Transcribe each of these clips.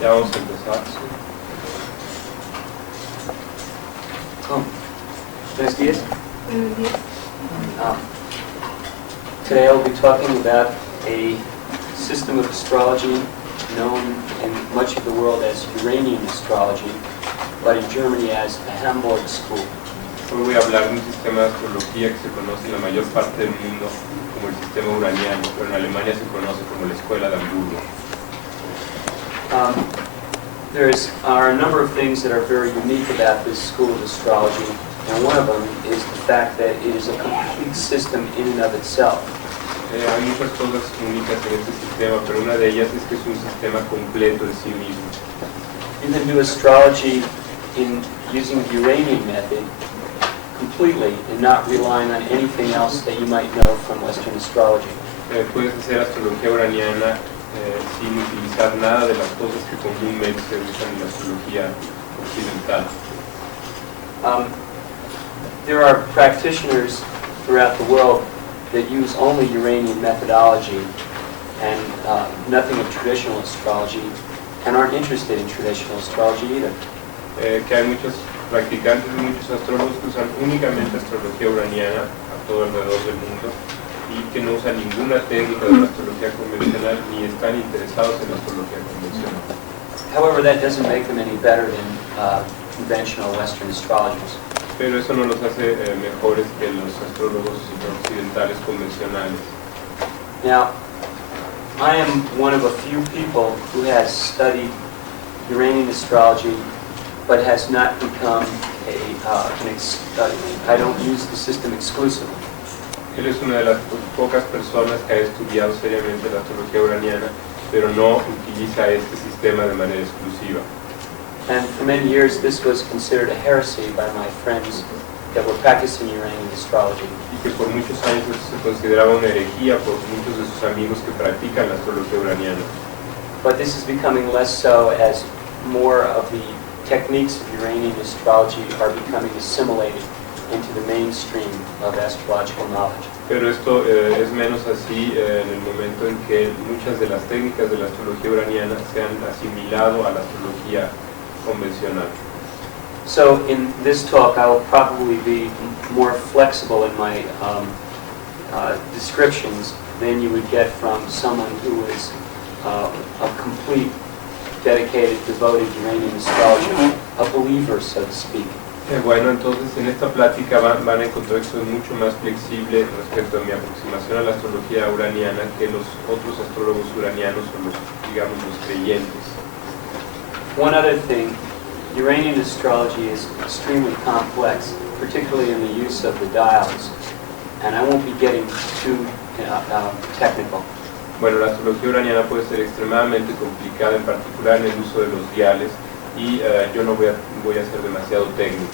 Ya vamos a empezar. Buenos días. Today I'll be talking about a system of astrology known in much of the world as Uranian astrology, but in Germany as the Hamburg school. Hoy voy a hablar de un sistema de astrología que se conoce en la mayor parte del mundo como el sistema uraniano, pero en Alemania se conoce como la escuela de Hamburgo. There are a number of things that are very unique about this school of astrology, and one of them is the fact that it is a complete system in and of itself. Hay muchas cosas únicas en este sistema, pero una de ellas es que es un sistema completo en sí mismo. You can do astrology in using the Uranian method completely and not relying on anything else that you might know from Western astrology. Puedes hacer astrología uraniana sin utilizar nada de las cosas que comúnmente se usan en la astrología occidental. There are practitioners throughout the world that use only Uranian methodology and nothing of traditional astrology, and aren't interested in traditional astrology either. Que hay muchos practicantes y muchos astrólogos que usan únicamente astrología uraniana a todo alrededor del mundo y que no usan ninguna técnica de la astrología convencional ni están interesados en la astrología convencional. However, that doesn't make them any better than conventional Western astrologers. Pero eso no los hace mejores que los astrólogos occidentales convencionales. Now, I am one of a few people who has studied Uranian astrology, but has not become I don't use the system exclusively. Él es una de las pocas personas que ha estudiado seriamente la astrología uraniana, pero no utiliza este sistema de manera exclusiva. And for many years this was considered a heresy by my friends that were practicing Uranian astrology. Y que por muchos años se consideraba una herejía por muchos de sus amigos que practican la astrología uraniana. But this is becoming less so as more of the techniques of Uranian astrology are becoming assimilated into the mainstream of astrological knowledge. Pero esto es menos así en el momento en que muchas de las técnicas de la astrología uraniana se han asimilado a la astrología convencional. So in this talk I will probably be more flexible in my descriptions than you would get from someone who is a complete, dedicated, devoted Uranian astrologer, a believer, so to speak. Bueno, entonces en esta plática van a encontrar que soy mucho más flexible respecto a mi aproximación a la astrología uraniana que los otros astrólogos uranianos o los, digamos, los creyentes. One other thing, Uranian astrology is extremely complex, particularly in the use of the dials, and I won't be getting too technical. Bueno, la astrología uraniana puede ser extremadamente complicada, en particular en el uso de los diales, y yo no voy a ser demasiado técnico.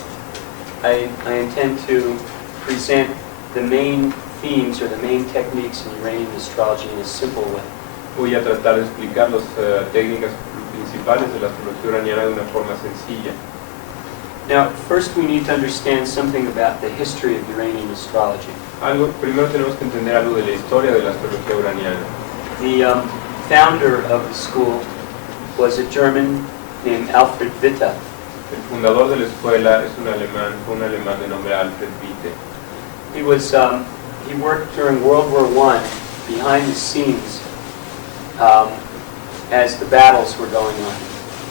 I intend to present the main themes or the main techniques in Uranian astrology in a simple way. Voy a tratar de explicar las técnicas principales de la astrología uraniana de una forma sencilla. Now, first we need to understand something about the history of Uranian astrology. Primero tenemos que entender algo de la historia de la astrología uraniana. The founder of the school was a German named Alfred Witte. El fundador de la escuela es fue un alemán de nombre Alfred Witte. He worked during World War I behind the scenes as the battles were going on.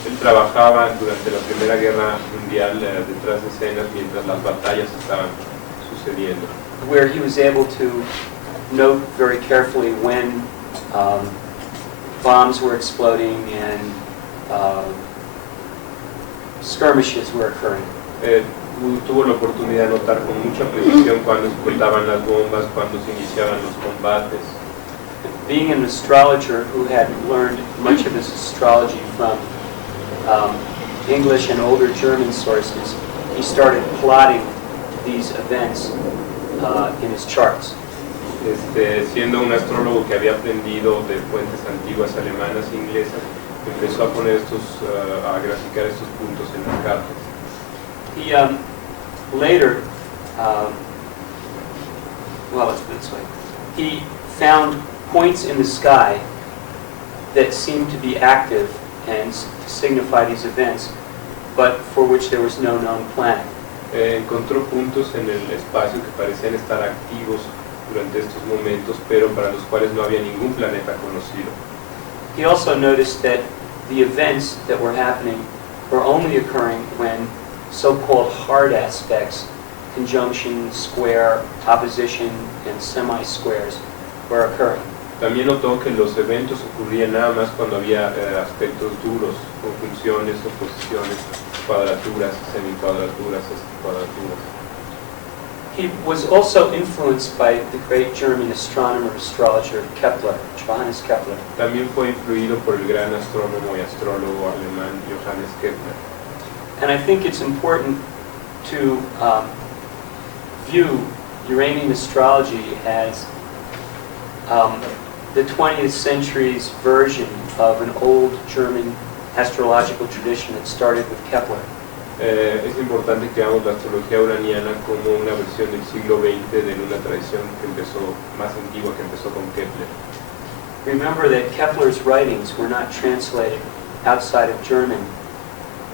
Él trabajaba durante la Primera Guerra Mundial detrás de escenas mientras las batallas estaban sucediendo. Where he was able to note very carefully when bombs were exploding and skirmishes were occurring. Tuvo la oportunidad de notar con mucha precisión cuando explotaban las bombas, cuando se iniciaban los combates. Being an astrologer who had learned much of his astrology from English and older German sources, he started plotting these events in his charts. Siendo un astrólogo que había aprendido de fuentes antiguas alemanas e inglesas, empezó a poner a graficar estos puntos en las cartas. He later, let's put it this way, he found points in the sky that seemed to be active and signify these events, but for which there was no known planet. Encontró puntos en el espacio que parecían estar activos durante estos momentos, pero para los cuales no había ningún planeta conocido. He also noticed that the events that were happening were only occurring when so-called hard aspects, conjunction, square, opposition, and semi-squares, were occurring. También notó que los eventos ocurrían nada más cuando había aspectos duros, conjunciones, oposiciones, cuadraturas, semicuadraturas, cuadraturas. He was also influenced by the great German astronomer, astrologer Kepler, Johannes Kepler. También fue influido por el gran astrónomo y astrólogo alemán Johannes Kepler. And I think it's important to view Uranian astrology as the 20th century's version of an old German astrological tradition that started with Kepler. Es importante que veamos la astrología uraniana como una versión del siglo XX de una tradición que empezó, más antigua, que empezó con Kepler. Remember that Kepler's writings were not translated outside of German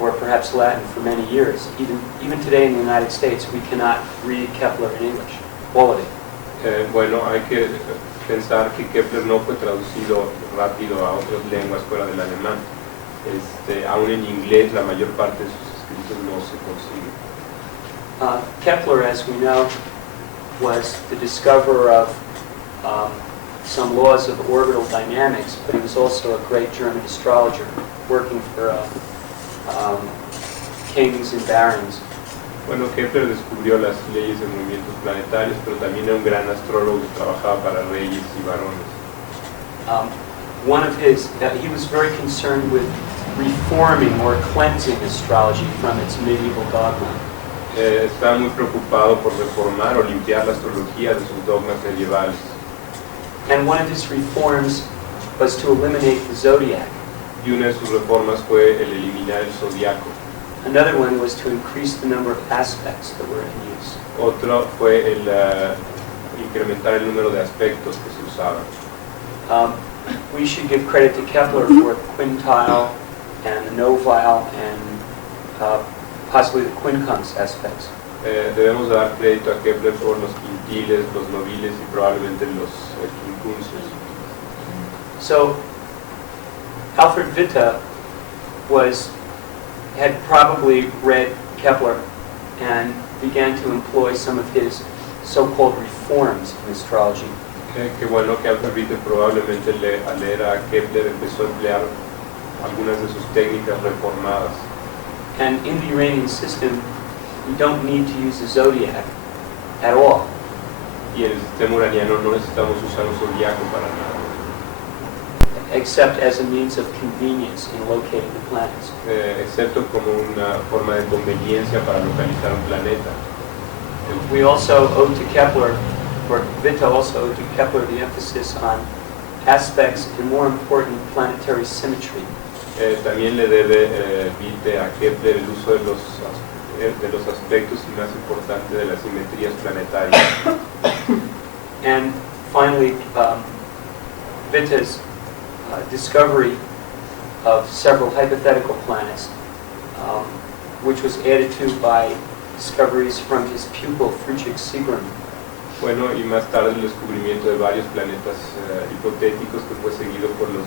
or perhaps Latin for many years. Even today in the United States, we cannot read Kepler in English, all of it. Bueno, hay que pensar que Kepler no fue traducido rápido a otras lenguas fuera del alemán. Aún en inglés la mayor parte de sus escritos no se consigue. Kepler, as we know, was the discoverer of some laws of orbital dynamics, but he was also a great German astrologer working for kings and barons. Bueno, Kepler descubrió las leyes de movimientos planetarios, pero también era un gran astrólogo que trabajaba para reyes y varones. He was very concerned with reforming or cleansing astrology from its medieval dogma. Estaba muy preocupado por reformar o limpiar la astrología de sus dogmas medievales. And one of his reforms was to eliminate the zodiac. Y una de sus reformas fue el eliminar el zodiaco. Another one was to increase the number of aspects that were in use. Otro fue el incrementar el número de aspectos que se usaban. We should give credit to Kepler for the quintile and the novile and possibly the quincunx aspects. Debemos dar crédito a Kepler por los quintiles, los noviles y probablemente los quincuncios. So, Alfred Witte had probably read Kepler and began to employ some of his so-called reforms in astrology. Qué bueno que Alfred Witte probablemente al leer a Kepler empezó a emplear algunas de sus técnicas reformadas. And in the Uranian system, we don't need to use the zodiac at all. Y en el sistema uraniano no necesitamos usar un zodiaco para nada. Except as a means of convenience in locating the planets. Excepto como una forma de conveniencia para localizar un planeta. We also owe to Kepler, or Witte also owed to Kepler, the emphasis on aspects and more important planetary symmetry. También le debe Witte a Kepler el uso de los aspectos y más importante de las simetrías planetarias. And finally, Witte's discovery of several hypothetical planets, which was added to by discoveries from his pupil Friedrich Segram. Bueno, y más tarde el descubrimiento de varios planetas hipotéticos que fue seguido por los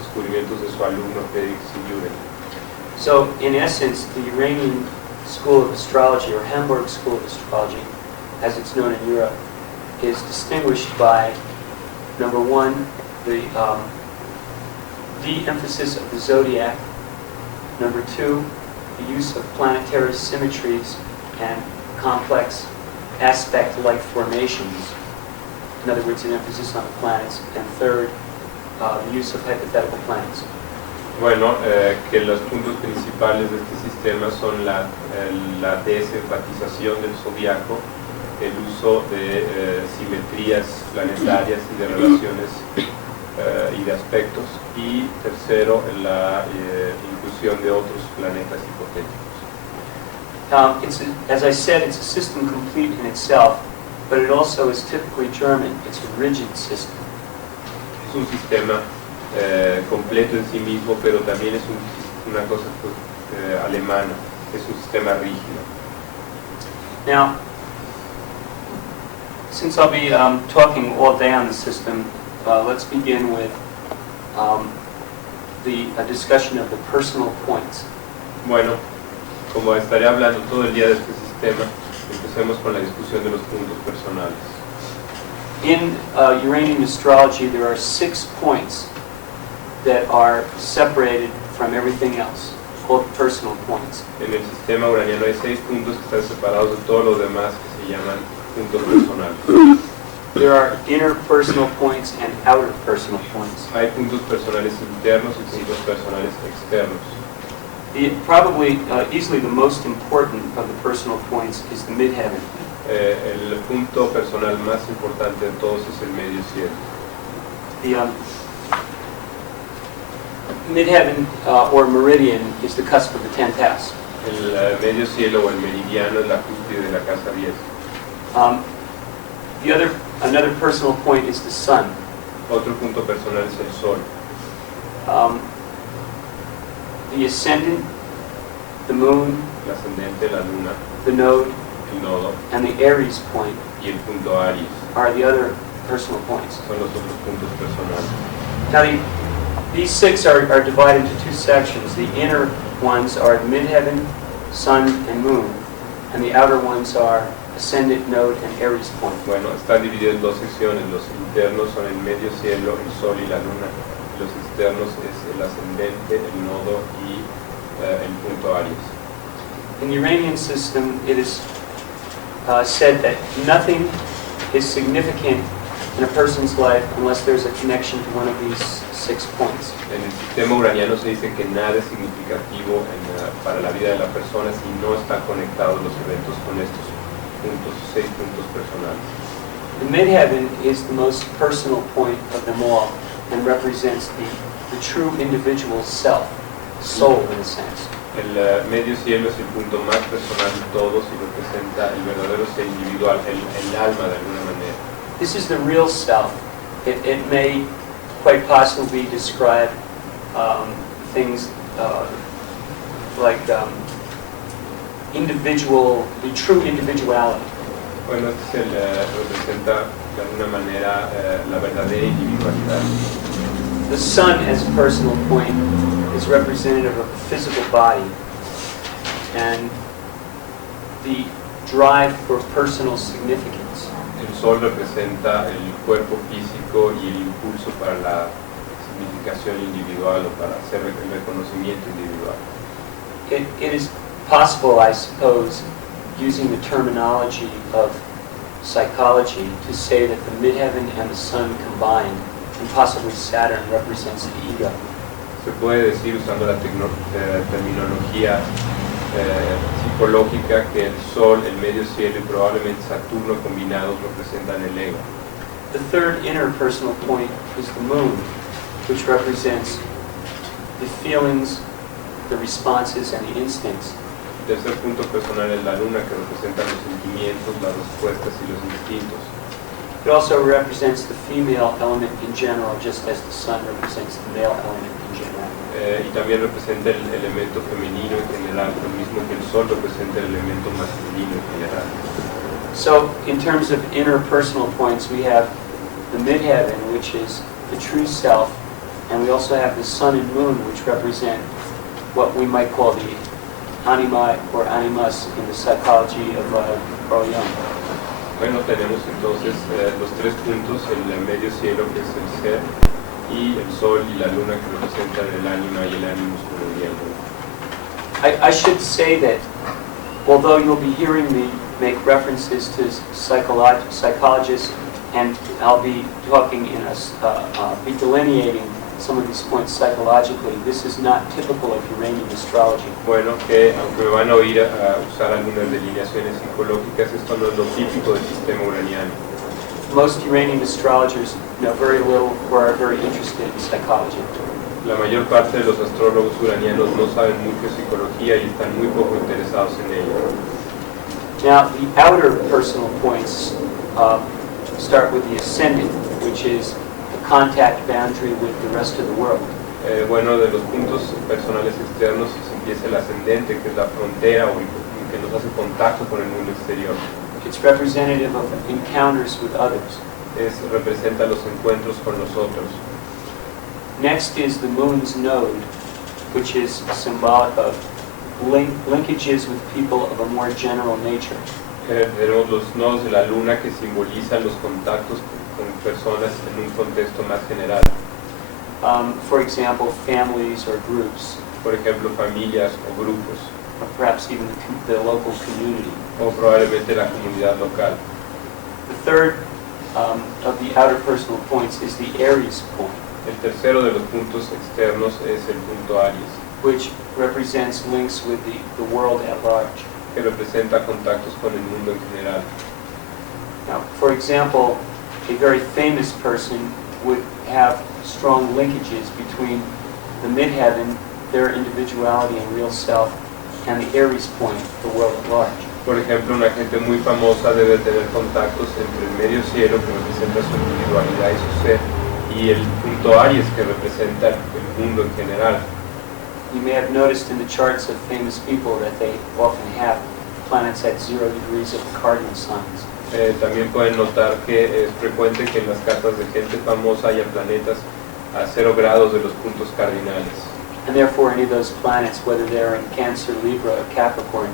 descubrimientos de su alumno Friedrich Segram. So, in essence, the Uranian School of Astrology, or Hamburg School of Astrology, as it's known in Europe, is distinguished by, number one, the de-emphasis of the zodiac, number two, the use of planetary symmetries and complex aspect-like formations, in other words, an emphasis on the planets, and third, the use of hypothetical planets. Bueno, que los puntos principales de este sistema son la desenfatización del zodiaco, el uso de simetrías planetarias y de relaciones y de aspectos, y tercero, la inclusión de otros planetas hipotéticos. As I said, it's a system complete in itself, but it also is typically German. It's a rigid system. Es un sistema completo en sí mismo, pero también es una cosa alemana, es un sistema rígido. Now, since I'll be talking all day on the system, let's begin with a discussion of the personal points. Bueno, como estaré hablando todo el día de este sistema, empecemos con la discusión de los puntos personales. In Uranian astrology, there are 6 points that are separated from everything else, called personal points. En el sistema uraniano hay 6 puntos que están separados de todos los demás que se llaman puntos personales. There are inner personal points and outer personal points. Hay puntos personales internos y puntos personales externos. Probably easily the most important of the personal points is the midheaven. El punto personal más importante de todos es el medio cielo. The midheaven or meridian is the cusp of the 10th house. El medio cielo o el meridiano es la cúspide de la casa 10. Another personal point is the sun. Otro punto personal es el sol. The ascendant, the moon, El ascendente, la luna, the node, el nodo and the Aries point y el punto Aries are the other personal points. son los otros puntos personales. Now these 6 are divided into 2 sections. The inner ones are midheaven, sun, and moon, and the outer ones are ascendant, node, and Aries point. Bueno, están divididos en 2 secciones. Los internos son el medio cielo, el sol y la luna. Los externos es el ascendente, el nodo y el punto Aries. In the Uranian system, it is said that nothing is significant in a person's life unless there's a connection to one of these 6 points. En el sistema uraniano se dice que nada es significativo para la vida de la persona si no están conectados los eventos con estos puntos, 6 puntos personales. The midheaven is the most personal point of them all and represents the true individual self, soul in a sense. El medio cielo es el punto más personal de todos y representa el verdadero ser individual, el alma de alguna manera. This is the real self. It may quite possibly describe things like the true individuality. Bueno, este representa de alguna manera la verdadera individualidad. The sun as a personal point is representative of the physical body and the drive for personal significance. El sol representa el cuerpo físico y el impulso para la significación individual o para hacer el reconocimiento individual. It is possible, I suppose, using the terminology of psychology, to say that the midheaven and the sun combined, and possibly Saturn, represents the ego. Se puede decir, usando la terminología psicológica, que el sol, el medio cielo y probablemente Saturno combinados representan el ego. The third inner personal point is the moon, which represents the feelings, the responses, and the instincts. El tercer punto personal es la luna, que representa los sentimientos, las respuestas y los instintos. It also represents the female element in general, just as the sun represents the male element in general. Y también representa el elemento femenino en general, lo mismo que el sol representa el elemento masculino en general. So, in terms of interpersonal points, we have the midheaven, which is the true self, and we also have the sun and moon, which represent what we might call the anima or animus in the psychology of Carl Jung. Bueno, tenemos entonces los 3 puntos, el medio cielo, que es el ser, y el sol y la luna, que representan el ánima y el ánimos, como diría el mundo. I should say that although you'll be hearing me make references to psychologists, and I'll be talking be delineating some of these points psychologically, this is not typical of Uranian astrology. Bueno, que aunque me van a oír a usar algunas delineaciones psicológicas, esto no es lo típico del sistema uraniano. Most Uranian astrologers know very little or are very interested in psychology. La mayor parte de los astrólogos uranianos no saben mucho de psicología y están muy poco interesados en ello. Now, the outer personal points start with the ascendant, which is the contact boundary with the rest of the world. Bueno, de los puntos personales externos empieza el ascendente, que es la frontera o que nos hace contacto con el mundo exterior. It's representative of encounters with others. Representa los encuentros con los otros. Next is the moon's node, which is symbolic of linkages with people of a more general nature. Tenemos los nodos de la luna que simbolizan los contactos con personas en un contexto más general. For example, families or groups. Por ejemplo, familias o grupos. Or perhaps even the local community. O probablemente la comunidad local. The third of the outer personal points is the Aries point. El tercero de los puntos externos es el punto Aries, which represents links with the world at large. Que representa contactos con el mundo en general. Now, for example, a very famous person would have strong linkages between the midheaven, their individuality and real self, and the Aries point, the world at large. Por ejemplo, una gente muy famosa debe tener contactos entre el medio cielo, que representa su individualidad y su ser, y el punto Aries, que representa el mundo en general. You may have noticed in the charts of famous people that they often have planets at 0 degrees of the cardinal signs. También pueden notar que es frecuente que en las cartas de gente famosa haya planetas a 0 grados de los puntos cardinales. And therefore any of those planets, whether they're in Cancer, Libra, or Capricorn,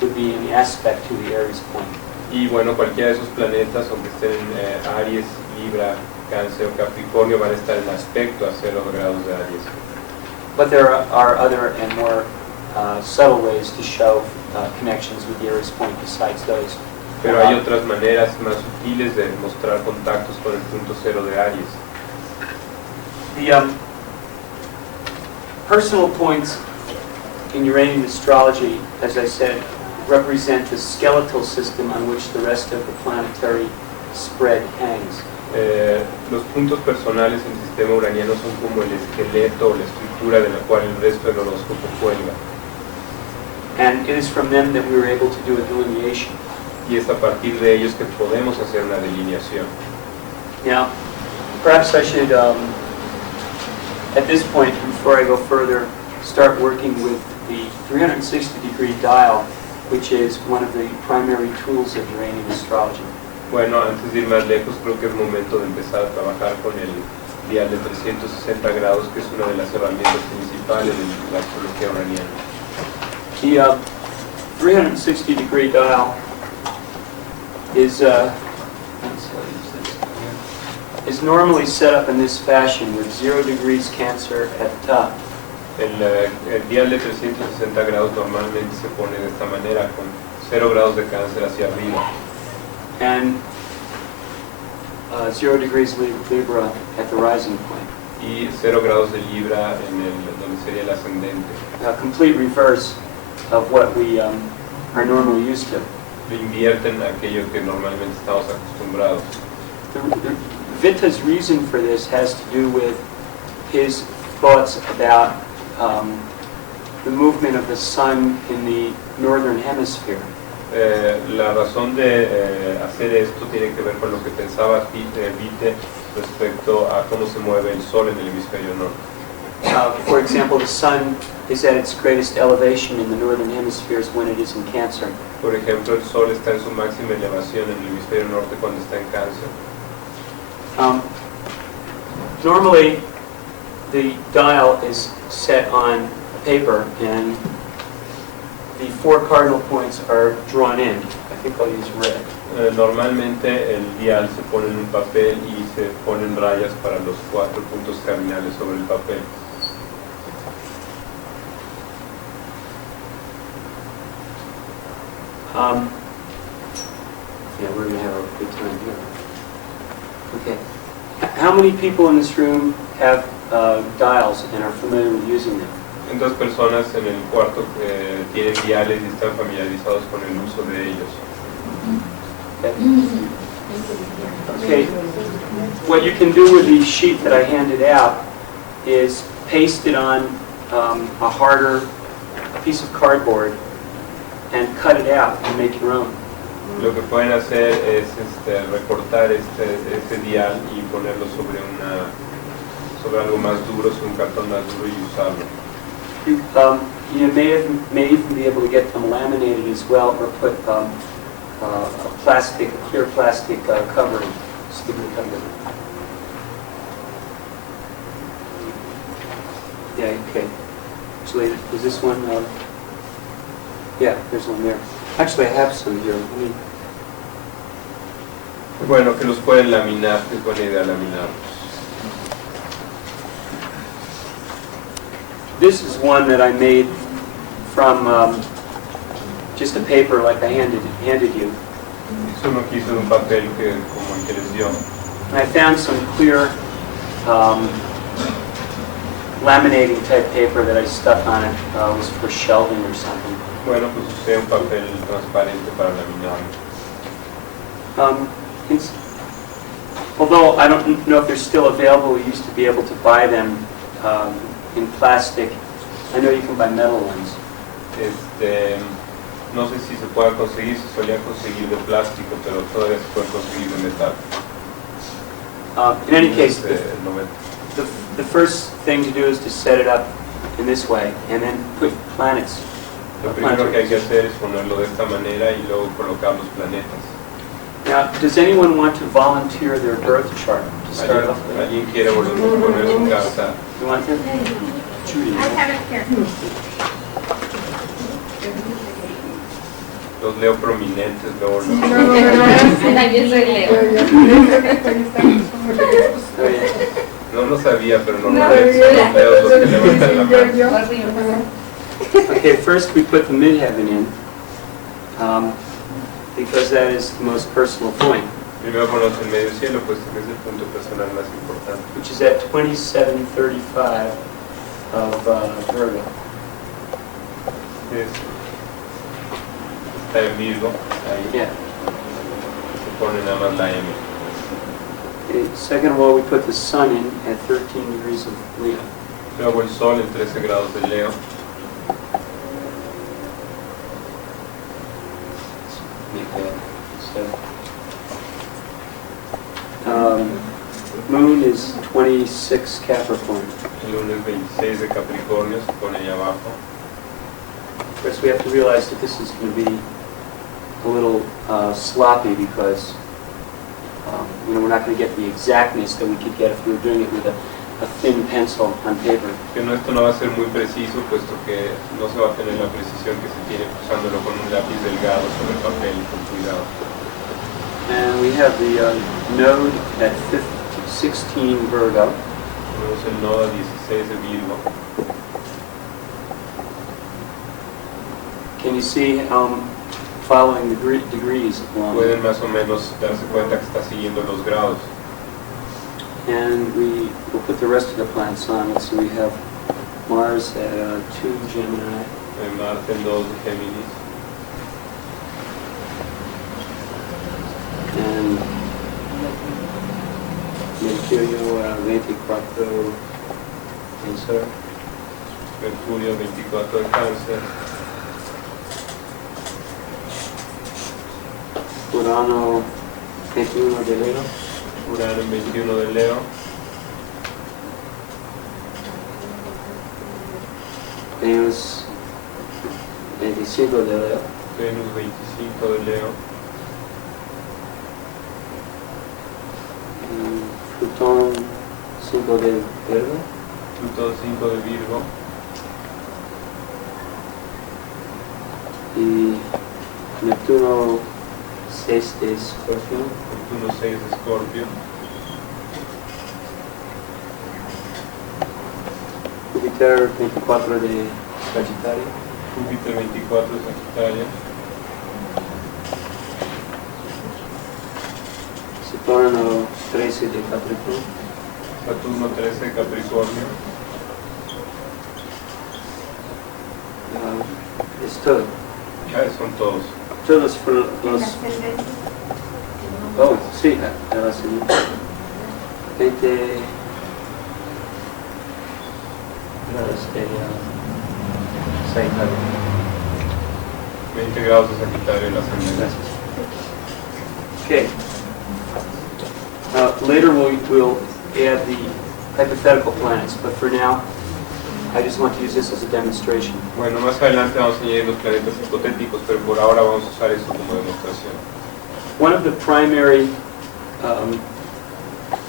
would be in aspect to the Aries point. Y bueno, cualquiera de esos planetas, aunque estén en Aries, Libra, Cáncer o Capricornio, van a estar en aspecto a 0 grados de Aries. But there are other and more subtle ways to show connections with the Aries point besides those. Pero hay otras maneras más sutiles de mostrar contactos con el punto 0 de Aries. The personal points in Uranian astrology, as I said, represent the skeletal system on which the rest of the planetary spread hangs. Los puntos personales en el sistema uraniano son como el esqueleto o la estructura de la cual el resto del horóscopo cuelga. And it is from them that we were able to do a delineation. Y es a partir de ellos que podemos hacer una delineación. Now, perhaps I should, at this point, before I go further, start working with the 360-degree dial, which is one of the primary tools of Uranian astrology. Bueno, antes de ir más lejos, creo que es momento de empezar a trabajar con el dial de 360 grados, que es una de las herramientas principales de la astrología uraniana. The 360-degree dial is normally set up in this fashion with 0 degrees Cancer at the top. El dial de 360 grados normalmente se pone de esta manera, con 0 grados de Cáncer hacia arriba. And 0 degrees Libra at the rising point. Y 0 grados de Libra donde sería el ascendente. A complete reverse of what we are normally used to. Invierten aquello que normalmente estamos acostumbrados. The Vitta's reason for this has to do with his thoughts about the movement of the sun in the northern hemisphere. La razón de hacer esto tiene que ver con lo que pensaba Witte respecto a cómo se mueve el sol en el hemisferio norte. For example, the sun is at its greatest elevation in the northern hemispheres when it is in Cancer. Por ejemplo, el sol está en su máxima elevación en el hemisferio norte cuando está en Cáncer. Normally, the dial is set on paper and the 4 cardinal points are drawn in. I think I'll use red. Normalmente el dial se pone en un papel y se ponen rayas para los 4 puntos cardinales sobre el papel. Yeah, we're going to have a good time here. Okay. How many people in this room have dials and are familiar with using them? ¿Cuántas personas en el cuarto tienen diales y están familiarizados con el uso de ellos? Okay. What you can do with the sheet that I handed out is paste it on a harder piece of cardboard and cut it out and make your own. Lo que pueden hacer es recortar ese dial y ponerlo sobre algo más duro, sobre un cartón más duro y usarlo. You may even be able to get them laminated as well, or put a clear plastic covering. Yeah, okay. Actually, is this one? Yeah, there's one there. Actually, I have some here. Bueno, que los pueden laminar, es buena idea laminarlos. This is one that I made from just a paper like I handed you. Es uno que hizo de un papel como el que les dio. And I found some clear laminating type paper that I stuck on it. Was for shelving or something. Bueno, pues usé un papel transparente para laminarlo. Although I don't know if they're still available, we used to be able to buy them in plastic. I know you can buy metal ones. No sé si se pueda conseguir, se solía conseguir de plástico, pero todavía se puede conseguir de metal. In any case, the first thing to do is to set it up in this way, and then put planets. Lo primero que hay que hacer es ponerlo de esta manera y luego colocar los planetas. Now, does anyone want to volunteer their birth chart to start off with? ¿Alguien quiere poner su carta? You want to? Judy. I have it here. Los leo prominentes, luego los... También soy Leo. No lo sabía, pero normalmente son los leos los que levantan la mano. Okay, first we put the midheaven in, because that is the most personal point. Primero ponemos el medio cielo, puesto que es el punto personal más importante. Which is at 2735 of Virgo. Está en Virgo, ahí. Yeah. Se pone nada más la M. Okay, second of all, we put the sun in at 13 degrees of Leo. Luego el sol en 13 grados de Leo. Moon is 26 Capricorn. El lunes 26 de Capricornio se pone ahí abajo. First, we have to realize that this is going to be a little sloppy because we're not going to get the exactness that we could get if we were doing it with a thin pencil on paper. Que esto no va a ser muy preciso, puesto que no se va a tener la precisión que se tiene usándolo con un lápiz delgado sobre papel con cuidado. And we have the node at 16 Virgo. Tenemos el nodo 16 de Virgo. Can you see following the degrees along? Pueden más o menos darse cuenta que está siguiendo los grados. And we will put the rest of the planets on. Let's see, we have Mars at 2 Gemini. Marte en 2 de Géminis. And Mercurio 24 Cáncer. Mercurio 24 de Cáncer. Urano 21 de Leo. Urano en 21 de Leo. Venus 25 de Leo. Venus 25 de Leo. Plutón 5 de Virgo. Plutón 5 de Virgo. Y Neptuno 6 de Scorpio. Neptuno 6 de Escorpio. Júpiter 24 de Sagitario. Júpiter 24 de Sagitario. Saturno 13 de Capricornio. Saturno 13 de Capricornio. Es todo. Ya son todos. Todos los... Oh, sí, la siguiente. 20 grados de Sagitario. 20 grados de Sagitario en la semana. Gracias. Okay. Later we'll add the hypothetical planets, but for now, I just want to use this as a demonstration. Bueno, más adelante vamos a añadir los planetas hipotéticos, pero por ahora vamos a usar esto como demostración. One of the primary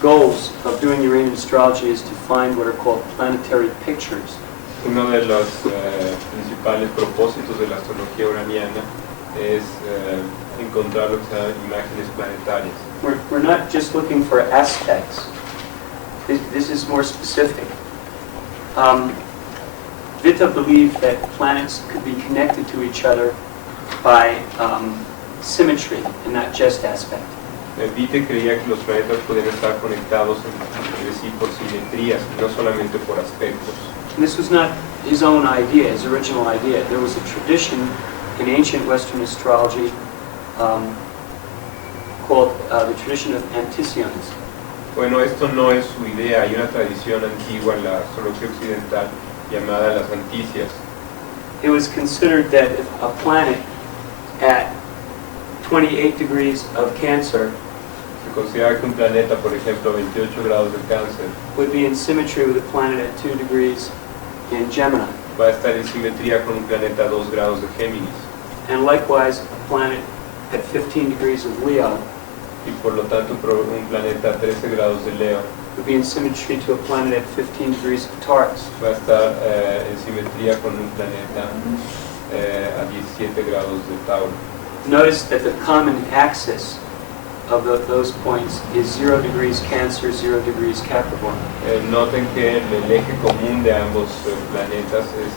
goals of doing Uranian astrology is to find what are called planetary pictures. Uno de los principales propósitos de la astrología uraniana es encontrar lo que se llaman imágenes planetarias. We're not just looking for aspects. This is more specific. Vita believed that planets could be connected to each other by symmetry and not just aspect. Vita creía que los planetas podían estar conectados entre sí por simetrías, no solamente por aspectos. And this was not his own idea, his original idea. There was a tradition in ancient Western astrology called the tradition of Anticiones. Bueno, esto no es su idea. Hay una tradición antigua en la astrología occidental llamada las anticias. It was considered that if a planet at 28 degrees of Cancer Se considera que un planeta, por ejemplo, 28 grados de Cáncer, would be in symmetry with a planet at 2 degrees in Gemini. va a estar en simetría con un planeta a 2 grados de Géminis. And likewise, a planet at 15 degrees of Leo Y por lo tanto, un planeta a 13 grados de Leo would be in symmetry to a planet at 15 degrees of Taurus. va a estar en simetría con un planeta a 17 grados de Tauro. Notice that the common axis of those points is 0 degrees Cancer, 0 degrees Capricorn. Noten que el eje común de ambos planetas es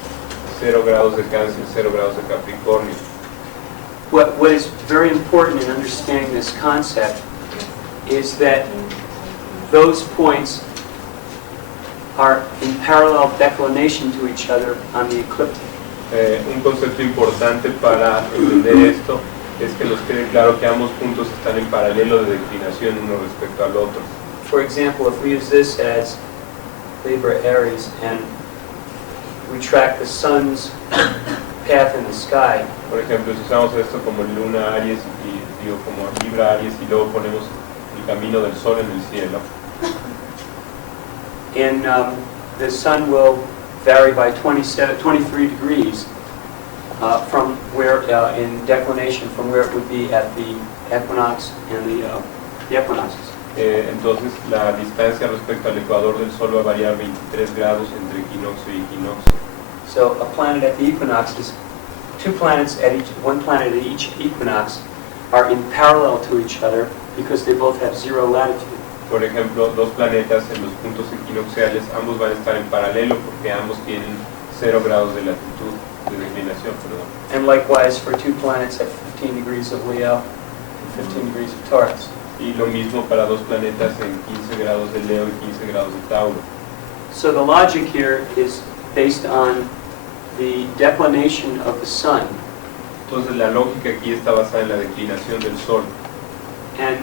0 grados de Cáncer y 0 grados de Capricornio. What is very important in understanding this concept is that those points are in parallel declination to each other on the ecliptic. Un concepto importante para entender esto es que nos quede claro que ambos puntos están en paralelo de declinación uno respecto al otro. For example, if we use this as Libra Aries and we track the sun's path in the sky, Por ejemplo, si usamos esto como Luna Aries y digo como Libra Aries y luego ponemos el camino del Sol en el cielo, and the sun will vary by 23 degrees from where in declination from where it would be at the equinox and the equinoxes. Entonces la distancia respecto al ecuador del Sol va a variar 23 grados entre equinoccio y equinoccio. So a planet at the equinox is one planet at each equinox are in parallel to each other because they both have 0 latitude. Por ejemplo, dos planetas en los puntos equinocciales, ambos van a estar en paralelo porque ambos tienen 0 grados de latitud, de declinación, perdón. And likewise for two planets at 15 degrees of Leo and 15 degrees of Taurus. Y lo mismo para dos planetas en 15 grados de Leo y 15 grados de Tauro. So the logic here is based on the declination of the sun. Entonces la lógica aquí está basada en la declinación del Sol. And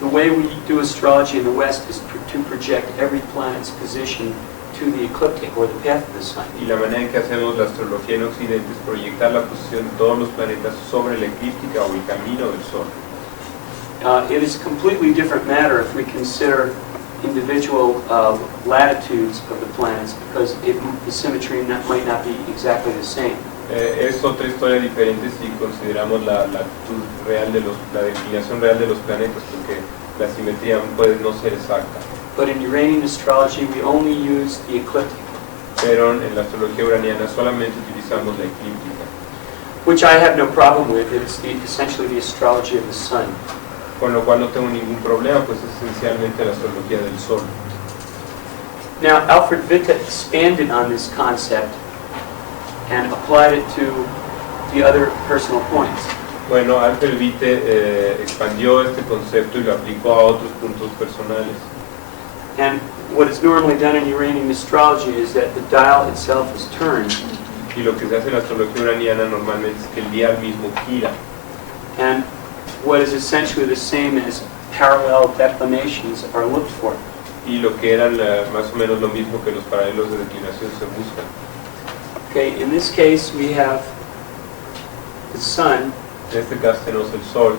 the way we do astrology in the West is to project every planet's position to the ecliptic or the path of the sun. Y la manera en que hacemos la astrología en Occidente es proyectar la posición de todos los planetas sobre la eclíptica o el camino del Sol. It is a completely different matter if we consider individual latitudes of the planets because the symmetry might not be exactly the same. Es otra historia diferente si consideramos la latitud real de la declinación real de los planetas, porque la simetría puede no ser exacta. But in Uranian astrology, we only use the ecliptic, Pero en la astrología uraniana solamente utilizamos la eclíptica, which I have no problem with. It's essentially the astrology of the sun. con lo cual no tengo ningún problema, pues es esencialmente la astrología del Sol. Now, Alfred Witte expanded on this concept and applied it to the other personal points. Bueno, Alfred Witte expandió este concepto y lo aplicó a otros puntos personales. And what is normally done in Uranian astrology is that the dial itself is turned, Y lo que se hace en la astrología uraniana normalmente es que el dial mismo gira. and what is essentially the same as parallel declinations are looked for. Y lo que eran más o menos lo mismo que los paralelos de declinación se buscan. Okay, in this case we have the sun En este caso tenemos el Sol,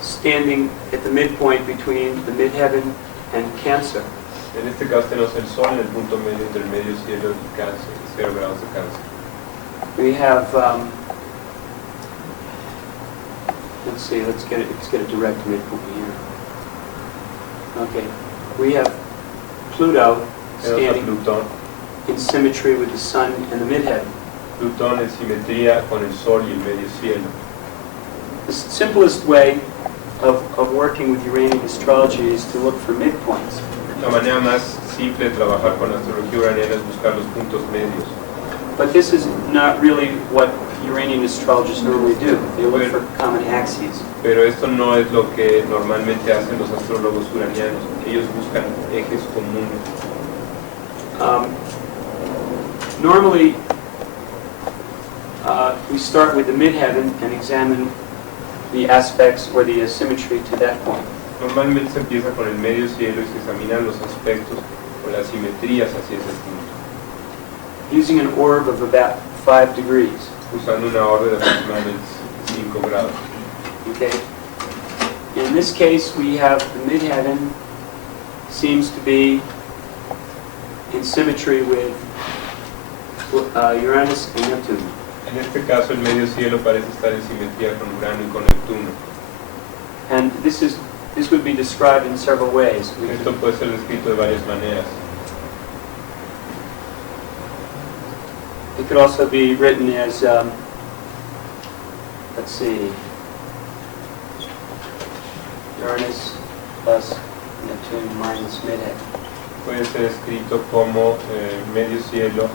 standing at the midpoint between the midheaven and Cancer. en este caso tenemos el Sol en el punto medio entre el medio cielo y Cáncer, 0 grados de Cáncer. We have, let's see, let's get a direct midpoint here. Okay, we have Pluto Tenemos a standing Plutón. in symmetry with the Sun and the midheaven. Plutón en simetría con el Sol y el medio cielo. The simplest way of working with Uranian astrology is to look for midpoints. La manera más simple de trabajar con la astrología uraniana es buscar los puntos medios. But this is not really what Uranian astrologers normally do. They look for common axes. Pero esto no es lo que normalmente hacen los astrólogos uranianos. Ellos buscan ejes comunes. Normally, we start with the midheaven and examine the aspects or the asymmetry to that point. Normalmente se empieza con el medio cielo y se examinan los aspectos o las simetrías hacia ese punto, Using an orb of about 5 degrees. usando una órbita de aproximadamente 5 grados. Okay. In this case, we have the midheaven seems to be in symmetry with Uranus and Neptune. En este caso el medio cielo parece estar en simetría con Urano y con Neptuno. And this would be described in several ways. Esto puede ser descrito de varias maneras. It could also be written as, let's see, Uranus plus Neptune minus midheaven. Puede ser escrito como medio cielo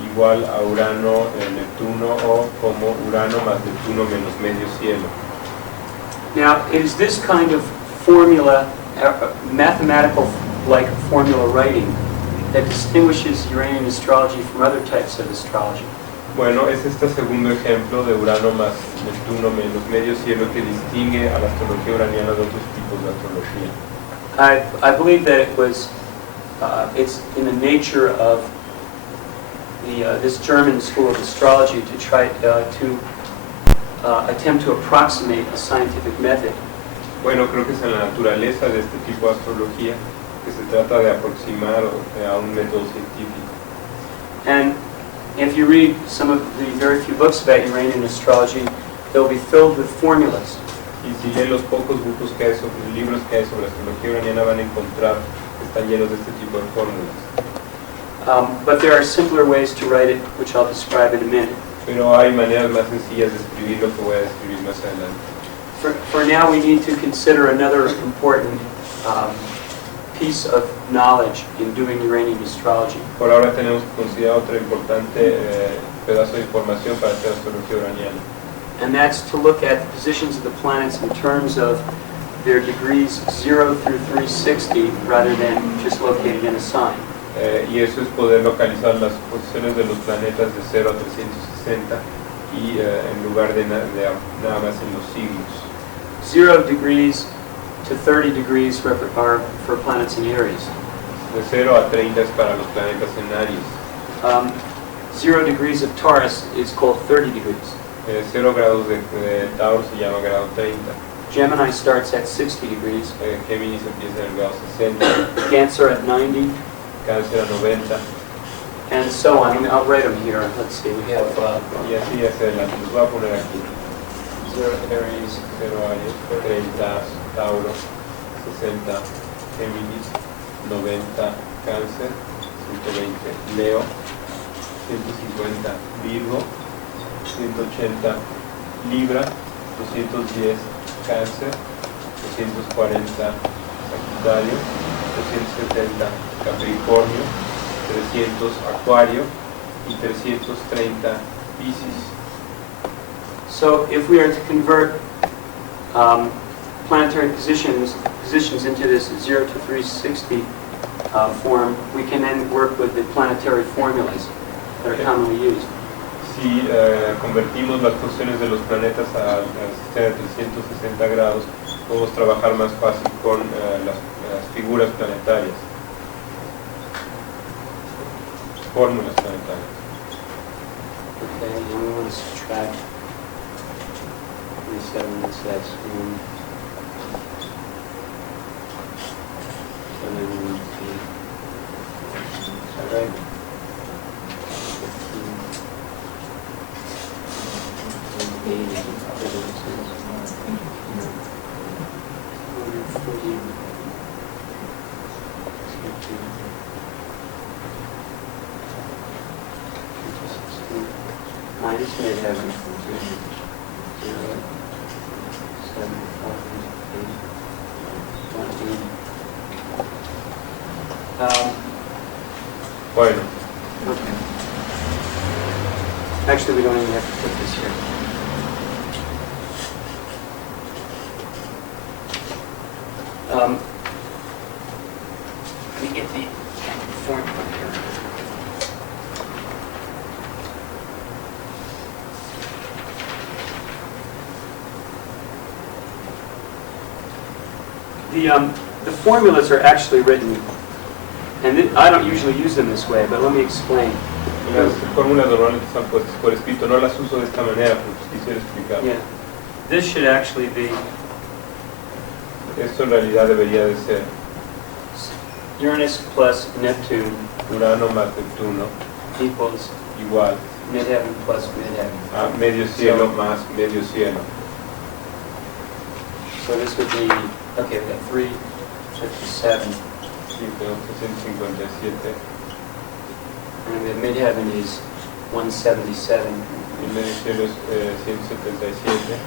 igual a Urano, Neptuno, o como Urano más Neptuno menos medio cielo. Now, it is this kind of formula, mathematical-like formula writing, that distinguishes Uranian astrology from other types of astrology. Bueno, es este segundo ejemplo de Urano más Neptuno menos medio cielo que distingue a la astrología uraniana de otros tipos de astrología. I believe that it was, it's in the nature of this German school of astrology to try to attempt to approximate a scientific method. Bueno, creo que es en la naturaleza de este tipo de astrología que se trata de aproximar a un método científico. And if you read some of the very few books about Uranian astrology, they'll be filled with formulas. Y si leen los pocos libros que hay sobre astrología uraniana van a encontrar que están llenos de este tipo de fórmulas. But there are simpler ways to write it, which I'll describe in a minute. Pero hay maneras más sencillas de escribir lo que voy a describir más adelante. For now, we need to consider another important piece of knowledge in doing Uranian astrology. Por ahora tenemos que considerar otro importante pedazo de información para hacer astrología uraniana. And that's to look at the positions of the planets in terms of their degrees 0 through 360 rather than just located in a sign. Y eso es poder localizar las posiciones de los planetas de 0 a 360 y en lugar de nada más en los siglos. 0 degrees to 30 degrees are for planets in Aries. De 0 a 30 es para los planetas en Aries. 0 degrees of Taurus is called 30 degrees. 0 grados de Tauro se llama grado 30. Gemini starts at 60 degrees. Géminis empieza en el grado 60. Cancer at 90. Cáncer a 90. And so on. I mean, I'll write them here. Let's see. We have Y así hacia adelante. Los voy a poner aquí. 0 Aries. 0 Aries, 30 Tauro, 60 Géminis, 90 Cáncer, 120 Leo, 150 Virgo, 180 Libra, 210 Cáncer, 240 Sagitario, 270 Capricornio, 300 Acuario y 330 Piscis. So if we are to convert planetary positions into this 0 to 360 form, we can then work with the planetary formulas that are commonly used. Si convertimos las posiciones de los planetas al sistema de 360 grados, podemos trabajar más fácil con las figuras planetarias, fórmulas planetarias. Okay, and we want to subtract 27, that's that screen. And then we see, is that right? 15, 80, 140. Minus midheaven. 0, 7, 5, 8, 1, 8. Bueno, Okay. Actually, we don't even have to put this here. Let me get the formula here. The formulas are actually written, and I don't usually use them this way, but let me explain. las fórmulas normalmente están puestas por escrito, no las uso de esta manera, porque quisiera explicar. Yeah. This should actually be Esto en realidad debería de ser Uranus plus Neptune Urano más Neptuno equals igual midheaven plus midheaven. a medio cielo más medio cielo. So this would be, okay, we got 357, Sí, tengo 357. and the midheaven is 177, El medio cielo es 177.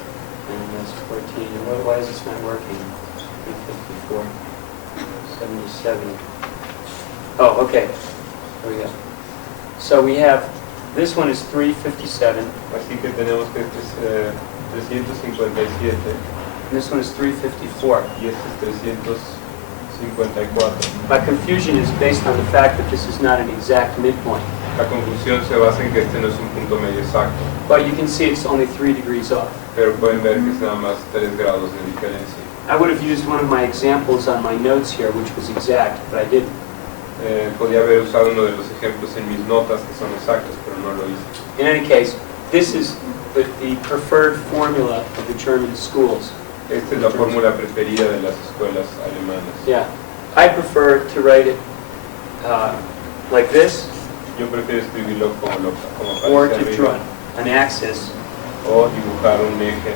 and that's 14. And why is this not working? 354, 77. Oh, okay. There we go. So we have, this one is 357, Así que tenemos que este es 357 and this one is 354. y este es 354. My confusion is based on the fact that this is not an exact midpoint. La conclusión se basa en que este no es un punto medio exacto, But you can see it's only 3 degrees off. pero pueden ver que es nada más 3 grados de diferencia. I would have used one of my examples on my notes here, which was exact, but I didn't. Podía haber usado uno de los ejemplos en mis notas que son exactos, pero no lo hice. In any case, this is the preferred formula of the German schools. Esta es la fórmula preferida de las escuelas alemanas. Yeah. I prefer to write it like this, Yo prefiero escribirlo como or aparece to draw arriba, an axis o dibujar un eje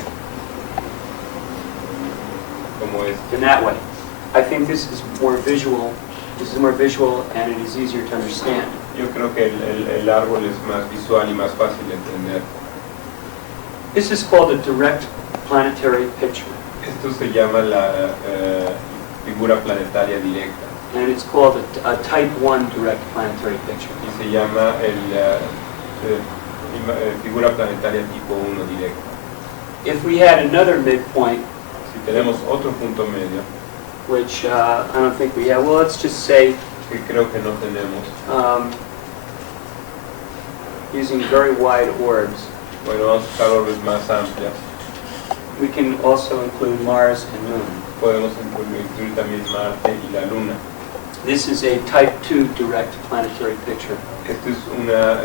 como este. in that way. I think this is more visual. This is more visual, and it is easier to understand. Yo creo que el árbol es más visual y más fácil de entender. This is called a direct planetary picture, Esto se llama la figura planetaria directa and it's called a type 1 direct planetary picture. y se llama figura planetaria tipo 1 directa. If we had another midpoint, Si tenemos otro punto medio, which I don't think we have, well, let's just say, que creo que no tenemos, using very wide orbs, bueno, vamos a usar orbes más amplias. we can also include Mars and Moon. Podemos incluir también Marte y la Luna. This is a type 2 direct planetary picture. Esta es una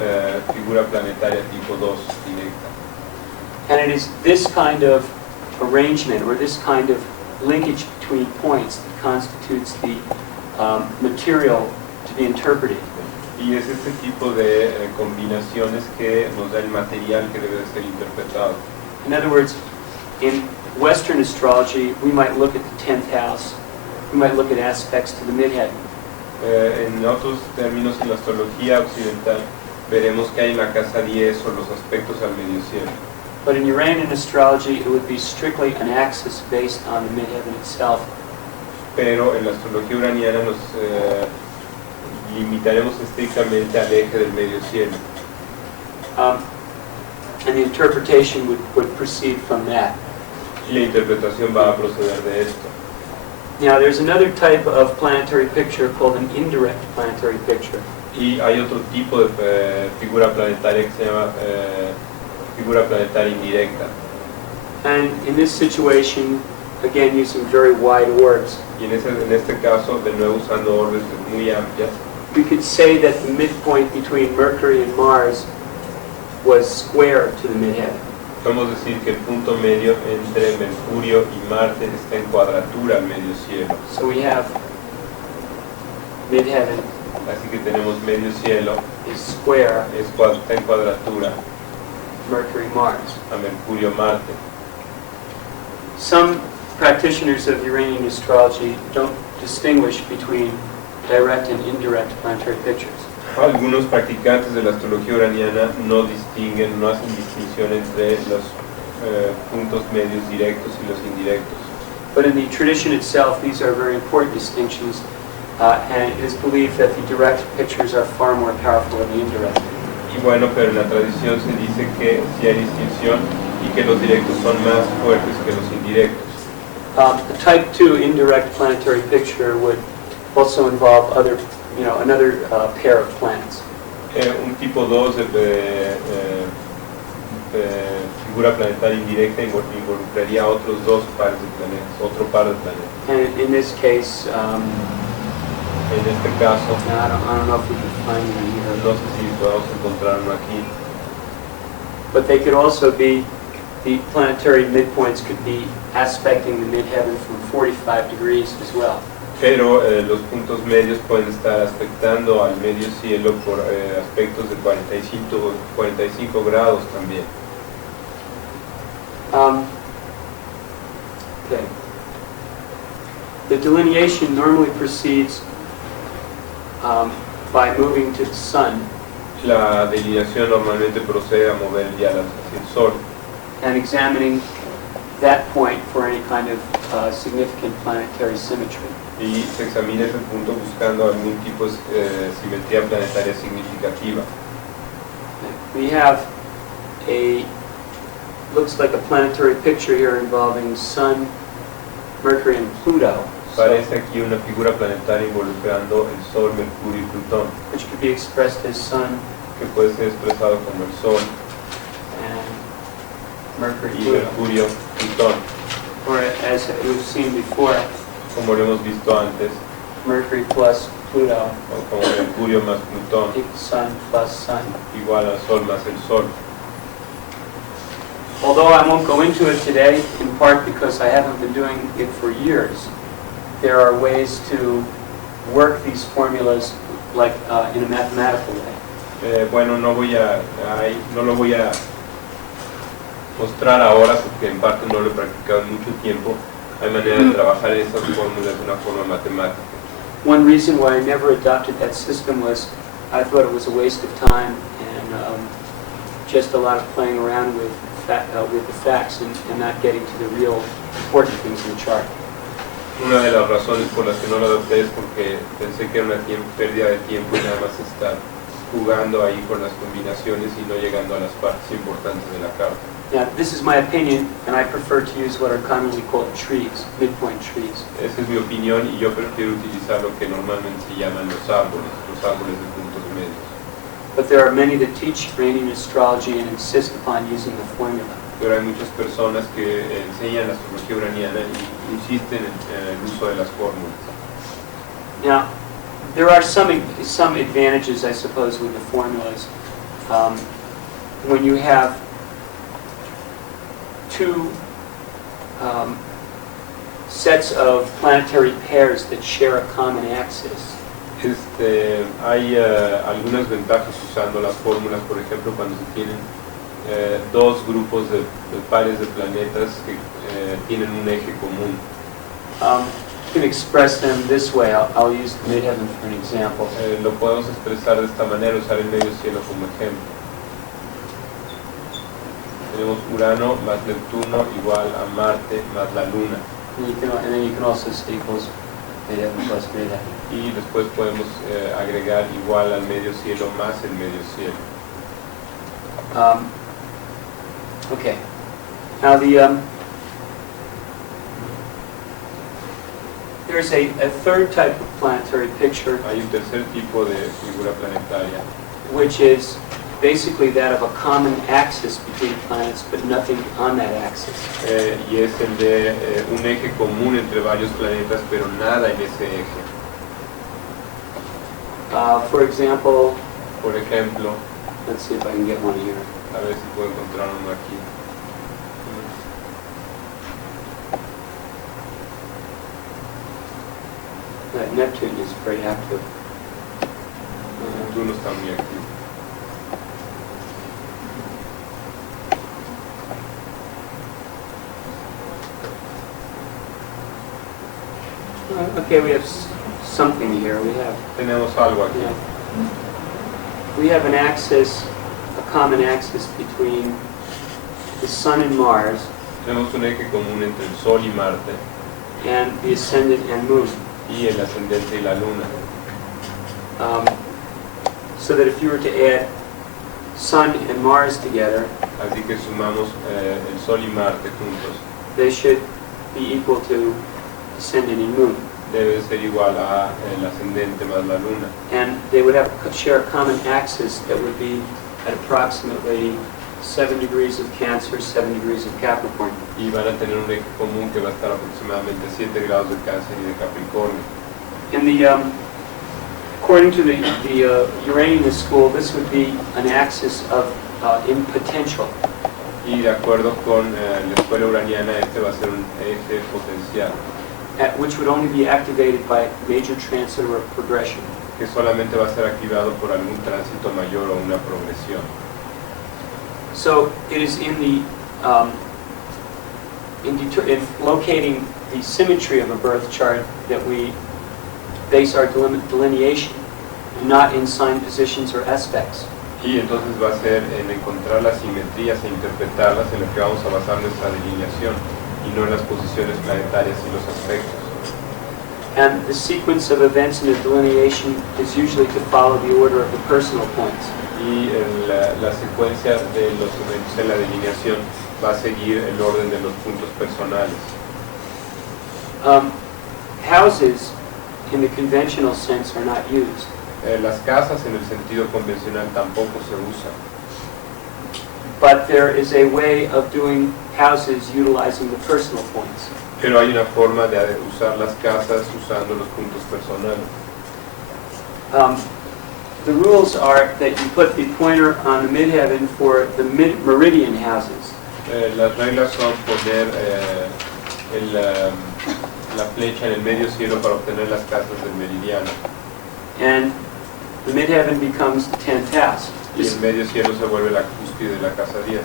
figura planetaria tipo 2 directa. And it is this kind of arrangement, or this kind of linkage between points, that constitutes the material to be interpreted. Y es este tipo de combinaciones que nos da el material que debe de ser interpretado. In other words, in Western astrology, we might look at the 10th house, we might look at aspects to the midheaven. En otros términos, en la astrología occidental, veremos que hay en la casa 10 o los aspectos al medio cielo. But in Uranian astrology, it would be strictly an axis based on the midheaven itself. Pero en la astrología uraniana nos limitaremos estrictamente al eje del medio cielo. And the interpretation would proceed from that. Y la interpretación va a proceder de esto. Now, there's another type of planetary picture called an indirect planetary picture. Y hay otro tipo de figura planetaria que se llama figura planetaria indirecta. And in this situation, again, using very wide orbs, Y en este caso, de nuevo usando orbes muy amplias, we could say that the midpoint between Mercury and Mars was square to the midheaven. Podemos decir que el punto medio entre Mercurio y Marte está en cuadratura al medio cielo. So we have midheaven Así que tenemos medio cielo, is square está en cuadratura Mercury-Mars. a Mercurio-Marte. Some practitioners of Uranian astrology don't distinguish between direct and indirect planetary pictures. Algunos practicantes de la astrología uraniana no distinguen, no hacen distinción entre los puntos medios directos y los indirectos. But in the tradition itself, these are very important distinctions, and it is believed that the direct pictures are far more powerful than the indirect. Y bueno, pero en la tradición se dice que sí hay distinción y que los directos son más fuertes que los indirectos. The type 2 indirect planetary picture would also involve another pair of planets. Un tipo 2 de figura planetaria indirecta involucraría otros dos pares de planetas, otro par de planetas. And in this case, En este caso, I don't know if we can find them here, no sé si podemos encontrar uno aquí, but they could also be, the planetary midpoints could be aspecting the midheaven from 45 degrees as well. pero los puntos medios pueden estar aspectando al medio cielo por aspectos de 45 grados también. Okay. The delineation normally proceeds by moving to the sun La delineación normalmente procede a mover ya hacia el sol and examining that point for any kind of significant planetary symmetry. y se examina ese punto buscando algún tipo de simetría planetaria significativa. We have looks like a planetary picture here involving Sun, Mercury, and Pluto. Parece aquí una figura planetaria involucrando el Sol, Mercurio y Plutón, Which could be expressed as Sun que puede ser expresado como el Sol and Mercury, y Pluto. Mercurio, Plutón, Or as we've seen before, como lo hemos visto antes, Mercury plus Pluto o como Mercurio más Plutón, equals Sun plus Sun. igual al Sol más el Sol. Although I won't go into it today, in part because I haven't been doing it for years, there are ways to work these formulas like in a mathematical way. Bueno, no lo voy a mostrar ahora porque en parte no lo he practicado en mucho tiempo. Hay manera de trabajar esas fórmulas de una forma matemática. One reason why I never adopted that system was I thought it was a waste of time and just a lot of playing around with the facts and not getting to the real important things in the chart. Una de las razones por las que no lo adopté es porque pensé que era una pérdida de tiempo y nada más estar jugando ahí con las combinaciones y no llegando a las partes importantes de la carta. Now, this is my opinion, and I prefer to use what are commonly called trees, midpoint trees. Esa es mi opinión y yo prefiero utilizar lo que normalmente se llaman los árboles de puntos medios. But there are many that teach Uranian astrology and insist upon using the formula. Pero hay muchas personas que enseñan la astrología uraniana y insisten en el uso de las fórmulas. Now, there are some advantages, I suppose, with the formulas. When you have two sets of planetary pairs that share a common axis. Hay algunas ventajas usando las fórmulas, por ejemplo, cuando se tienen dos grupos de pares de planetas que tienen un eje común. You can express them this way. I'll use the midheaven for an example. Lo podemos expresar de esta manera, usar el medio cielo como ejemplo. Tenemos Urano más Neptuno igual a Marte más la Luna. And then you can also say equals midheaven plus midheaven. Y después podemos agregar igual al medio cielo más el medio cielo. Okay. Now there's a third type of planetary picture, Hay un tercer tipo de figura planetaria, which is basically that of a common axis between planets, but nothing on that axis. y es el de un eje común entre varios planetas, pero nada en ese eje. For example, Por ejemplo, let's see if I can get one here. a ver si puedo encontrar uno aquí. Neptune is very active. Neptuno está muy activo. Okay, we have something here. Tenemos algo aquí. Yeah. We have an axis, a common axis between the Sun and Mars, Tenemos un eje común entre el Sol y Marte, and the ascendant and Moon. y el ascendente y la Luna. So that if you were to add Sun and Mars together, Así que sumamos el Sol y Marte juntos. they should be equal to ascendant and Moon. Debe ser igual a el ascendente más la Luna. And they would share a common axis that would be at approximately 7 degrees of Cancer, 7 degrees of Capricorn. Y van a tener un eje común que va a estar aproximadamente 7 grados de Cáncer y de Capricornio. In the, according to the Uranian school, this would be an axis of in potential. Y de acuerdo con la escuela uraniana, este va a ser un eje potencial, Which would only be activated by major transit or progression. que solamente va a ser activado por algún tránsito mayor o una progresión. So it is in the in locating the symmetry of a birth chart that we base our delineation, not in sign positions or aspects. Y entonces va a ser en encontrar las simetrías e interpretarlas en lo que vamos a basar nuestra delineación, y no en las posiciones planetarias y los aspectos. And the sequence of events in the delineation is usually to follow the order of the personal points. Y la secuencia de los eventos en la delineación va a seguir el orden de los puntos personales. Houses, in the conventional sense, are not used. Las casas en el sentido convencional tampoco se usan, But there is a way of doing houses utilizing the personal points. pero hay una forma de usar las casas usando los puntos personales. The rules are that you put the pointer on the midheaven for the meridian houses. Las reglas son poner la flecha en el medio cielo para obtener las casas del meridiano, And the midheaven becomes the 10th house. y el medio cielo se vuelve la cúspide de la casa 10.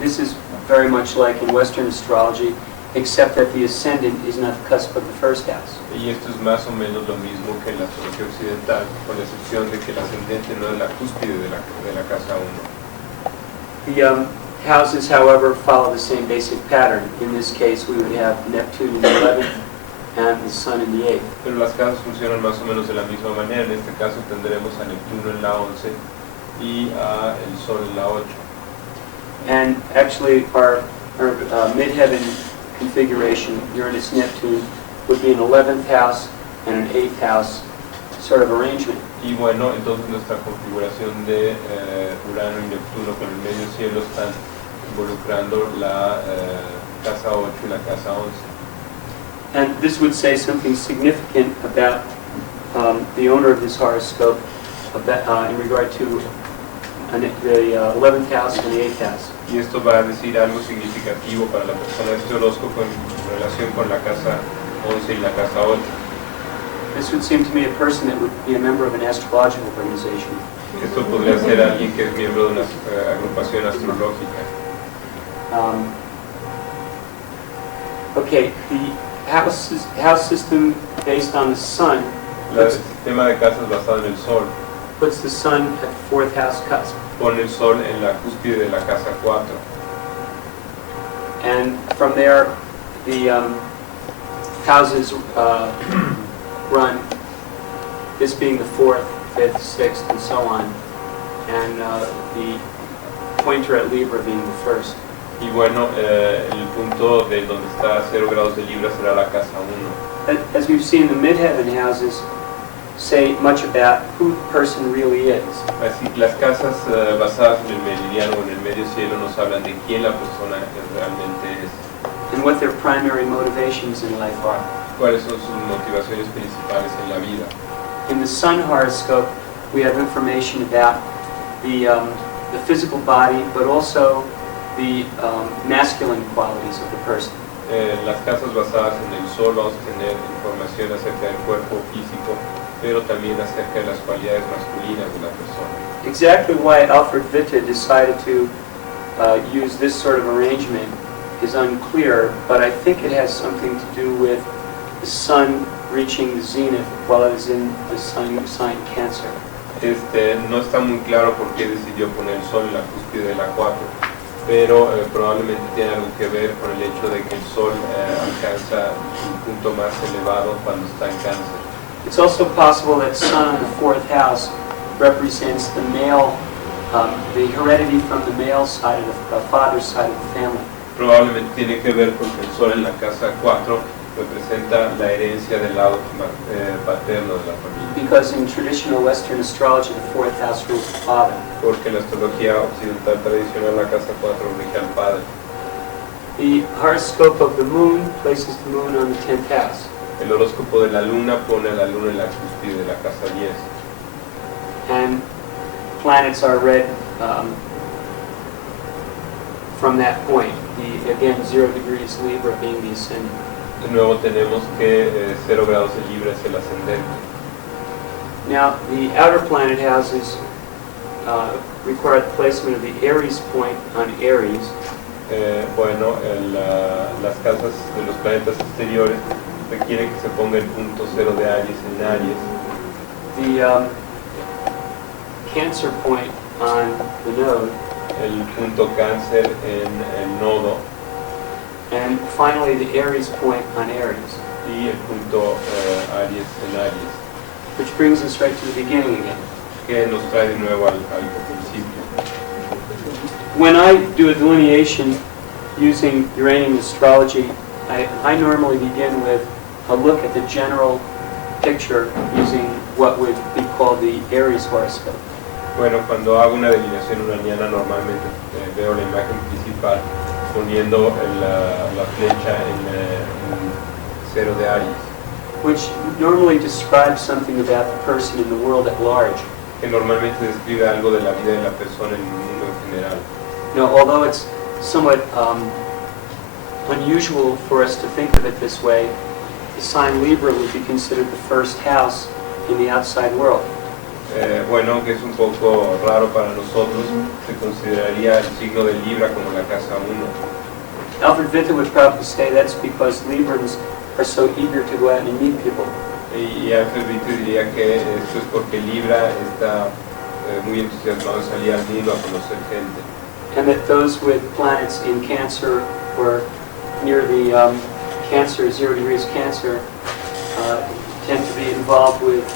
This is very much like in Western astrology, except that the ascendant is not the cusp of the first house. Y esto es más o menos lo mismo que en la astrología occidental, con la excepción de que el ascendente no es la cúspide de la casa 1. The houses, however, follow the same basic pattern. In this case, we would have Neptune in the 11th and the Sun in the 8th. Pero las casas funcionan más o menos de la misma manera. En este caso tendremos a Neptuno en la 11 y a el Sol en la 8. And actually, our midheaven configuration, Uranus-Neptune, would be an 11th house and an 8th house sort of arrangement. Y bueno, entonces nuestra configuración de Urano y Neptuno con el medio cielo están involucrando la casa 8 y la casa 11. And this would say something significant about the owner of this horoscope in regard to the 11th house and the 8th house. Y esto va a decir algo significativo para la persona de este horóscopo en relación con la casa 11 y la casa 8. This would seem to me a person that would be a member of an astrological organization. Esto podría ser alguien que es miembro de una agrupación astrológica. Okay, the house system based on the sun El sistema de casas basado en el Sol puts the sun at the 4th house cusp. pone el Sol en la cúspide de la casa 4. And from there, the houses run, this being the 4th, 5th, 6th, and so on, and the pointer at Libra being the 1st. Y bueno, el punto de donde está 0 grados de Libra será la casa 1. As we've seen, the midheaven houses say much about who the person really is. Así que las casas basadas en el meridiano o en el medio cielo nos hablan de quién la persona realmente es. And what their primary motivations in life are. Cuáles son sus motivaciones principales en la vida. In the sun horoscope, we have information about the physical body, but also the masculine qualities of the person. Las casas basadas en el sol vamos a tener información acerca del cuerpo físico, pero también acerca de las cualidades masculinas de la persona. Exactly why Alfred Witte decided to use this sort of arrangement is unclear, but I think it has something to do with the sun reaching the zenith while it is in the sign Cancer. No está muy claro por qué decidió poner el sol en la cúspide de la 4, pero probablemente tiene algo que ver con el hecho de que el sol alcanza un punto más elevado cuando está en Cáncer. It's also possible that sun in the 4th house represents the male, the heredity from the male side of the father's side of the family. Probablemente tiene que ver con que el sol en la casa 4 representa la herencia del lado paterno de la familia. Because in traditional Western astrology, the 4th house rules the father. Porque en la astrología occidental tradicional la casa 4 rige al padre. The horoscope of the moon places the moon on the 10th house. El horóscopo de la luna pone a la luna en la cúspide de la casa 10. And planets are read from that point. Again, 0 degrees Libra being the ascendant. De nuevo tenemos que 0 grados de Libra es el ascendente. Now, the outer planet houses require the placement of the Aries point on Aries. Las casas de los planetas exteriores requieren que se ponga el punto 0 de Aries en Aries. The Cancer point on the node. El punto Cáncer en el nodo. And finally, the Aries point on Aries. Y el punto Aries en Aries. Which brings us right to the beginning again. Que nos trae de nuevo al principio. When I do a delineation using Uranian astrology, I normally begin with a look at the general picture using what would be called the Aries horoscope. Bueno, cuando hago una delineación uraniana normalmente veo la imagen principal poniendo la flecha en 0 de Aries. Which normally describes something about the person in the world at large. Que normalmente describe algo de la vida de la persona en el mundo en general. Now, although it's somewhat unusual for us to think of it this way, the sign Libra would be considered the first house in the outside world. Bueno, que es un poco raro para nosotros, se consideraría el signo de Libra como la casa 1. Alfred Witte would probably say that's because Librans are so eager to go out and meet people. Y Alfred Witte diría que esto es porque Libra está muy entusiasmado de salir al mundo a conocer gente. And that those with planets in Cancer or near the Cancer, 0 degrees Cancer, tend to be involved with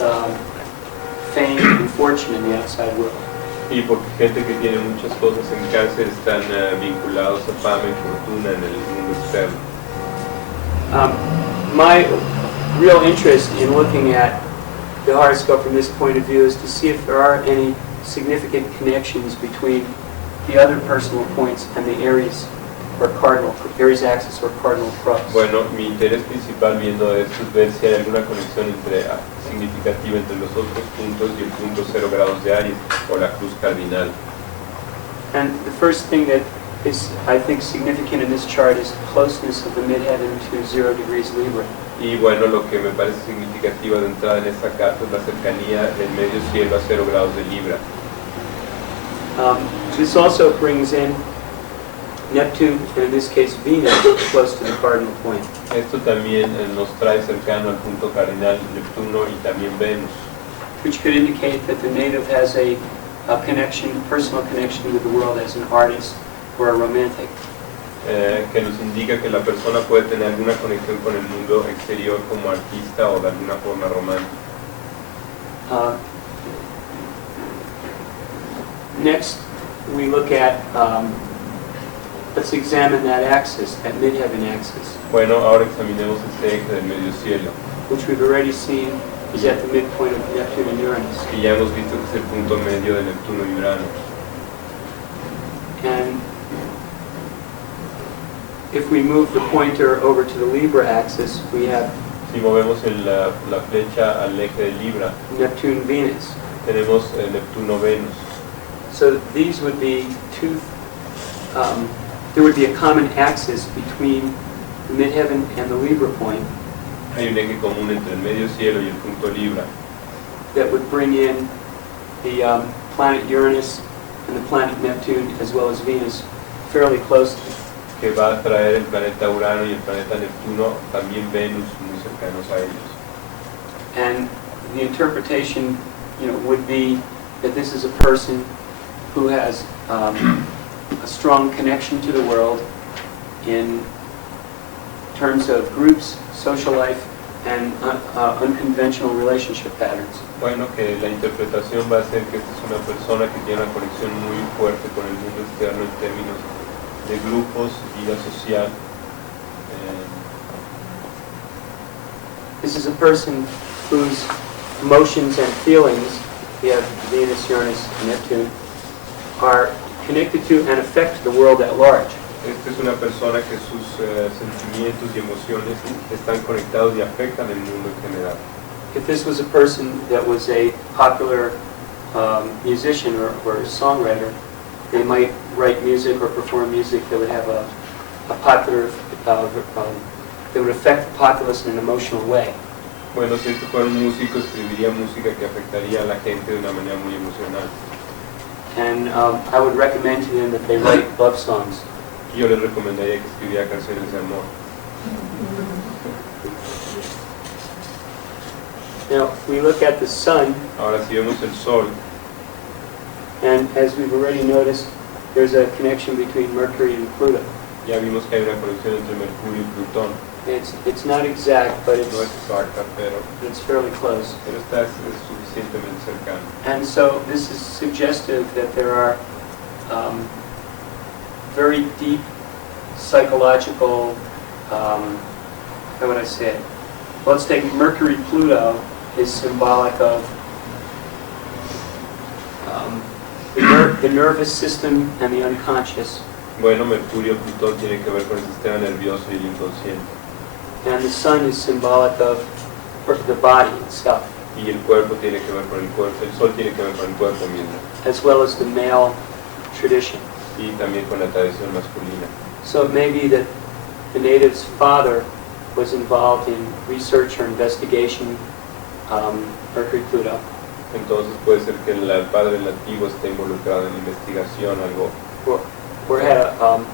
fame and fortune in the outside world. Y porque gente que tiene muchas cosas en Cáncer están vinculados a fama y fortuna en el mundo externo. My real interest in looking at the horoscope from this point of view is to see if there are any significant connections between the other personal points and the Aries or cardinal, Aries axis or cardinal crux. Bueno, mi interés principal viendo esto es ver si hay alguna conexión significativa entre los otros puntos y el punto 0 grados de Aries o la cruz cardinal. And the first thing that is, I think, significant in this chart is the closeness of the midheaven to 0 degrees Libra. Y bueno, lo que me parece significativo de entrada en esta carta es la cercanía del medio cielo a 0 grados de Libra. This also brings in Neptune, and in this case Venus, close to the cardinal point. Esto también nos trae cercano al punto cardinal Neptuno y también Venus. Which could indicate that the native has a connection, personal connection with the world as an artist or a romantic. Que nos indica que la persona puede tener alguna conexión con el mundo exterior como artista o de alguna forma romántica. Next, we look at, let's examine that axis, that midheaven axis. Bueno, ahora examinemos este eje del medio cielo. Which we've already seen is at the midpoint of Neptune and Uranus. Y ya hemos visto que es el punto medio de Neptuno y Urano. And if we move the pointer over to the Libra axis, we have si movemos la flecha al eje de Libra, Neptune, Venus. Tenemos Neptuno, Venus. So these would be two there would be a common axis between the midheaven and the Libra point Hay un eje común entre el medio cielo y el punto Libra, that would bring in the planet Uranus and the planet Neptune as well as Venus fairly closely. que va a traer el planeta Urano y el planeta Neptuno, también Venus, muy cercanos a ellos. And the interpretation, would be that this is a person who has a strong connection to the world in terms of groups, social life, and unconventional relationship patterns. Bueno, que la interpretación va a ser que esta es una persona que tiene una conexión muy fuerte con el mundo externo en términos de grupos, vida social. This is a person whose emotions and feelings, we have Venus, Uranus, and Neptune, are connected to and affect the world at large. Esta es una persona que sus sentimientos y emociones están conectados y afectan el mundo en general. If this was a person that was a popular musician or a songwriter, they might write music or perform music that would have a popular, that would affect the populace in an emotional way. Bueno, si esto fuera un músico, escribiría música que afectaría a la gente de una manera muy emocional. And I would recommend to them that they write love songs. Yo les recomendaría que escribiera canciones de amor. Now, we look at the sun, Ahora, si vemos el Sol, and as we've already noticed, there's a connection between Mercury and Pluto. ya vimos que hay una conexión entre Mercurio y Plutón. It's not exact, but No es exacta, pero it's fairly close. está suficientemente cercano. And so this is suggestive that there are very deep psychological, how would I say it? Let's take Mercury-Pluto is symbolic of the nervous system and the unconscious. Bueno, Mercurio, Plutón tiene que ver con el sistema nervioso y el inconsciente. And the sun is symbolic of the body itself, Y el cuerpo tiene que ver con el cuerpo, el Sol tiene que ver con el cuerpo mismo. as well as the male tradition. Y también con la tradición masculina. So it may be that the native's father was involved in research or investigation, Mercury-Pluto. Entonces puede ser que el padre nativo esté involucrado en investigación, algo, Or had a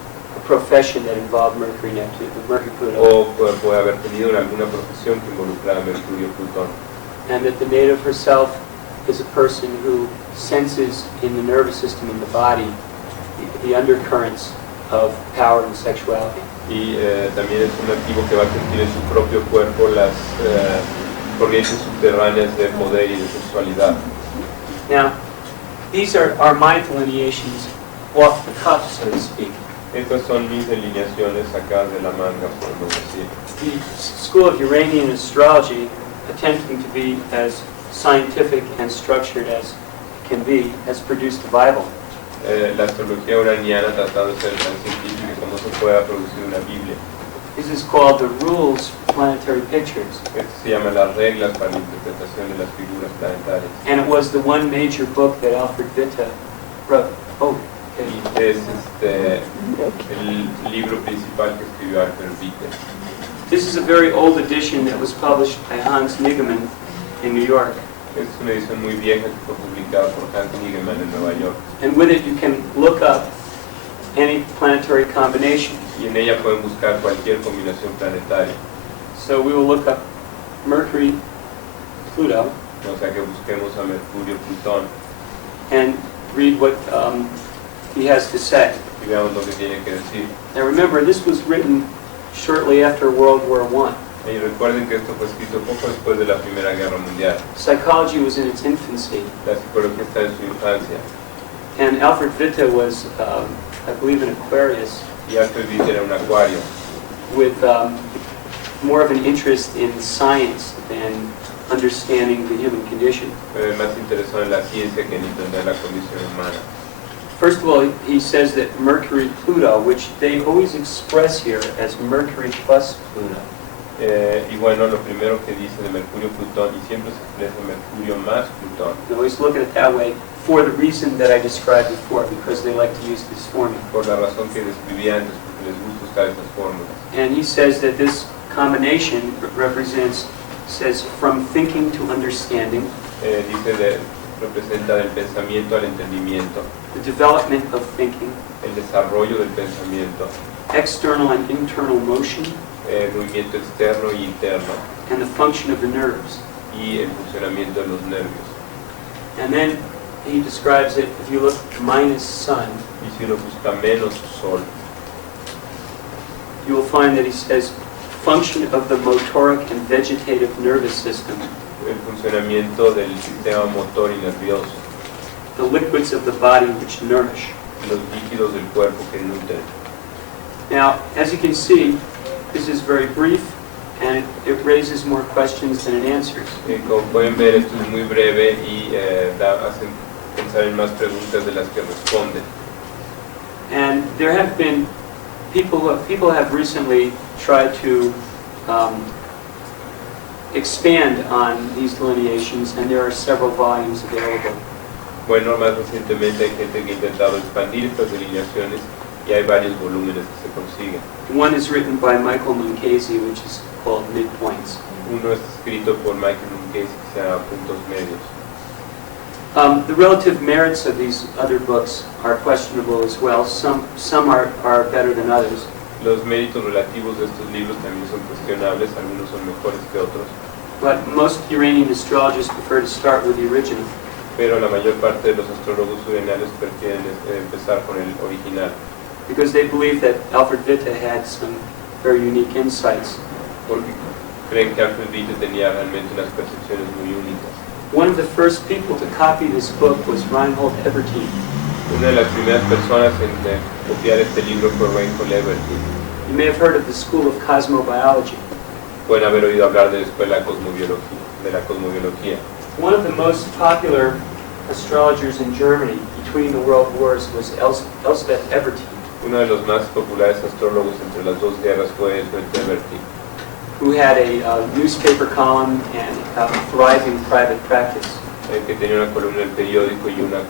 profession that involved Mercury-Pluto. o puede haber tenido alguna profesión que involucrara a Mercurio o Plutón. And that the native herself is a person who senses in the nervous system, in the body, the undercurrents of power and sexuality. Y también es un nativo que va a sentir en su propio cuerpo las corrientes subterráneas de poder y de sexualidad. Now, these are my delineations off the cuff, so to speak. Estas son mis delineaciones sacadas de la manga, podemos decir. The School of Uranian Astrology, attempting to be as scientific and structured as it can be, has produced the Bible. La astrología uraniana ha tratado de ser tan científica como se pueda producir una Biblia. This is called the Rules for Planetary Pictures. Esto se llama las reglas para la interpretación de las figuras planetarias. And it was the one major book that Alfred Witte wrote. Oh, okay. Y es el libro principal que escribió Alfred Witte. This is a very old edition that was published by Hans Nigemann in New York. Es una edición muy vieja que fue publicada por Hans Nigemann en Nueva York. And with it you can look up any planetary combination. Y en ella pueden buscar cualquier combinación planetaria. So we will look up Mercury, Pluto, O sea que busquemos a Mercurio, Plutón and read what he has to say. y veamos lo que tiene que decir. Now remember, this was written shortly after World War I. Y recuerden que esto fue escrito poco después de la Primera Guerra Mundial. Psychology was in its infancy, La psicología está en su infancia. and Alfred Witte was, I believe, an Aquarius Y Alfred Witte era un acuario, with more of an interest in science than understanding the human condition. pero es más interesado en la ciencia que en entender la condición humana. First of all, he says that Mercury-Pluto, which they always express here as Mercury plus Pluto. Y bueno, lo primero que dice de Mercurio, Plutón, y siempre se expresa Mercurio más Plutón. They always look at it that way for the reason that I described before, because they like to use this formula. Por la razón que describí antes, porque les gusta usar estas fórmulas. And he says that this combination says from thinking to understanding, Representa del pensamiento al entendimiento, the development of thinking, el desarrollo del pensamiento, external and internal motion, el movimiento externo y interno, and the function of the nerves. y el funcionamiento de los nervios. And then he describes it, if you look minus sun, Y si uno busca menos sol, you will find that he says function of the motoric and vegetative nervous system, el funcionamiento del sistema motor y nervioso, the liquids of the body which nourish. los líquidos del cuerpo que nutren. Now, as you can see, this is very brief, and it raises more questions than it answers. Como pueden ver, esto es muy breve y hace pensar en más preguntas de las que responden. And there have been people have recently tried to expand on these delineations, and there are several volumes available. Bueno, más recientemente hay gente que ha intentado expandir estas delineaciones y hay varios volúmenes que se consiguen. One is written by Michael Munchausen, which is called Midpoints. Uno está escrito por Michael Munchausen, que se llama Puntos Medios. The relative merits of these other books are questionable as well. Some are better than others. Los méritos relativos de estos libros también son cuestionables, algunos son mejores que otros, But most Uranian astrologers prefer to start with the original. pero la mayor parte de los astrólogos uranianos prefieren empezar con el original, Because they believe that Alfred Witte had some very unique insights. porque creen que Alfred Witte tenía realmente unas percepciones muy únicas. One of the first people to copy this book was Reinhold Ebertin. Una de las primeras personas en copiar este libro fue Reinhold Ebertin. You may have heard of the School of Cosmobiology. Pueden haber oído hablar de la Escuela de la Cosmobiología. One of the most popular astrologers in Germany between the world wars was Elsbeth Ebertin, Uno de los más populares astrólogos entre las dos guerras fue Elsbeth Ebertin, who had a newspaper column and a thriving private practice. que tenía una columna en el periódico y una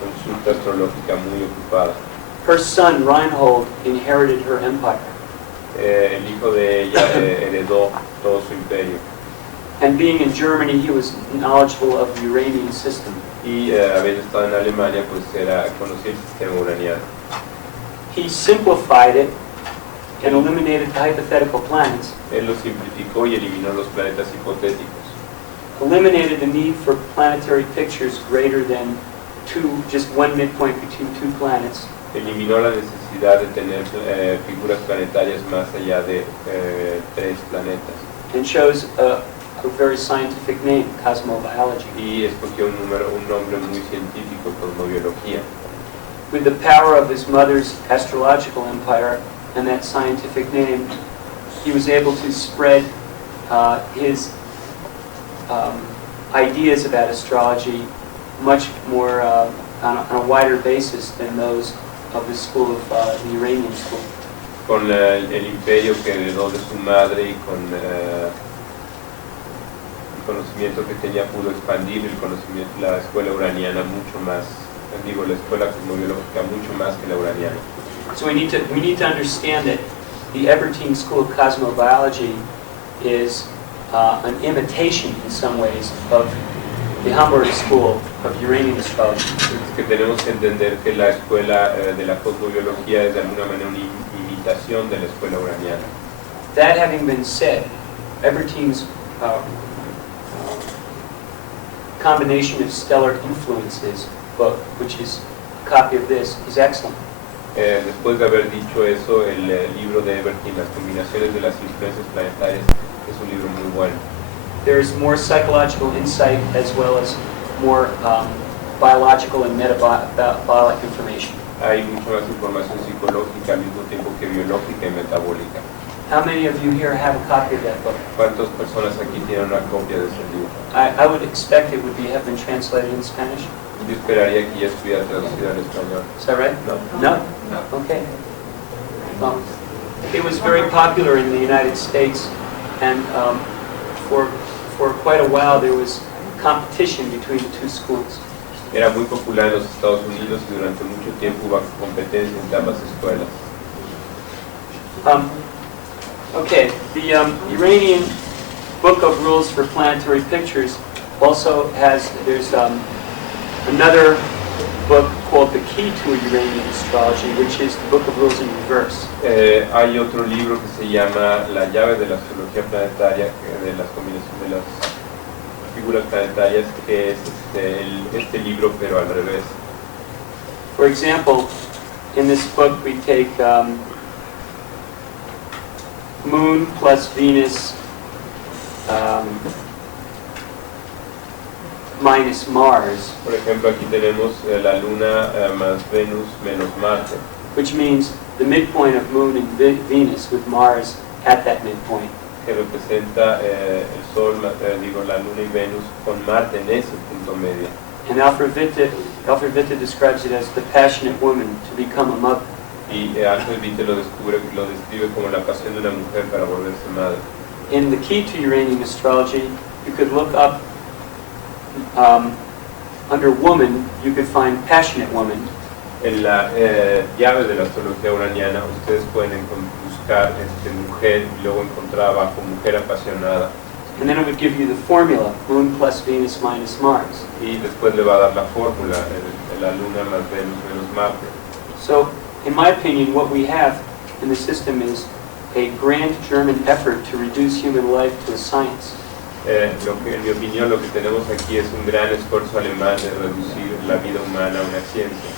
consulta astrológica muy ocupada. Her son Reinhold inherited her empire, El hijo de ella heredó todo su imperio and being in Germany, he was knowledgeable of the Uranian system. y habiendo estado en Alemania, pues conocía el sistema uraniano. He simplified it and eliminated the hypothetical planets, Él lo simplificó y eliminó los planetas hipotéticos. eliminated the need for planetary pictures greater than just one midpoint between two planets, Eliminó la necesidad de tener figuras planetarias más allá de 3 planetas. and chose a very scientific name, cosmobiology. Y escogió un nombre muy científico, cosmobiología. With the power of his mother's astrological empire and that scientific name, he was able to spread his ideas about astrology much more on a wider basis than those of the school of the Uranian school. Con el imperio que heredó de su madre y con el conocimiento que tenía, pudo expandir el conocimiento, la escuela uraniana mucho más, la escuela cosmobiológica mucho más que la uraniana. So we need to understand that the Ebertin School of Cosmobiology is an imitation in some ways of the Hamburg School of Uranian Astrology. Es que tenemos que entender que la escuela de la cosmobiología es de alguna manera una imitación de la escuela uraniana. That having been said, Ebertin's combination of stellar influences book, which is a copy of this, is excellent. Después de haber dicho eso, el libro de Ebertin, Las combinaciones de las influencias planetarias, es un libro muy bueno. There's more psychological insight as well as more biological and metabolic information. Hay mucha más información psicológica al mismo tiempo que biológica y metabólica. How many of you here have a copy of that book? ¿Cuántas personas aquí tienen una copia de ese libro? I would expect it would have been translated in Spanish. Yo esperaría que ya estuviera traducido al español. Is that right? No. No? Okay. Well, it was very popular in the United States, and for quite a while there was competition between the two schools. Era muy popular en los Estados Unidos y durante mucho tiempo hubo competencia entre ambas escuelas. Okay, the Uranian Book of Rules for Planetary Pictures also has, there's another book called The Key to Uranian Astrology, which is the Book of Rules in reverse. Hay otro libro que se llama La llave de la astrología planetaria, de las combinaciones de las figuras planetarias, que es este libro pero al revés. For example, in this book we take Moon plus Venus minus Mars, Por ejemplo, aquí tenemos la Luna más Venus menos Marte, which means the midpoint of Moon and Venus with Mars at that midpoint. que representa el Sol, la Luna y Venus con Marte en ese punto medio. And Alfred Witte describes it as the passionate woman to become a mother. Y Alfred Witte lo describe como la pasión de una mujer para volverse madre. In the Key to Uranian Astrology, you could look up under woman, you could find passionate woman. En la llave de la astrología uraniana ustedes pueden buscar mujer y luego encontrar abajo mujer apasionada. And then it would give you the formula, Moon plus Venus minus Mars. Y después le va a dar la fórmula, la Luna más Venus menos Marte. So, in my opinion, what we have in the system is a grand German effort to reduce human life to a science. En mi opinión, lo que tenemos aquí es un gran esfuerzo alemán de reducir la vida humana a una ciencia.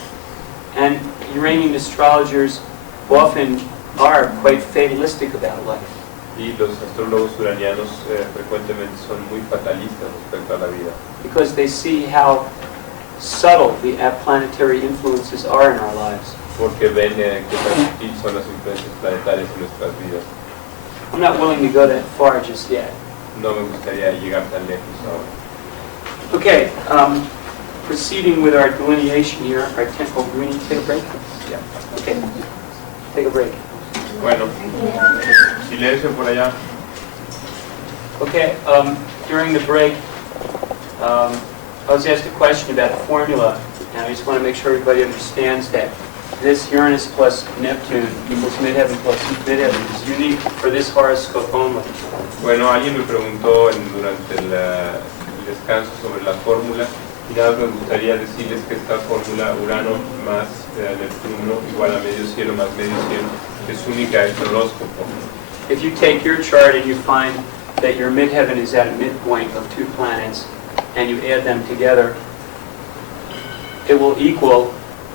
And Uranian astrologers often are quite fatalistic about life. Y los astrólogos uranianos frecuentemente son muy fatalistas respecto a la vida. Because they see how subtle the planetary influences are in our lives. Porque ven que tan sutil son las influencias planetarias en nuestras vidas. I'm not willing to go that far just yet. No me gustaría llegar tan lejos ahora. Okay, proceeding with our delineation here, do we need to take a break? Yeah. Okay, take a break. Bueno, silencio por allá. Okay, during the break, I was asked a question about the formula, and I just want to make sure everybody understands that this Uranus plus Neptune equals midheaven plus midheaven is unique for this horoscope only. Bueno, alguien me preguntó durante el descanso sobre la fórmula y nada, me gustaría decirles que esta fórmula Urano más Neptuno igual a medio cielo más medio cielo es única en el horóscopo. If you take your chart and you find that your midheaven is at a midpoint of two planets and you add them together, it will equal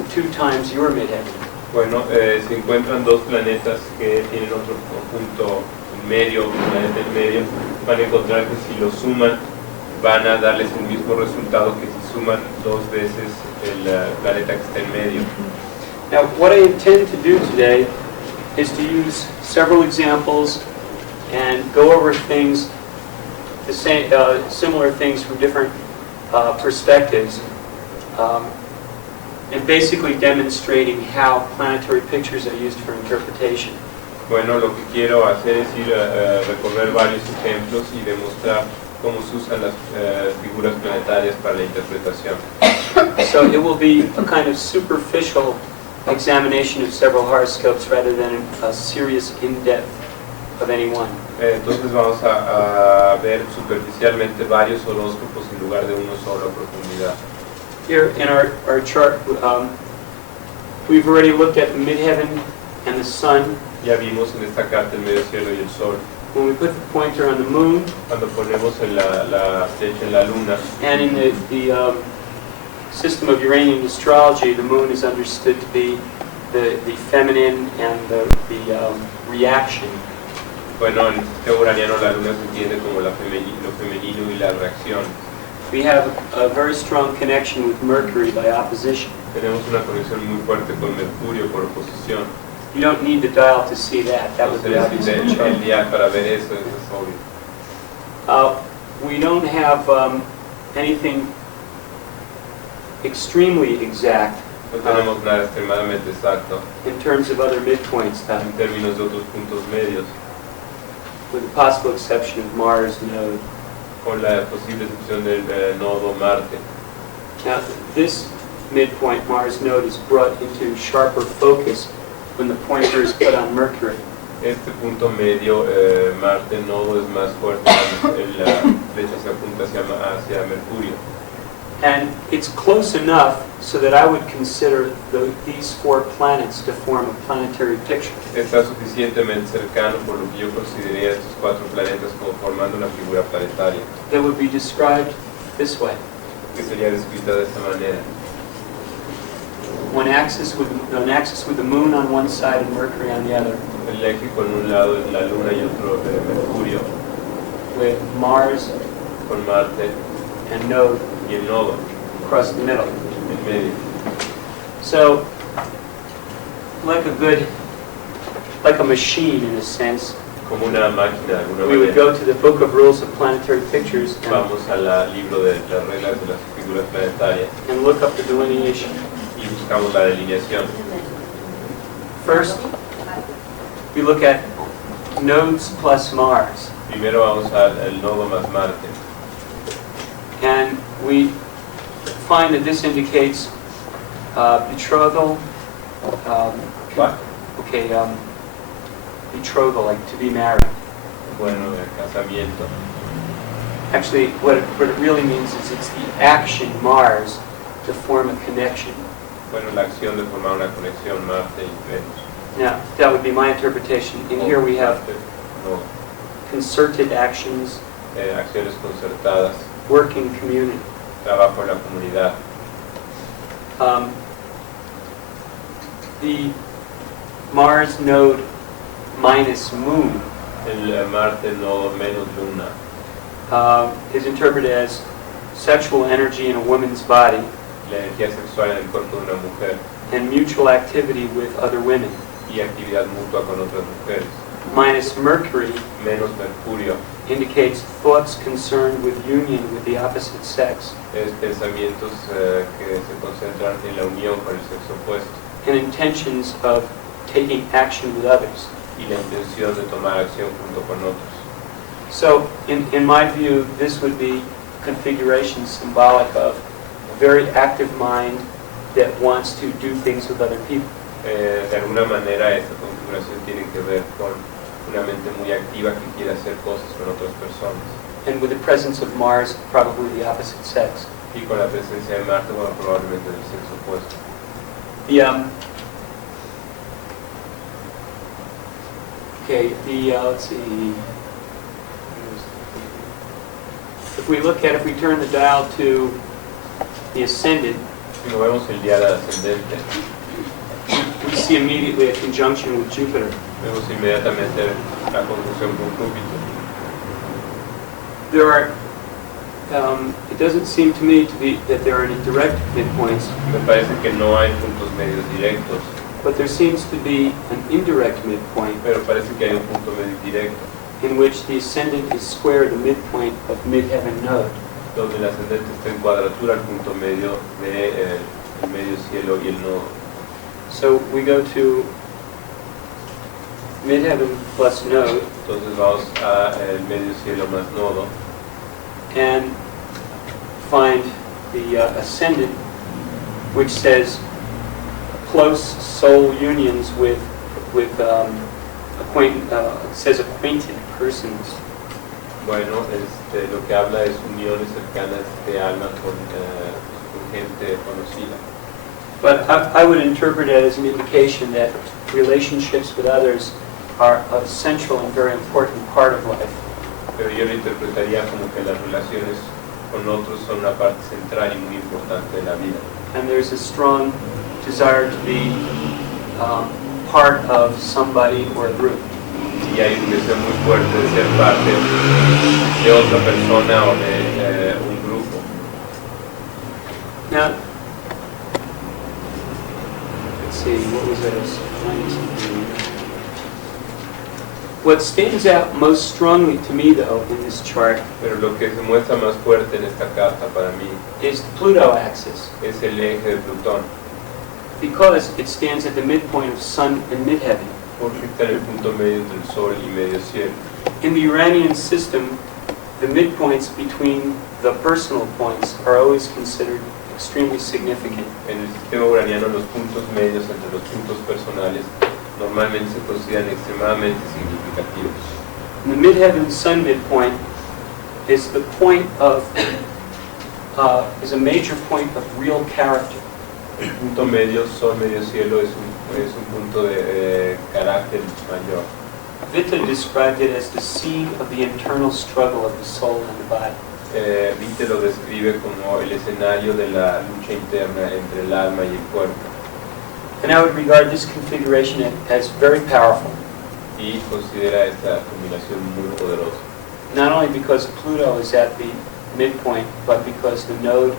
2 times your midheaven. Bueno, se encuentran dos planetas que tienen otro punto medio, un planeta en medio, van a encontrar que si lo suman van a darles el mismo resultado que si suman 2 veces el planeta que está en medio. Now, what I intend to do today is to use several examples and go over things, the same, similar things from different perspectives, and basically demonstrating how planetary pictures are used for interpretation. Bueno, lo que quiero hacer es ir a recorrer varios ejemplos y demostrar cómo se usan las figuras planetarias para la interpretación. So it will be a kind of superficial examination of several horoscopes rather than a serious in-depth of any one. Entonces vamos a ver superficialmente varios horóscopos en lugar de uno solo a profundidad. Here in our chart, we've already looked at the midheaven and the sun. Ya vimos en esta carta el medio cielo y el sol. When we put the pointer on the moon, Cuando ponemos la flecha en la luna, and in the system of Uranian astrology, the moon is understood to be the feminine and the reaction. bueno, en el sistema uraniano la luna se entiende como lo femenino y la reacción. We have a very strong connection with Mercury by opposition. Tenemos una conexión muy fuerte con Mercurio por oposición. You don't need the dial to see that. That would be obvious in the El chart. dial para ver eso es obvio. We don't have anything extremely exact No tenemos nada extremadamente exacto in terms of other midpoints, en términos de otros puntos medios, with the possible exception of Mars node. con la posible excepción del nodo Marte. Now, this midpoint, Mars node, is brought into sharper focus when the pointer is put on Mercury. Este punto medio, Marte nodo, es más fuerte cuando la flecha se apunta hacia Mercurio. And it's close enough so that I would consider these 4 planets to form a planetary picture. Está suficientemente cercano por lo que yo consideraría estos 4 planetas como formando una figura planetaria, That would be described this way. que sería descrita de esta manera. One axis with the moon on one side and Mercury on the other, El eje con un lado la Luna y otro Mercurio, with Mars con Marte and node y el nodo across the middle. en medio. So, like a machine in a sense, Como una máquina de alguna we would manera. go to the Book of Rules of Planetary Pictures Vamos al libro de las reglas de las figuras planetarias and look up the delineation. y buscamos la delineación. First, we look at nodes plus Mars, Primero vamos al nodo más Marte. and we find that this indicates betrothal, ¿Cuál? betrothal, like to be married. Bueno, el casamiento. Actually, what it really means is it's the action Mars to form a connection. Bueno, la acción de formar una conexión Marte y Venus. Now, that would be my interpretation. In here we have Marte, no, concerted actions, acciones concertadas, working community. trabajo en la comunidad. The Mars node minus moon El Marte nodo menos Luna is interpreted as sexual energy in a woman's body la energía sexual en el cuerpo de una mujer and mutual activity with other women. y actividad mutua con otras mujeres. Minus Mercury Menos Mercurio indicates thoughts concerned with union with the opposite sex es pensamientos que se concentran en la unión con el sexo opuesto and intentions of taking action with others. y la intención de tomar acción junto con otros. So, in my view, this would be configuration symbolic of a very active mind that wants to do things with other people. De alguna manera esta configuración tiene que ver con una mente muy activa que quiere hacer cosas con otras personas And with the presence of Mars, probably the opposite sex. y con la presencia de Marte, bueno, probablemente del sexo opuesto. Let's see. If we turn the dial to the ascendant, Si movemos el dial ascendente, we see immediately a conjunction with Jupiter. vemos inmediatamente la conjunción con Júpiter. There are, it doesn't seem to me to be that there are any direct midpoints, Me parece que no hay puntos medios directos, but there seems to be an indirect midpoint pero parece que hay un punto medio directo, in which the ascendant is square the midpoint of midheaven node. donde el ascendente está en cuadratura al punto medio de el medio cielo y el nodo. So we go to midheaven plus node Entonces vamos a el medio cielo más nodo and find the ascendant, which says close soul unions with acquainted persons. Bueno, lo que habla es uniones cercanas de alma con gente conocida. But I would interpret it as an indication that relationships with others are a central and very important part of life. Pero yo lo interpretaría como que las relaciones con otros son una parte central y muy importante de la vida. And there's a strong desire to be part of somebody or a group. Y hay un deseo muy fuerte de ser parte de otra persona o de un grupo. Now, let's see, what was it? What stands out most strongly to me, though, in this chart Pero lo que se muestra más fuerte en esta carta para mí is the Pluto axis. es el eje de Plutón. because it stands at the midpoint of sun and midheaven. Porque está en el punto medio entre el sol y medio cielo. In the Uranian system, the midpoints between the personal points are always considered extremely significant. En el sistema uraniano, los puntos medios entre los puntos personales normalmente se consideran extremadamente significativos. And the midheaven sun midpoint is the point of is a major point of real character. El punto medio, sol, medio cielo, es un punto de carácter mayor. Witte described it as the scene of the internal struggle of the soul and the body. Witte lo describe como el escenario de la lucha interna entre el alma y el cuerpo. And I would regard this configuration as very powerful. Y considera esta combinación muy poderosa. Not only because Pluto is at the midpoint, but because the node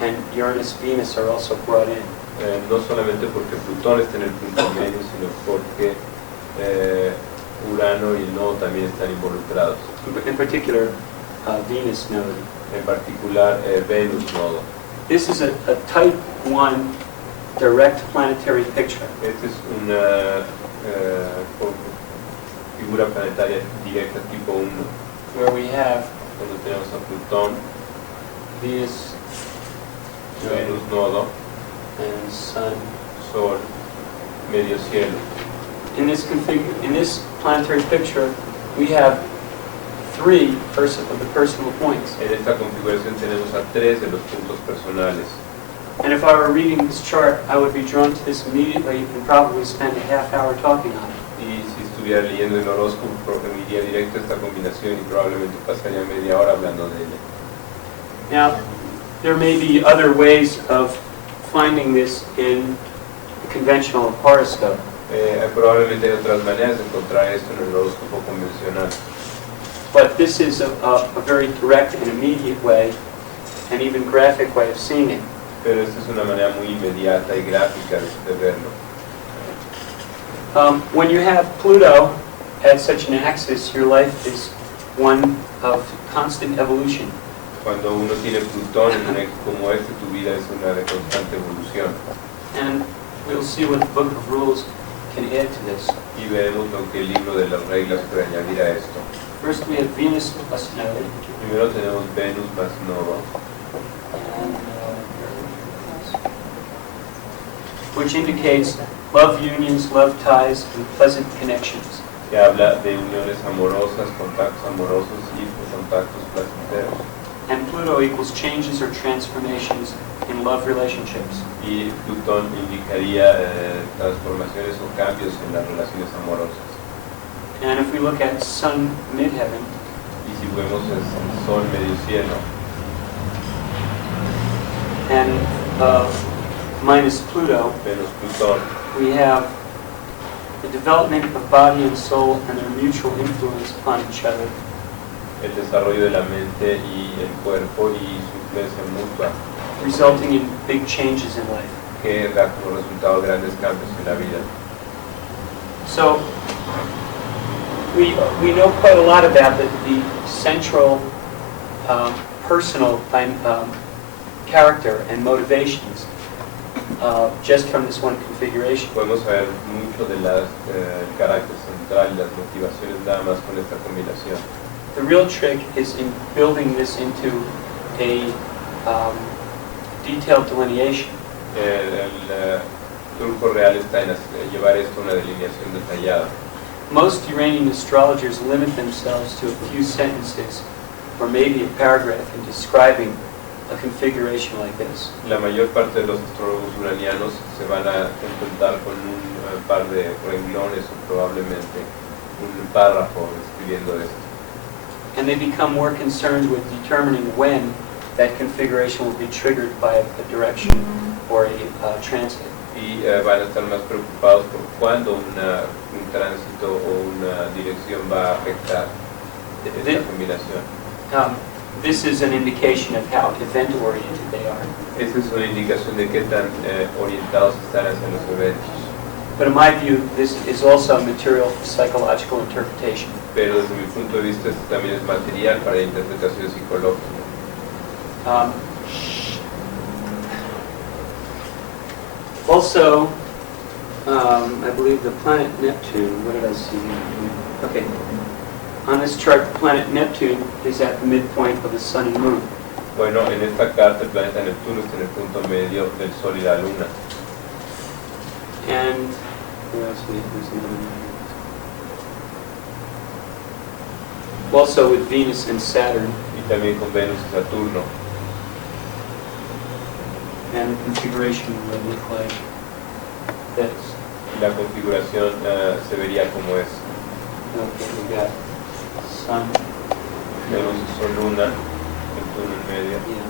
and Uranus, Venus are also brought in. No solamente porque Plutón está en el punto medio, sino porque Urano y el nodo también están involucrados. In particular, Venus node. En particular, Venus nodo. This is a type 1 direct planetary picture. Esta es una figura planetaria directa tipo 1. Where we have Donde tenemos a Plutón, Venus, Venus nodo, and Sun. Sol, medio cielo. In this planetary picture, we have 3 of the personal points. En esta configuración tenemos a 3 de los puntos personales. And if I were reading this chart, I would be drawn to this immediately and probably spend a half hour talking on it. Y si estuviera leyendo el horóscopo, me iría directo a esta combinación y probablemente pasaría media hora hablando de ella. Now, there may be other ways of finding this in the conventional horoscope. Probablemente hay otras maneras de encontrar esto en el horóscopo convencional. But this is a very direct and immediate way, and even graphic way of seeing it. Pero esta es una manera muy inmediata y gráfica de verlo. When you have Pluto at such an axis, your life is one of constant evolution. Cuando uno tiene Plutón en un eje como este, tu vida es una de constante evolución. And we'll see what the Book of Rules can add to this. Y veremos lo que el libro de las reglas puede añadir a esto. First we have Venus plus node. Primero tenemos Venus más nodo, And, which indicates love unions, love ties, and pleasant connections. que habla de uniones amorosas, contactos amorosos y contactos placenteros. And Pluto equals changes or transformations in love relationships. Y Plutón indicaría transformaciones o cambios en las relaciones amorosas. And if we look at Sun midheaven, Y si vemos el Sol medio cielo, and minus Pluto, Venus Plutón, we have the development of body and soul and their mutual influence upon each other. el desarrollo de la mente y el cuerpo y su influencia mutua, Resulting in big changes in life. que da como resultado grandes cambios en la vida. So we know quite a lot about the central personal character and motivations just from this one configuration. Podemos saber mucho del carácter central y las motivaciones nada más con esta combinación. The real trick is in building this into a detailed delineation. El truco real está en llevar esto a una delineación detallada. Most Uranian astrologers limit themselves to a few sentences or maybe a paragraph in describing a configuration like this. La mayor parte de los astrólogos uranianos se van a contentar con un par de renglones o probablemente un párrafo escribiendo esto. And they become more concerned with determining when that configuration will be triggered by a direction or a transit. Y van a estar más preocupados por cuándo un tránsito o una dirección va a afectar esta combinación. This is an indication of how event-oriented they are. Esa es una indicación de qué tan orientados están hacia los eventos. But in my view, this is also material for psychological interpretation. Pero desde mi punto de vista esto también es material para interpretación psicológica. Also, I believe the planet Neptune, what did I see? Okay. On this chart, the planet Neptune is at the midpoint of the Sun and Moon. Bueno, en esta carta el planeta Neptuno está en el punto medio del Sol y la Luna. And where else there's another one. Also with Venus and Saturn. Y también con Venus y Saturno. And configuration would look like this. Y la configuración se vería como es. Okay, we got Sun. Venus, Sol, Luna, Neptuno en medio. Yeah.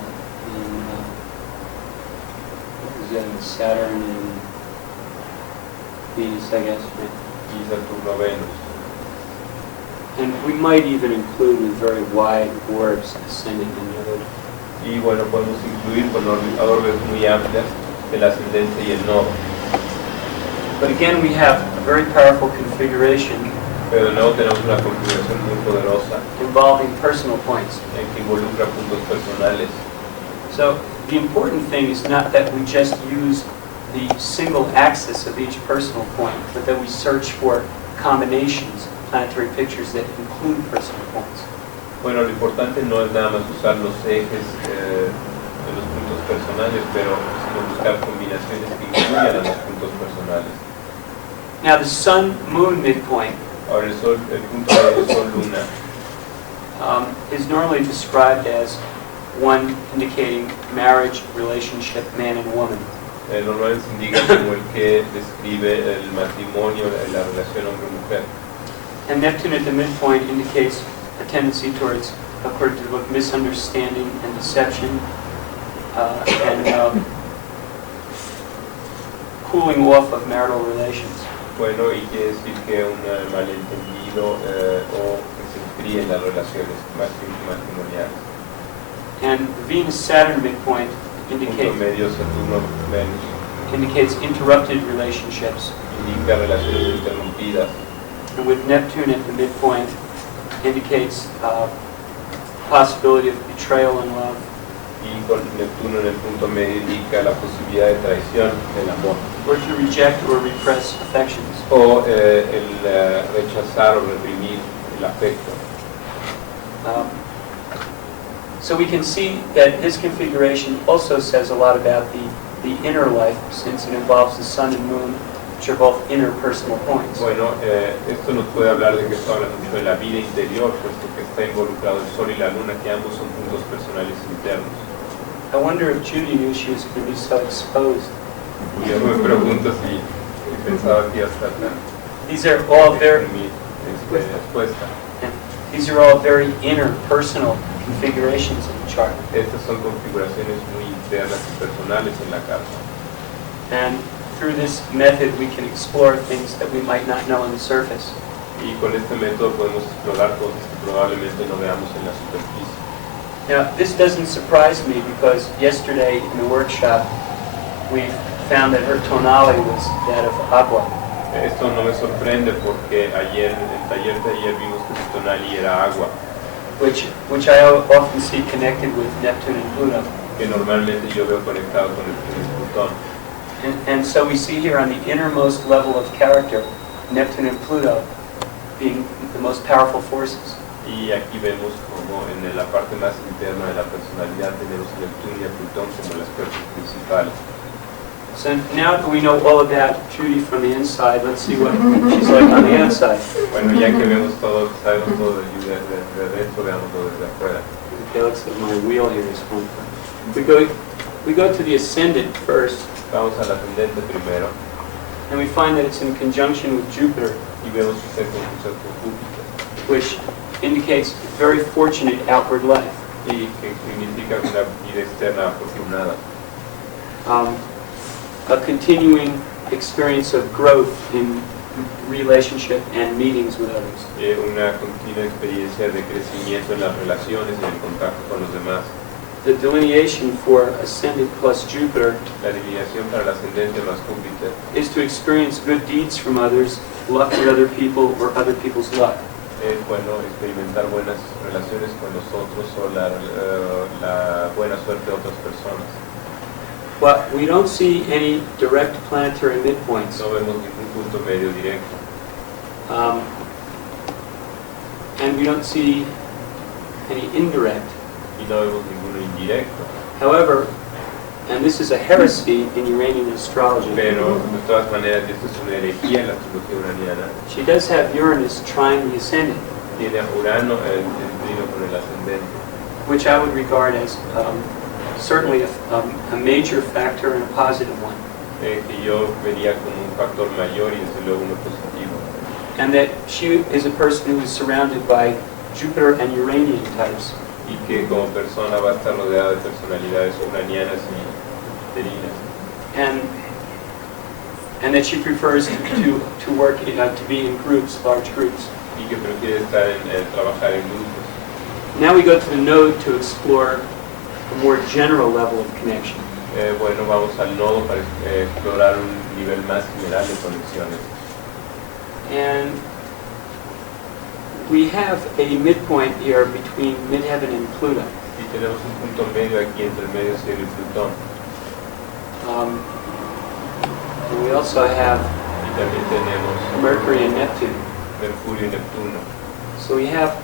And we got Saturn and Venus, I guess, right? Y Saturno, Venus. And we might even include with very wide orbs ascending and node. Y bueno, podemos incluir con orbes muy amplias el ascendente y el nodo. But again, we have a very powerful configuration Pero de nuevo tenemos una configuración muy poderosa involving personal points. en que involucra puntos personales. So the important thing is not that we just use the single axis of each personal point, but that we search for combinations of planetary pictures that include personal points. Bueno, lo importante no es nada más usar los ejes de los puntos personales, pero sino buscar combinaciones que incluyan a los puntos personales. Now the Sun-Moon midpoint Ahora el punto medio Sol-Luna is normally described as one indicating marriage, relationship, man and woman. normalmente se indica como el que describe el matrimonio, la relación hombre-mujer. And Neptune at the midpoint indicates a tendency towards, according to the book, misunderstanding and deception, and cooling off of marital relations. Bueno, y quiere decir que un malentendido o que se enfríen las relaciones matrimoniales. And Venus-Saturn midpoint Punto medio Saturno-Venus indicates interrupted relationships. indica relaciones interrumpidas. And with Neptune at the midpoint indicates possibility of betrayal in love. Y con Neptuno en el punto medio indica la posibilidad de traición del amor. Or to reject or repress affections. O el rechazar o reprimir el afecto. So we can see that his configuration also says a lot about the inner life, since it involves the Sun and Moon, which are both interpersonal points. Bueno, esto nos puede hablar de que esto habla mucho de la vida interior, puesto que está involucrado el Sol y la Luna, que ambos son puntos personales internos. I wonder if Judy knew she was going to be so exposed. Y yo me pregunto si pensaba que iba a estar tan These are all very, expuesta. these are all very interpersonal configurations in the chart. Estas son configuraciones muy internas y personales en la carta. And through this method, we can explore things that we might not know on the surface. Y con este método podemos explorar cosas que probablemente no veamos en la superficie. Now, this doesn't surprise me because yesterday in the workshop, we found that her tonality was that of agua. Esto no me sorprende porque ayer, en el taller de ayer vimos que su tonalidad era agua, which I often see connected with Neptune and Pluto. que normalmente yo veo conectado con el Plutón. And so we see here on the innermost level of character, Neptune and Pluto being the most powerful forces. Y aquí vemos como en la parte más interna de la personalidad tenemos a Neptuno y a Plutón como las fuerzas principales. So now that we know all about Judy from the inside, let's see what she's like on the outside. Bueno, ya que vemos todo, sabemos todo de dentro, veámoslo desde afuera. Okay, looks like my wheel here is one. We go to the ascendant first, Vamos al ascendente primero and we find that it's in conjunction with Jupiter, y vemos que está en conjunción con Júpiter, which indicates very fortunate outward life. y que significa una vida externa afortunada. A continuing experience of growth in relationship and meetings with others. Una continua experiencia de crecimiento en las relaciones y en el contacto con los demás. The delineation for ascendant plus Jupiter La delineación para el ascendente más Júpiter is to experience good deeds from others, luck with other people, or other people's luck. es bueno experimentar buenas relaciones con nosotros o la buena suerte de otras personas. But we don't see any direct planetary midpoints. No vemos ningún punto medio directo. And we don't see any indirect. Y no vemos ninguno indirecto. However, and this is a heresy in Uranian astrology, Pero, de todas maneras, esto es una herejía en la astrología uraniana. she does have Uranus trine the ascendant, Tiene a Urano el trino con el ascendente, which I would regard as certainly a major factor and a positive one. que yo vería como un factor mayor y desde luego uno positivo. And that she is a person who is surrounded by Jupiter and Uranian types. Y que como persona va a estar rodeada de personalidades uranianas y jupiterinas. And that she prefers to work to be in groups, large groups. Y que prefiere estar trabajar en grupos. Now we go to the node to explore a more general level of connection. Bueno, vamos al nodo para explorar un nivel más general de conexiones. And we have a midpoint here between midheaven and Pluto. Y tenemos un punto medio aquí entre el medio cielo y Plutón. And we also have Y también tenemos Mercury and Neptune. Mercurio y Neptuno. So we have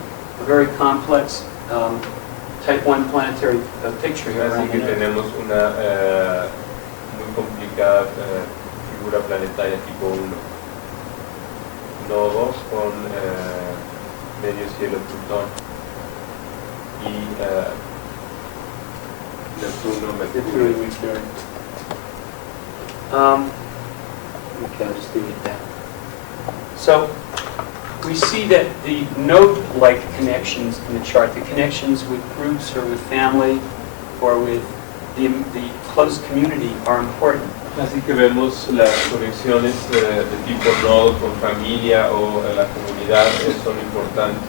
a very complex type 1 planetary picture here. Así around que the node. tenemos una muy complicada figura planetaria tipo 1. Nodos con medio cielo Plutón y Neptuno, Mercurio. Okay, I'll just leave it there. So we see that the node-like connections in the chart, the connections with groups or with family or with the close community are important. Así que vemos las conexiones de tipo nodo con familia o la comunidad son importantes.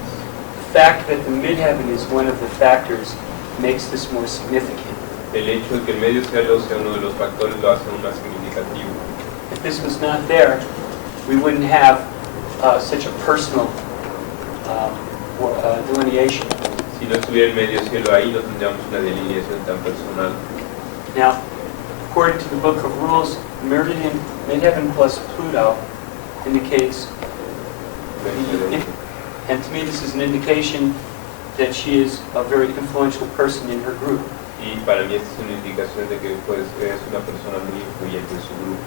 The fact that the midheaven is one of the factors makes this more significant. El hecho de que el medio cielo sea uno de los factores lo hace aún más significativo. If this was not there, we wouldn't have such a personal delineation. Si no estuviera el medio cielo ahí, no tendríamos una delineación tan personal. Now, according to the Book of Rules, Meridian midheaven plus Pluto indicates, and to me this is an indication that she is a very influential person in her group. Y para mí esta es una indicación de que pues, es una persona muy influyente en su grupo.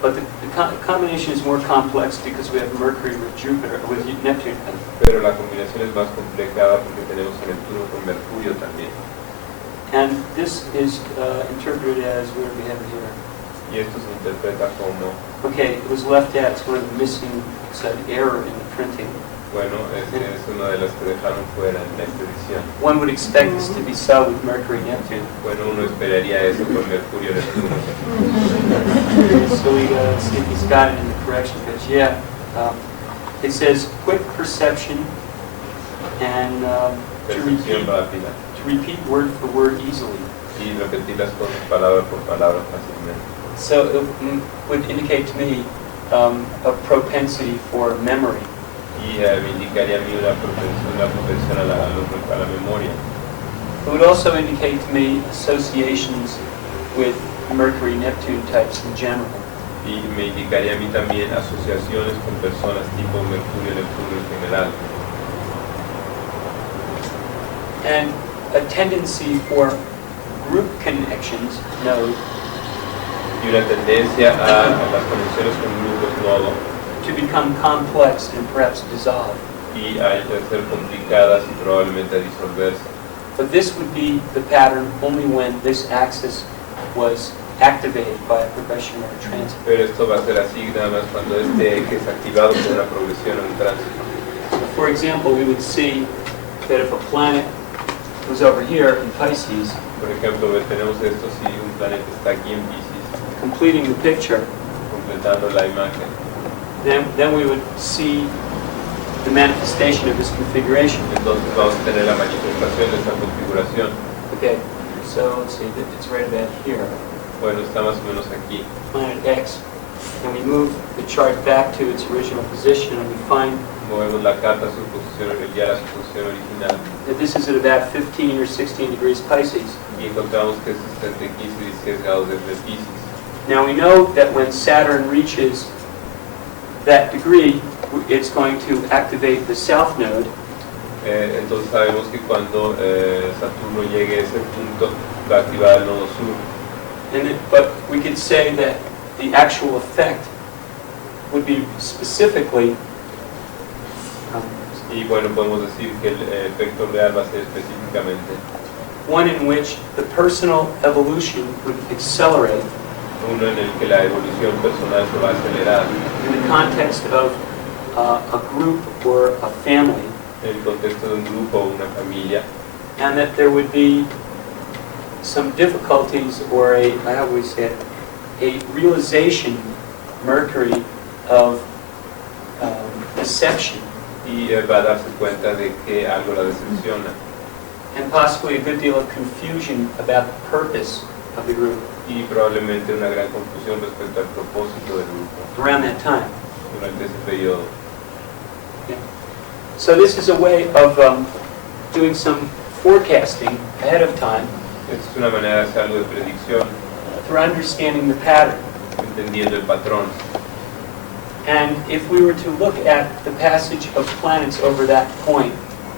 But the combination is more complex because we have Mercury with Jupiter, with Neptune. Pero la combinación es más complicada porque tenemos a Neptuno con Mercurio también. And this is interpreted as, where do we have it here? Y esto se interpreta como, Okay, it was left out, it's one of the missing, it's an error in the printing. bueno, es una de las que dejaron fuera en esta edición. One would expect this to be so with Mercury Neptune. Bueno, uno esperaría eso con Mercurio Neptuno. So we see if he's got it in the correction page. Yeah, it says quick perception and Percepción rápida. to repeat word for word easily. Y repetir las cosas palabra por palabra fácilmente. So it would indicate to me a propensity for memory. Y me indicaría a mí una propensión a la memoria. It would also indicate to me associations with Mercury-Neptune types in general. Y me indicaría a mí también asociaciones con personas tipo Mercurio-Neptuno en general. And a tendency for group connections, node, Y una tendencia a las conexiones con grupos nodo to become complex and perhaps dissolve. y a ser complicadas y probablemente a disolverse. But this would be the pattern only when this axis was activated by a progression or a transit. Pero esto va a ser así nada más cuando este eje es activado por una progresión o un tránsito. So for example, we would see that if a planet was over here in Pisces, Por ejemplo, tenemos esto si un planeta está aquí en Piscis, completing the picture, completando la imagen. then we would see the manifestation of this configuration. Entonces vamos a tener la manifestación de esta configuración. Okay, so let's see, it's right about here. Bueno, está más o menos aquí. Planet X and we move the chart back to its original position, and we find Movemos la carta a su posición, el día a su posición original that this is at about 15 or 16 degrees Pisces. y encontramos que este está entre 15 y 16 grados de Piscis. Now we know that when Saturn reaches that degree, it's going to activate the south node, Entonces sabemos que cuando Saturno llegue a ese punto va a activar el nodo sur. but we could say that the actual effect would be specifically Y bueno, podemos decir que el efecto real va a ser específicamente one in which the personal evolution would accelerate uno en el que la evolución personal se va a acelerar in the context of a group or a family, en el contexto de un grupo o una familia, and that there would be some difficulties or how would we say it, a realization, Mercury, of deception, y va a darse cuenta de que algo la decepciona and possibly a good deal of confusion about the purpose of the group y probablemente una gran confusión respecto al propósito del grupo around that time. durante ese periodo. So this is a way of doing some forecasting ahead of time Esta es una manera de hacer algo de predicción, for understanding the pattern. entendiendo el patrón. And if we were to look at the passage of planets over that point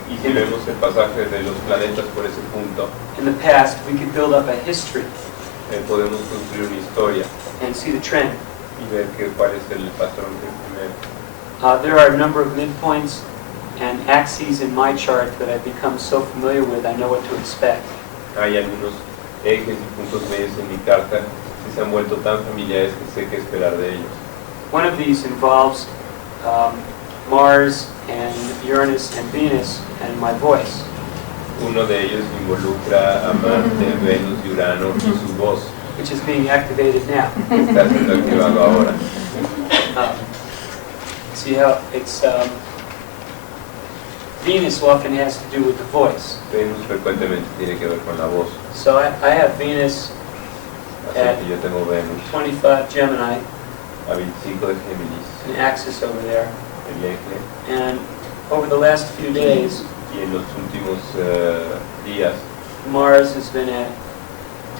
Y si vemos el pasaje de los planetas por ese punto, in the past, we could build up a history podemos construir una historia and see the trend. y ver cuál es el patrón del primero. There are a number of midpoints and axes in my chart that I've become so familiar with, I know what to expect. Hay algunos ejes y puntos medios en mi carta que se han vuelto tan familiares que sé qué esperar de ellos. One of these involves Mars and Uranus and Venus and my voice. Uno de ellos involucra a Marte, Venus y Urano y su voz, Which is being activated now. que está siendo activado ahora. See how it's Venus often has to do with the voice. Venus frecuentemente tiene que ver con la voz. So I have Venus Así que yo tengo Venus 25 Gemini, a 25 de Géminis, an axis over there, el eje, and over the last few days, y en los últimos días Mars has been at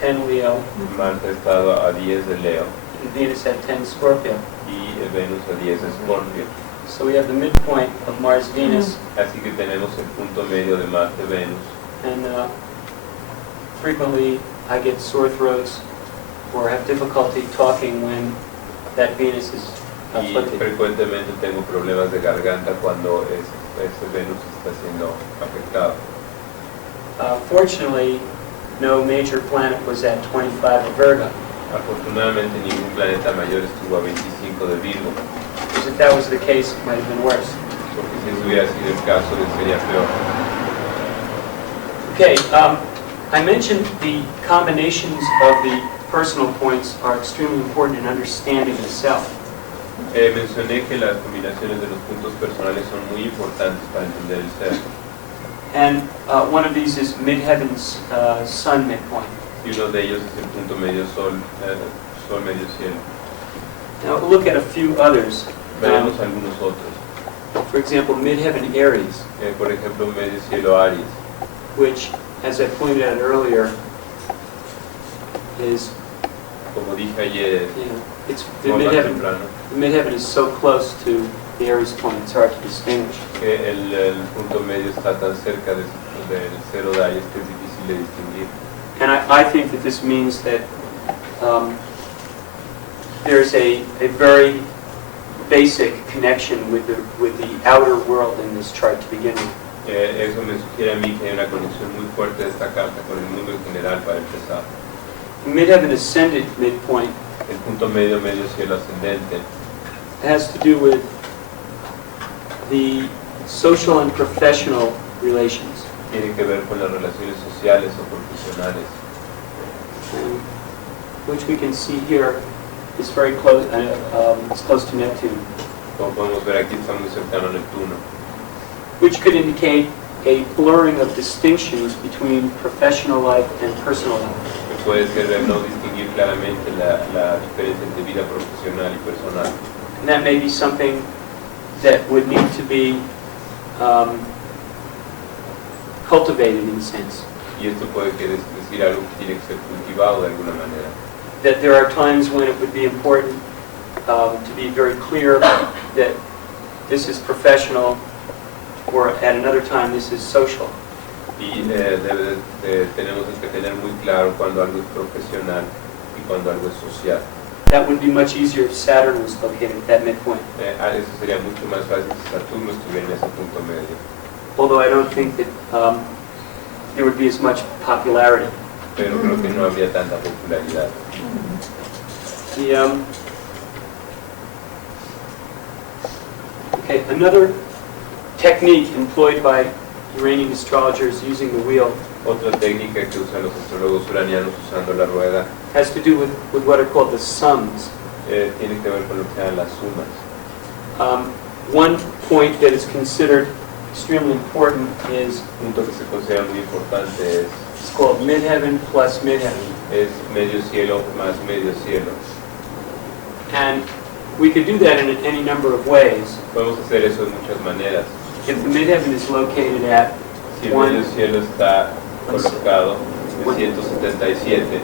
10 Leo, Marte ha estado a 10 de Leo and Venus at 10 Scorpio. y Venus a 10 de Escorpio. So we have the midpoint of Mars-Venus, Así que tenemos el punto medio de Marte-Venus. and frequently I get sore throats or have difficulty talking when that Venus is Y afflicted. frecuentemente tengo problemas de garganta cuando ese Venus está siendo afectado. Fortunately, no major planet was at 25 of Virgo. Afortunadamente ningún planeta mayor estuvo a 25 de Virgo, Because if that was the case, it might have been worse. porque si eso hubiera sido el caso sería peor. Okay, I mentioned the combinations of the personal points are extremely important in understanding the self. Mencioné que las combinaciones de los puntos personales son muy importantes para entender el ser. And one of these is midheaven's sun midpoint. Y uno de ellos es el punto medio sol, sol medio cielo. Now we'll look at a few others. Veremos algunos otros. For example, midheaven Aries, Por ejemplo, medio cielo Aries, which, as I pointed out earlier, is, como dije ayer, it's the o más midheaven. temprano, The midheaven is so close to the Aries point, it's hard to distinguish. que el punto medio está tan cerca del cero de Aries que es difícil de distinguir. And I think that this means that there's a very basic connection with the outer world in this chart to begin with. Eso me sugiere a mí que hay una conexión muy fuerte de esta carta con el mundo en general para empezar. The midheaven ascendant midpoint El punto medio, medio cielo ascendente, has to do with the social and professional relations, tiene que ver con las relaciones sociales o profesionales, which we can see here is very close. It's close to Neptune, como podemos ver aquí está muy cercano a Neptuno, which could indicate a blurring of distinctions between professional life and personal life. que puede ser el no distinguir distinguir claramente la diferencia entre vida profesional y personal. And that may be something that would need to be cultivated in a sense. Y esto puede decir algo que tiene que ser cultivado de alguna manera. That there are times when it would be important to be very clear that this is professional, or at another time this is social. Y tenemos que tener muy claro cuando algo es profesional y cuando algo es social. That would be much easier if Saturn was located at that midpoint. Eso sería mucho más fácil si Saturno estuviera en ese punto medio. Although I don't think that there would be as much popularity. Pero creo que no habría tanta popularidad. Okay, another technique employed by Uranian astrologers using the wheel Otra técnica que usan los astrólogos uranianos usando la rueda has to do with what are called the sums. tiene que ver con lo que se llaman las sumas. One point that is considered extremely important is Un punto que se considera muy importante it's called midheaven plus midheaven. es medio cielo más medio cielo. And we could do that in any number of ways. Podemos hacer eso de muchas maneras. If the midheaven is located at Si el medio cielo está colocado en 177,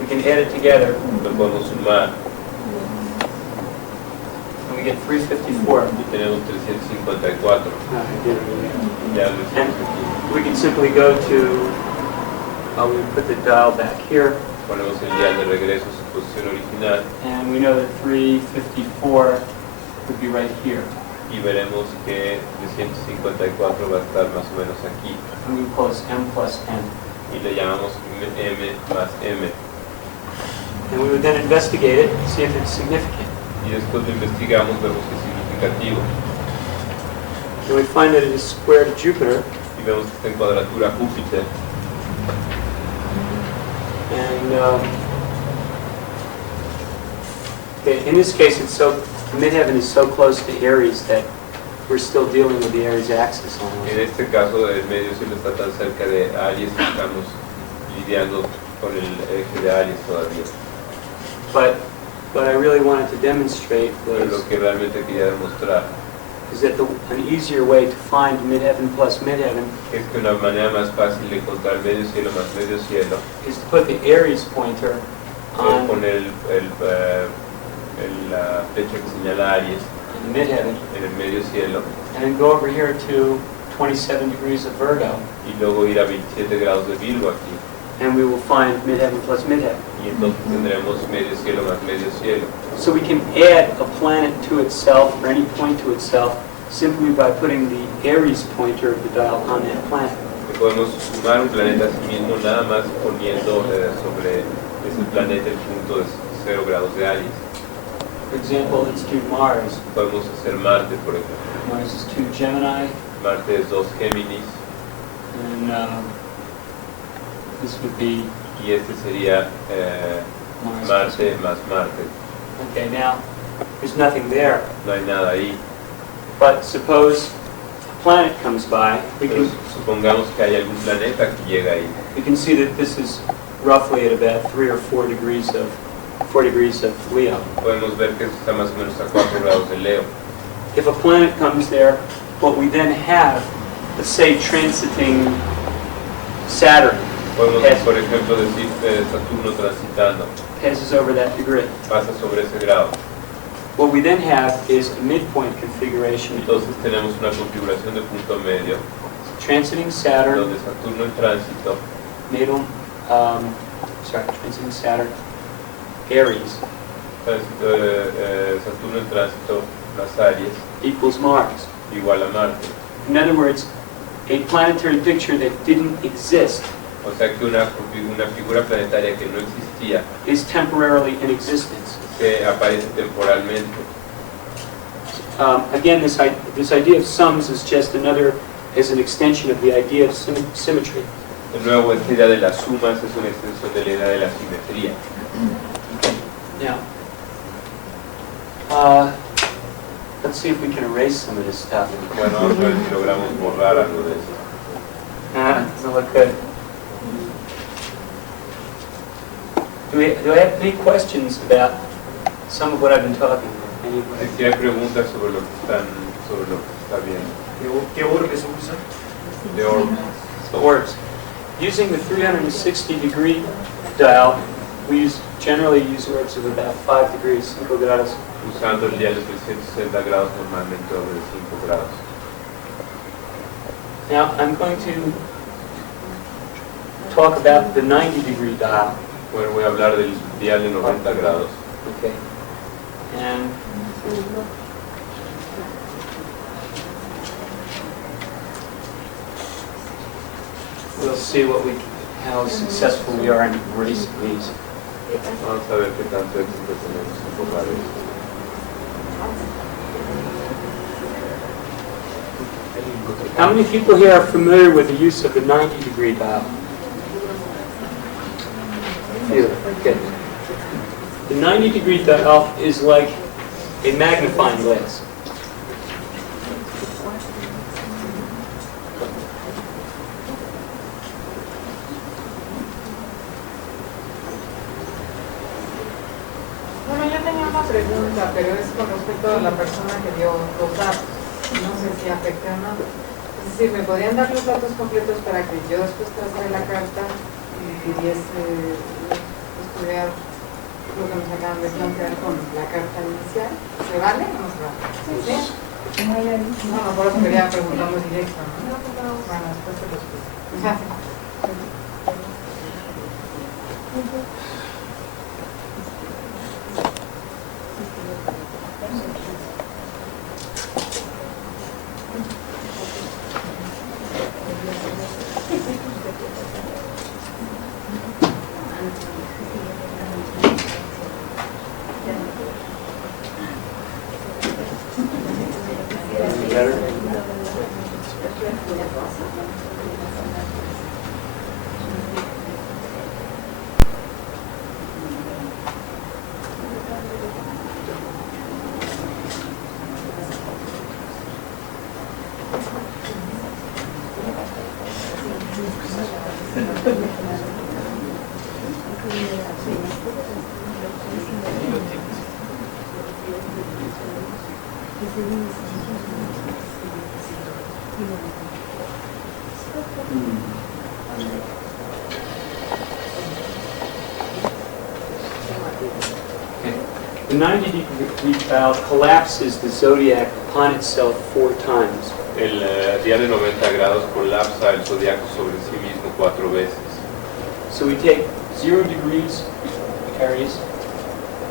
we can add it together lo podemos sumar and we get 354. y tenemos 354. Ya lo hicimos aquí. We can simply go to, we put the dial back here, Ponemos el dial de regreso a su posición original and we know that 354 would be right here. y veremos que 354 va a estar más o menos aquí And we call this m plus n. y le llamamos m más m. And we would then investigate it, see if it's significant. Y después lo investigamos, vemos que es significativo And we find that it is square to Jupiter, y vemos que está en cuadratura a Júpiter. and okay, in this case, midheaven is so close to Aries that we're still dealing with the Aries axis almost. En este caso el medio cielo está tan cerca de Aries que estamos lidiando con el eje de Aries todavía. But what I really wanted to demonstrate Pero was lo que realmente quería demostrar is that an easier way to find midheaven plus midheaven es que una manera más fácil de encontrar medio cielo más medio cielo is to put the Aries pointer es on poner la flecha que señala Aries midheaven en el medio cielo and then go over here to 27 degrees of Virgo, y luego ir a 27 grados de Virgo aquí and we will find midheaven plus midheaven. y entonces tendremos medio cielo más medio cielo. So we can add a planet to itself or any point to itself simply by putting the Aries pointer of the dial on that planet. Que podemos sumar un planeta a sí mismo nada más poniendo sobre ese planeta el punto de 0 grados de Aries. For example, let's do Mars. Podemos hacer Marte, por ejemplo. Mars is 2 Gemini, Marte es 2 Géminis and this would be y este sería Mars. Marte más Marte. Okay, now there's nothing there, No hay nada ahí. but suppose a planet comes by, Pero supongamos que hay algún planeta que llega ahí. we can see that this is roughly at about 3 or 4 degrees of Leo. Podemos ver que está más o menos a 4 grados de Leo. If a planet comes there, what we then have, let's say transiting Saturn, Podemos, por ejemplo, decir Saturno transitando, passes over that degree. pasa sobre ese grado. What we then have is a midpoint configuration, Entonces tenemos una configuración de punto medio, transiting Saturn, donde Saturno en tránsito, transiting Saturn, Aries, Saturno en tránsito, las Aries, equals Mars. igual a Marte. In other words, a planetary picture that didn't exist O sea que una figura planetaria que no existía, is temporarily in existence. que aparece temporalmente. Again, this idea of sums is just is an extension of the idea of symmetry. De nuevo, esta idea de las sumas es una extensión de la idea de la simetría. Now, let's see if we can erase some of this stuff. Bueno, vamos a ver si logramos borrar algo de eso. Doesn't look good. Do I have any questions about some of what I've been talking about? Anybody? Si hay preguntas sobre lo que está viendo. ¿Qué orbe se usa? De orbes. The orbs. Using the 360-degree dial, we generally use orbs of about 5 degrees, 5 grados. Usando el dial de 360 grados, normalmente orbes de 5 grados. Now, I'm going to talk about the 90-degree dial. Bueno, voy a hablar del dial de 90 grados. Okay. And we'll see how successful we are in erasing these. Vamos a ver qué tanto éxito tenemos en borrar esto. How many people here are familiar with the use of the 90-degree dial? Few. Okay. The 90-degree dial is like a magnifying glass. Bueno, yo tenía una pregunta, pero es con respecto a la persona que dio los datos. No sé si afecta o no. Es decir, ¿me podrían dar los datos completos para que yo después trazara la carta y estudiar lo que nos acaban de plantear con la carta inicial? ¿Se vale o no se vale? ¿Sí? No, por eso quería preguntarlo directo, ¿no? Bueno, después se los pido. The 90-degree dial collapses the zodiac upon itself 4 times. El dial de 90 grados colapsa el zodiaco sobre sí mismo 4 veces. So we take 0 degrees Aries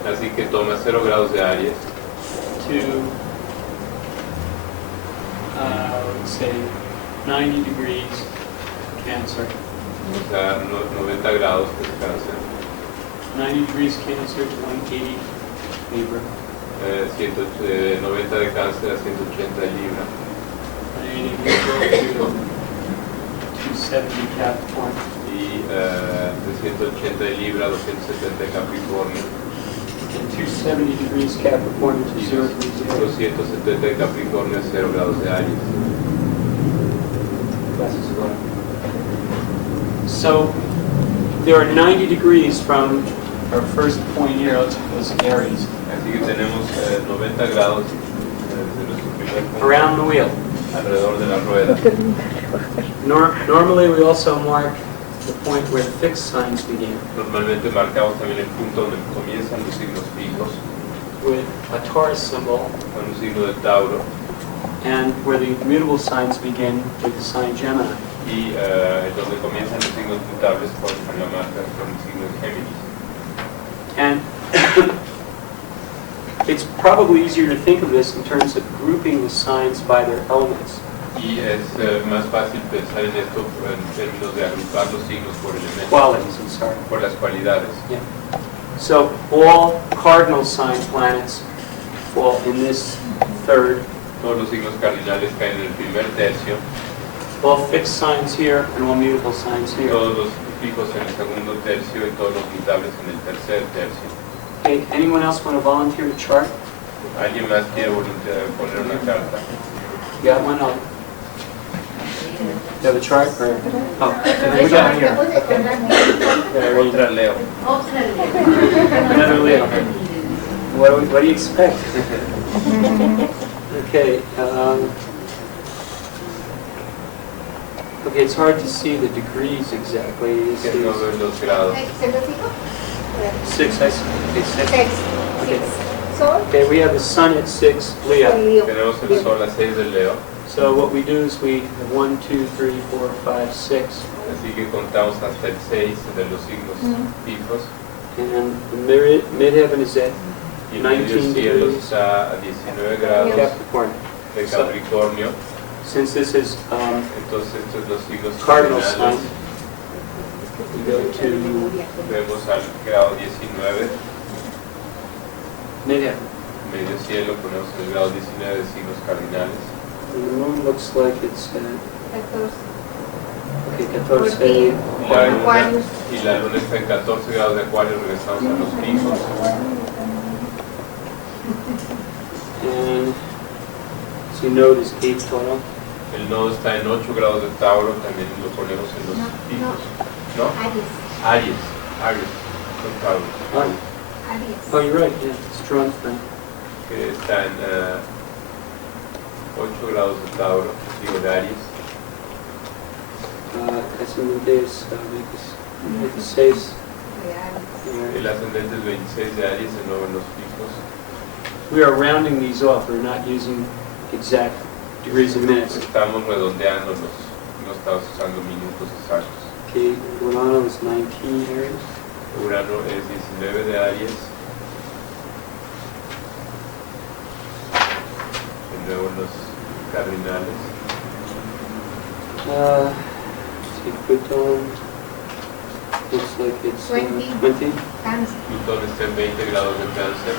Así que toma 0 grados de Aries to, let's say, 90 degrees Cancer. o sea, 90 grados que es Cáncer, 90 degrees Cancer to 180 Libra. 90 de Cáncer a 180 de Libra, 180 Libra to 270 Capricorn. y de 180 de Libra a 270 de Capricornio, And 270 degrees Capricorn to y 0 degrees Aries. 270 de Capricornio a 0 grados de Aries. So there are 90 degrees from our first point here, was Aries, Así que tenemos 90 grados desde nuestro primer punto around the wheel. alrededor de la rueda. Normally we also mark the point where the fixed signs begin Normalmente marcamos también el punto donde comienzan los signos fijos, with a Taurus symbol, con un signo de Tauro, and where the mutable signs begin with the sign Gemini. y donde comienzan los signos mutables con la marca con el signo de Géminis. And it's probably easier to think of this in terms of grouping the signs by their elements. Y es más fácil pensar en esto en términos de agrupar los signos por elementos, Qualities, I'm sorry. por las cualidades. Yeah. So all cardinal sign planets fall in this third. Todos los signos cardinales caen en el primer tercio, All fixed signs here and all mutable signs here. todos los fijos en el segundo tercio y todos los mutables en el tercer tercio. Okay, anyone else want to volunteer to chart? ¿Alguien más quiere poner una carta? You got one? You have a chart? Or? Oh, we got it here. Otra Leo. Another Leo. What do you expect? Okay. Okay, it's hard to see the degrees exactly. This Que no is veo los grados. 6. I see. Okay, 6. Okay. Sol. Okay, we have the sun at 6, Leo. Tenemos el sol a 6 de Leo. So what we do is we have 1, 2, 3, 4, 5, 6. Así que contamos hasta el 6 de los signos fijos. And the midheaven is at Y el medio 19 cielo degrees. está a 19 grados Capricorn. de Capricornio. Since this is Entonces estos los signos cardinal sign, cardinales. we go to Vemos al grado 19. midheaven. Medio cielo ponemos el grado 19 de signos cardinales. And the moon looks like it's at, 14. okay, 14. Y la luna está en 14 grados de Acuario, regresamos a los fijos. And so node is 8 total. El nodo está en 8 grados de Tauro, también lo ponemos en los fijos. ¿No? Aries, con Tauro. Oh, you're right, yeah, strong thing. Que está en 8 grados de Tauro, digo de Aries. Ascendente es 26. El ascendente es 26 de Aries, de nuevo en los fijos. We are rounding these off. We're not using exact degrees and minutes. Estamos redondeándolos, no estamos usando minutos exactos. Okay, Urano is 19 Aries. Urano es 19 de Aries. De nuevo en los cardinales. Pluton looks like it's 20. 20. Plutón está en 20 grados de Cáncer.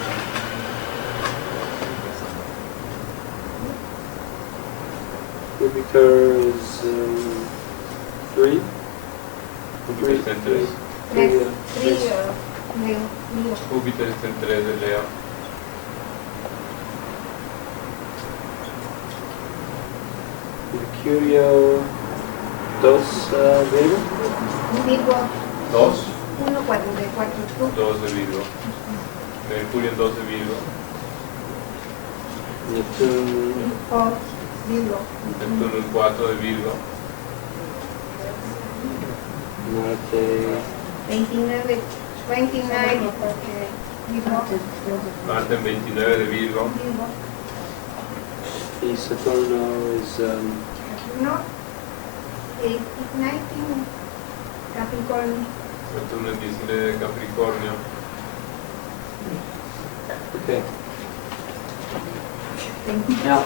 Jupiter is 3. Júpiter está en 3. Júpiter está en 3 de Leo. Mercurio 2 Virgo. 2. 1,44. 2 de Virgo. Mercurio en 2 de Virgo. Neptune Neptuno en 4 de Virgo. Marte 29. Marte en 29 de Virgo. y Saturno is No. 19. Capricornio. Saturno en 19 de Capricornio. okay. Now,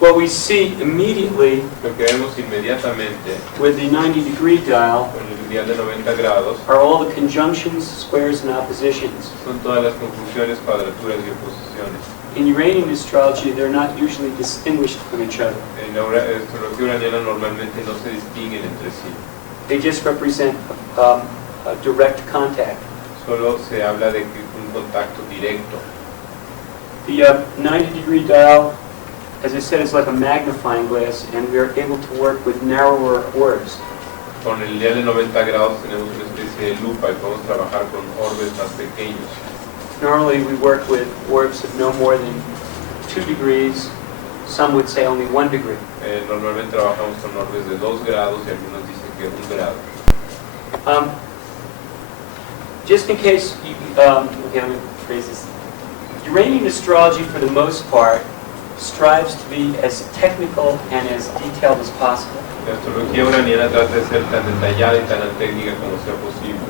what we see immediately Lo que vemos inmediatamente with the 90-degree dial con el dial de 90 grados are all the conjunctions, squares, and oppositions. son todas las conjunciones, cuadraturas y oposiciones. In Uranian astrology, they're not usually distinguished from each other. En la astrología uraniana normalmente no se distinguen entre sí. They just represent a direct contact. Solo se habla de que un contacto directo. The 90-degree dial, as I said, is like a magnifying glass, and we are able to work with narrower orbs. Con el dial de 90 grados tenemos una especie de lupa y podemos trabajar con orbes más pequeños. Normally, we work with orbs of no more than 2 degrees. Some would say only 1 degree. Normalmente trabajamos con orbes de 2 grados y algunos dicen que 1 grado. Just in case, okay, I'm going to phrase this. Uranian astrology, for the most part, strives to be as technical and as detailed as possible. La astrología uraniana trata de ser tan detallada y tan técnica como sea posible.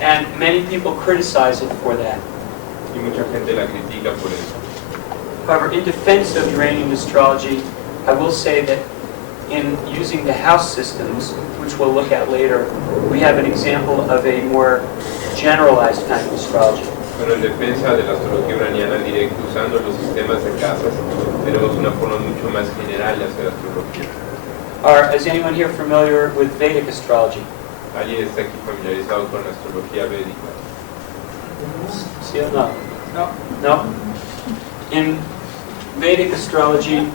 And many people criticize it for that. Y mucha gente la critica por eso. However, in defense of Uranian astrology, I will say that in using the house systems, which we'll look at later, we have an example of a more generalized kind of astrology. Pero en defensa de la astrología uraniana directa, usando los sistemas de casas, tenemos una forma mucho más general de hacer astrología. Is anyone here familiar with Vedic astrology? ¿Alguien está aquí familiarizado con la astrología védica? Sí o no? No. In Vedic astrology,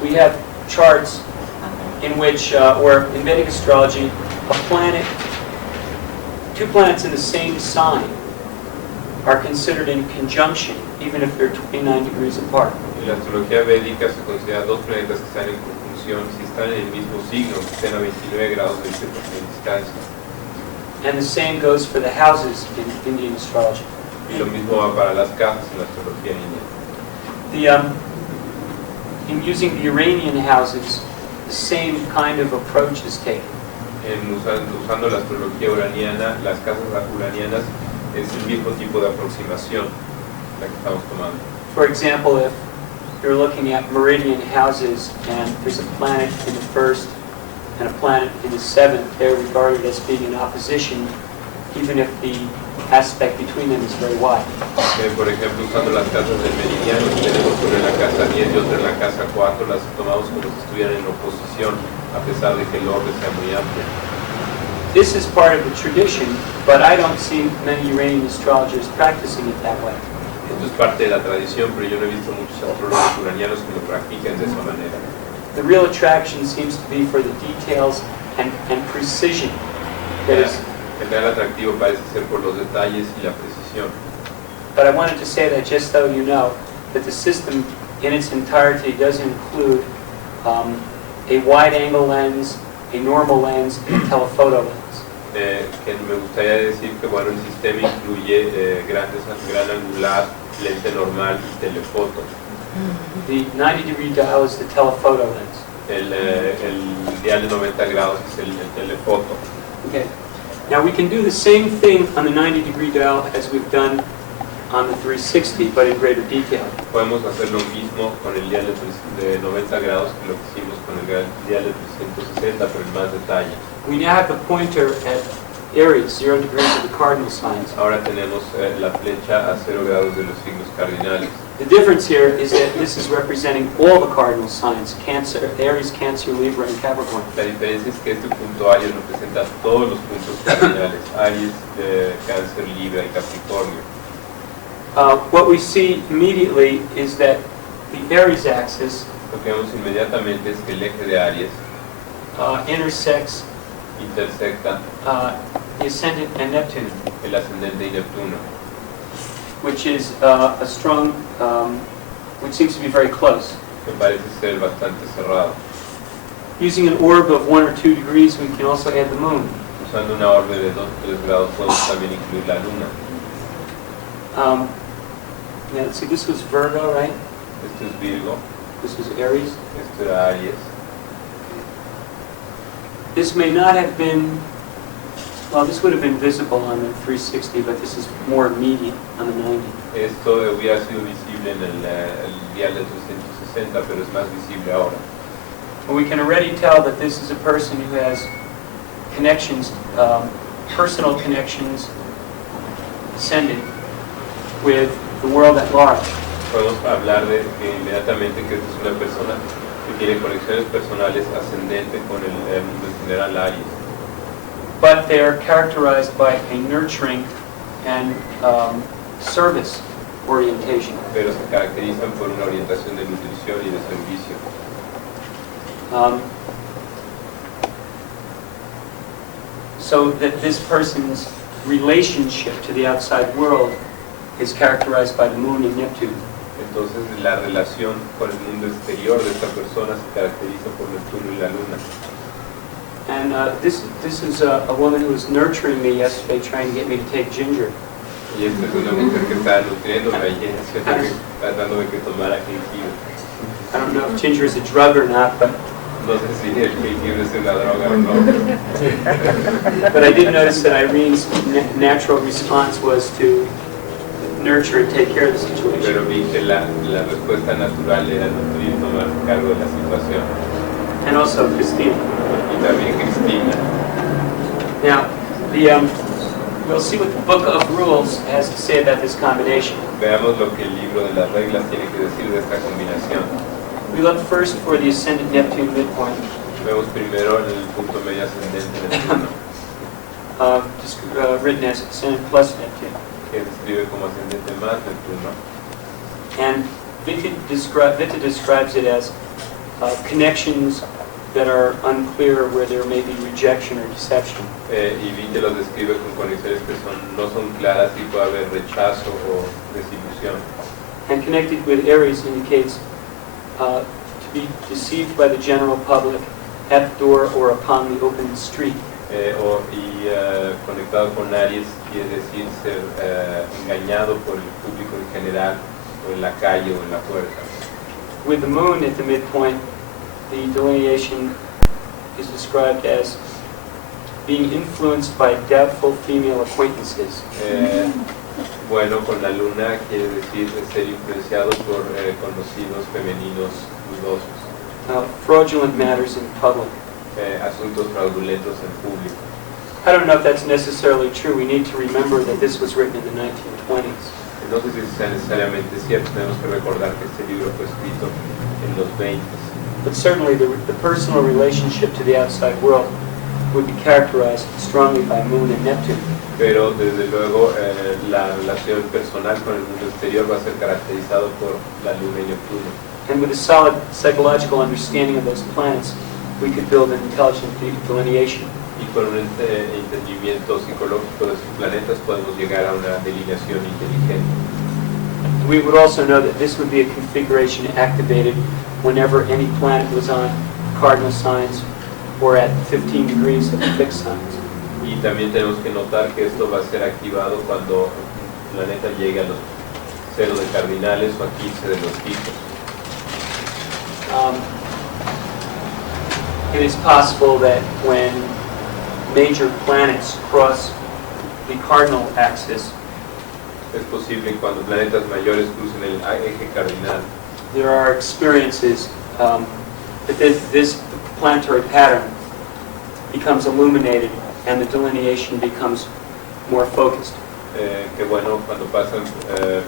we have charts in which, or in Vedic astrology, two planets in the same sign are considered in conjunction, even if they're 29 degrees apart. En la astrología védica se considera dos planetas que están en conjunción si están en el mismo signo, que estén a 29 grados de distancia. And the same goes for the houses in Indian astrology. Y lo mismo va para las casas en la astrología india. In using the Uranian houses, the same kind of approach is taken. Usando la astrología uraniana, las casas uranianas es el mismo tipo de aproximación la que estamos tomando. For example, if you're looking at meridian houses and there's a planet in the first and a planet in the seventh, they're regarded as being in opposition, even if the aspect between them is very wide. Por ejemplo, usando las casas del meridiano, tenemos una en la casa 10 y otra en la casa 4, las tomamos como si estuvieran en oposición, a pesar de que el orden sea muy amplio. This is part of the tradition, but I don't see many Uranian astrologers practicing it that way. Esto es parte de la tradición, pero yo no he visto muchos astrólogos uranianos que lo practiquen de esa manera. The real attraction seems to be for the details and precision. That is, El real atractivo parece ser por los detalles y la precisión. but I wanted to say that just so you know, that the system in its entirety does include a wide-angle lens, a normal lens, and a telephoto lens. Que me gustaría decir que bueno, el sistema incluye gran angular, lente normal y telefoto. The 90-degree dial is the telephoto lens. El dial de 90 grados es el telefoto. Okay. Now we can do the same thing on the 90-degree dial as we've done on the 360, but in greater detail. Podemos hacer lo mismo con el dial de 90 grados que lo que hicimos con el dial de 360, pero en más detalle. We now have the pointer at Aries, 0 degrees of the cardinal signs. Ahora tenemos la flecha a 0 grados de los signos cardinales. The difference here is that this is representing all the cardinal signs, Cancer, Aries, Cancer, Libra, and Capricorn. La diferencia es que este punto Aries representa todos los puntos cardinales, Aries, Cáncer, Libra y Capricornio. What we see immediately is that the Aries axis Lo que vemos inmediatamente es que el eje de Aries intersects intersecta the ascendant and Neptune, el ascendente y Neptuno, which is a strong, which seems to be very close. que parece ser bastante cerrado. Using an orb of 1 or 2 degrees, we can also add the moon. Usando una orbe de 2 o 3 grados podemos también incluir la luna. Now, let's see, this was Virgo, right? Esto es Virgo, This was Aries. esto era Aries. This may not have been, well, this would have been visible on the 360, but this is more immediate on the 90. Esto hubiera sido visible en el dial de 360, pero es más visible ahora. But we can already tell that this is a person who has connections, personal connections, ascendant with the world at large. Podemos hablar de que inmediatamente que esta es una persona que tiene conexiones personales ascendentes con el mundo en general Aries. But they are characterized by a nurturing and service orientation. Pero se caracterizan por una orientación de nutrición y de servicio. So that this person's relationship to the outside world is characterized by the moon and Neptune. Entonces la relación con el mundo exterior de esta persona se caracteriza por Neptuno y la luna. And this is a woman who was nurturing me yesterday, trying to get me to take ginger. Y esta es una mujer que está nutriéndome ayer, tratando de que tomara jengibre. I don't know if ginger is a drug or not, but No sé si el jengibre es una droga o no. but I did notice that Irene's natural response was to nurture and take care of the situation. Pero vi que la respuesta natural era nutrir y tomar cargo de la situación. And also Christina. Y también Cristina. Now, we'll see what the Book of Rules has to say about this combination. Veamos lo que el libro de las reglas tiene que decir de esta combinación. We look first for the ascendant Neptune midpoint, Vemos primero en el punto medio ascendente Neptuno, written as ascendant plus Neptune. que describe como ascendente más Neptuno. And Vitta describes it as connections that are unclear, where there may be rejection or deception. Y vi que los describe con condiciones que no son claras y puede haber rechazo o desilusión. And connected with Aries indicates to be deceived by the general public at the door or upon the open street. Conectado con Aries quiere decir ser engañado por el público en general o en la calle o en la puerta. With the moon at the midpoint, the delineation is described as being influenced by doubtful female acquaintances. Bueno, con la luna quiere decir ser influenciado por conocidos femeninos dudosos. Fraudulent matters in public. Asuntos fraudulentos en público. I don't know if that's necessarily true. We need to remember that this was written in the 1920s. No sé si sea necesariamente cierto, tenemos que recordar que este libro fue escrito en los 20s. But certainly the personal relationship to the outside world would be characterized strongly by Moon and Neptune. Pero desde luego la relación personal con el mundo exterior va a ser caracterizado por la Luna y Neptuno. And with a solid psychological understanding of those planets, we could build an intelligent delineation. Y con un entendimiento psicológico de sus planetas podemos llegar a una delineación inteligente. We would also know that this would be a configuration activated whenever any planet was on cardinal signs or at 15 degrees of the fixed signs. Y también tenemos que notar que esto va a ser activado cuando un planeta llegue a los 0 de cardinales o a 15 de los fijos. It is possible that when major planets cross the cardinal axis, Es posible cuando planetas mayores crucen el eje cardinal, there are experiences that this planetary pattern becomes illuminated and the delineation becomes more focused. que bueno, cuando pasan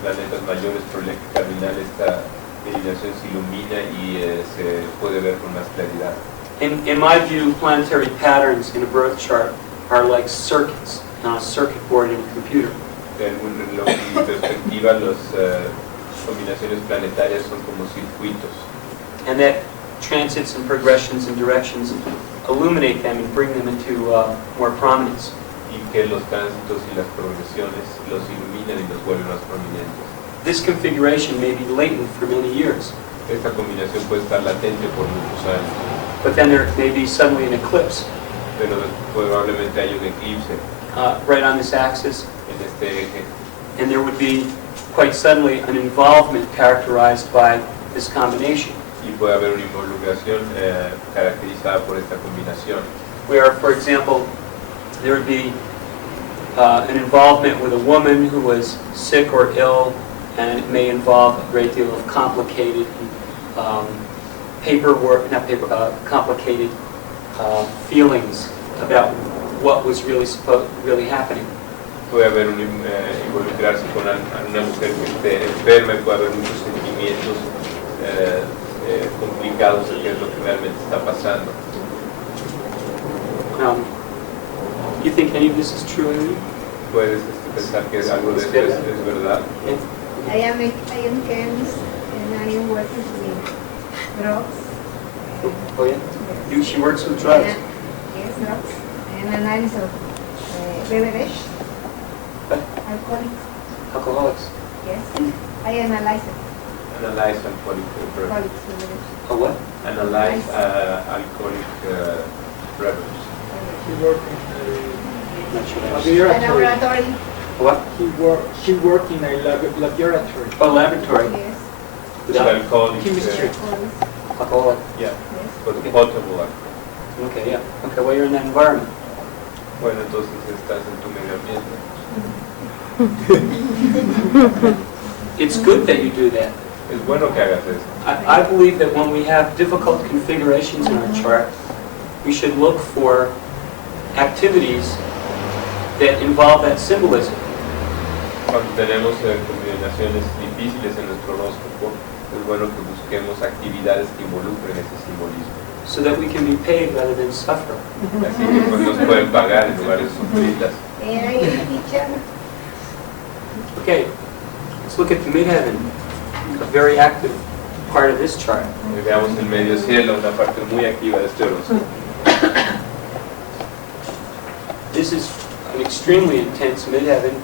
planetas mayores por el eje cardinal, esta delineación se ilumina y se puede ver con más claridad. In my view, planetary patterns in a birth chart are like circuits on a circuit board in a computer. En mi perspectiva, las combinaciones planetarias son como circuitos. And that transits and progressions and directions illuminate them and bring them into more prominence. Y que los tránsitos y las progresiones los iluminan y los vuelven más prominentes. This configuration may be latent for many years, Esta combinación puede estar latente por muchos años, but then there may be suddenly an eclipse pero probablemente hay un eclipse right on this axis, en este eje and there would be quite suddenly an involvement characterized by this combination, y puede haber una involucración caracterizada por esta combinación. where, for example, there would be an involvement with a woman who was sick or ill, and it may involve a great deal of complicated complicated feelings about what was really happening. Puede haber involucrarse con una mujer que esté enferma y puede haber muchos sentimientos complicados de qué es lo que realmente está pasando. You think any of this is true, Amy? Puedes pensar que algo de esto es verdad. I am chemist and I am working with drugs. Oh yeah? She works with drugs? Yes, drugs. And analysis of beverage. Alcoholics? Yes. I analyze it. Analyze alcoholic beverage. Beverage. A what? Analyze alcoholic beverage. He worked Not sure. in a laboratory. Laboratory. What? She worked in a laboratory. Oh, laboratory. Yes. With alcoholic Chemistry. Alcoholic. yeah, Yes. but potable alcohol. Okay, yeah. Okay, well, you're in that environment. Bueno, entonces estás en tu medio ambiente. It's good that you do that. Es bueno que hagas eso. I believe that when we have difficult configurations in our chart, we should look for activities that involve that symbolism. Cuando tenemos combinaciones difíciles en nuestro horóscopo, es bueno que busquemos actividades que involucren ese simbolismo. So that we can be paid rather than suffer. Así que pues, nos pueden pagar en lugar de sufrirlas. And I am teacher. Okay, let's look at the midheaven. A very active part of this chart. Veamos el medio cielo, una parte muy activa de este horóscopo. This is an extremely intense midheaven.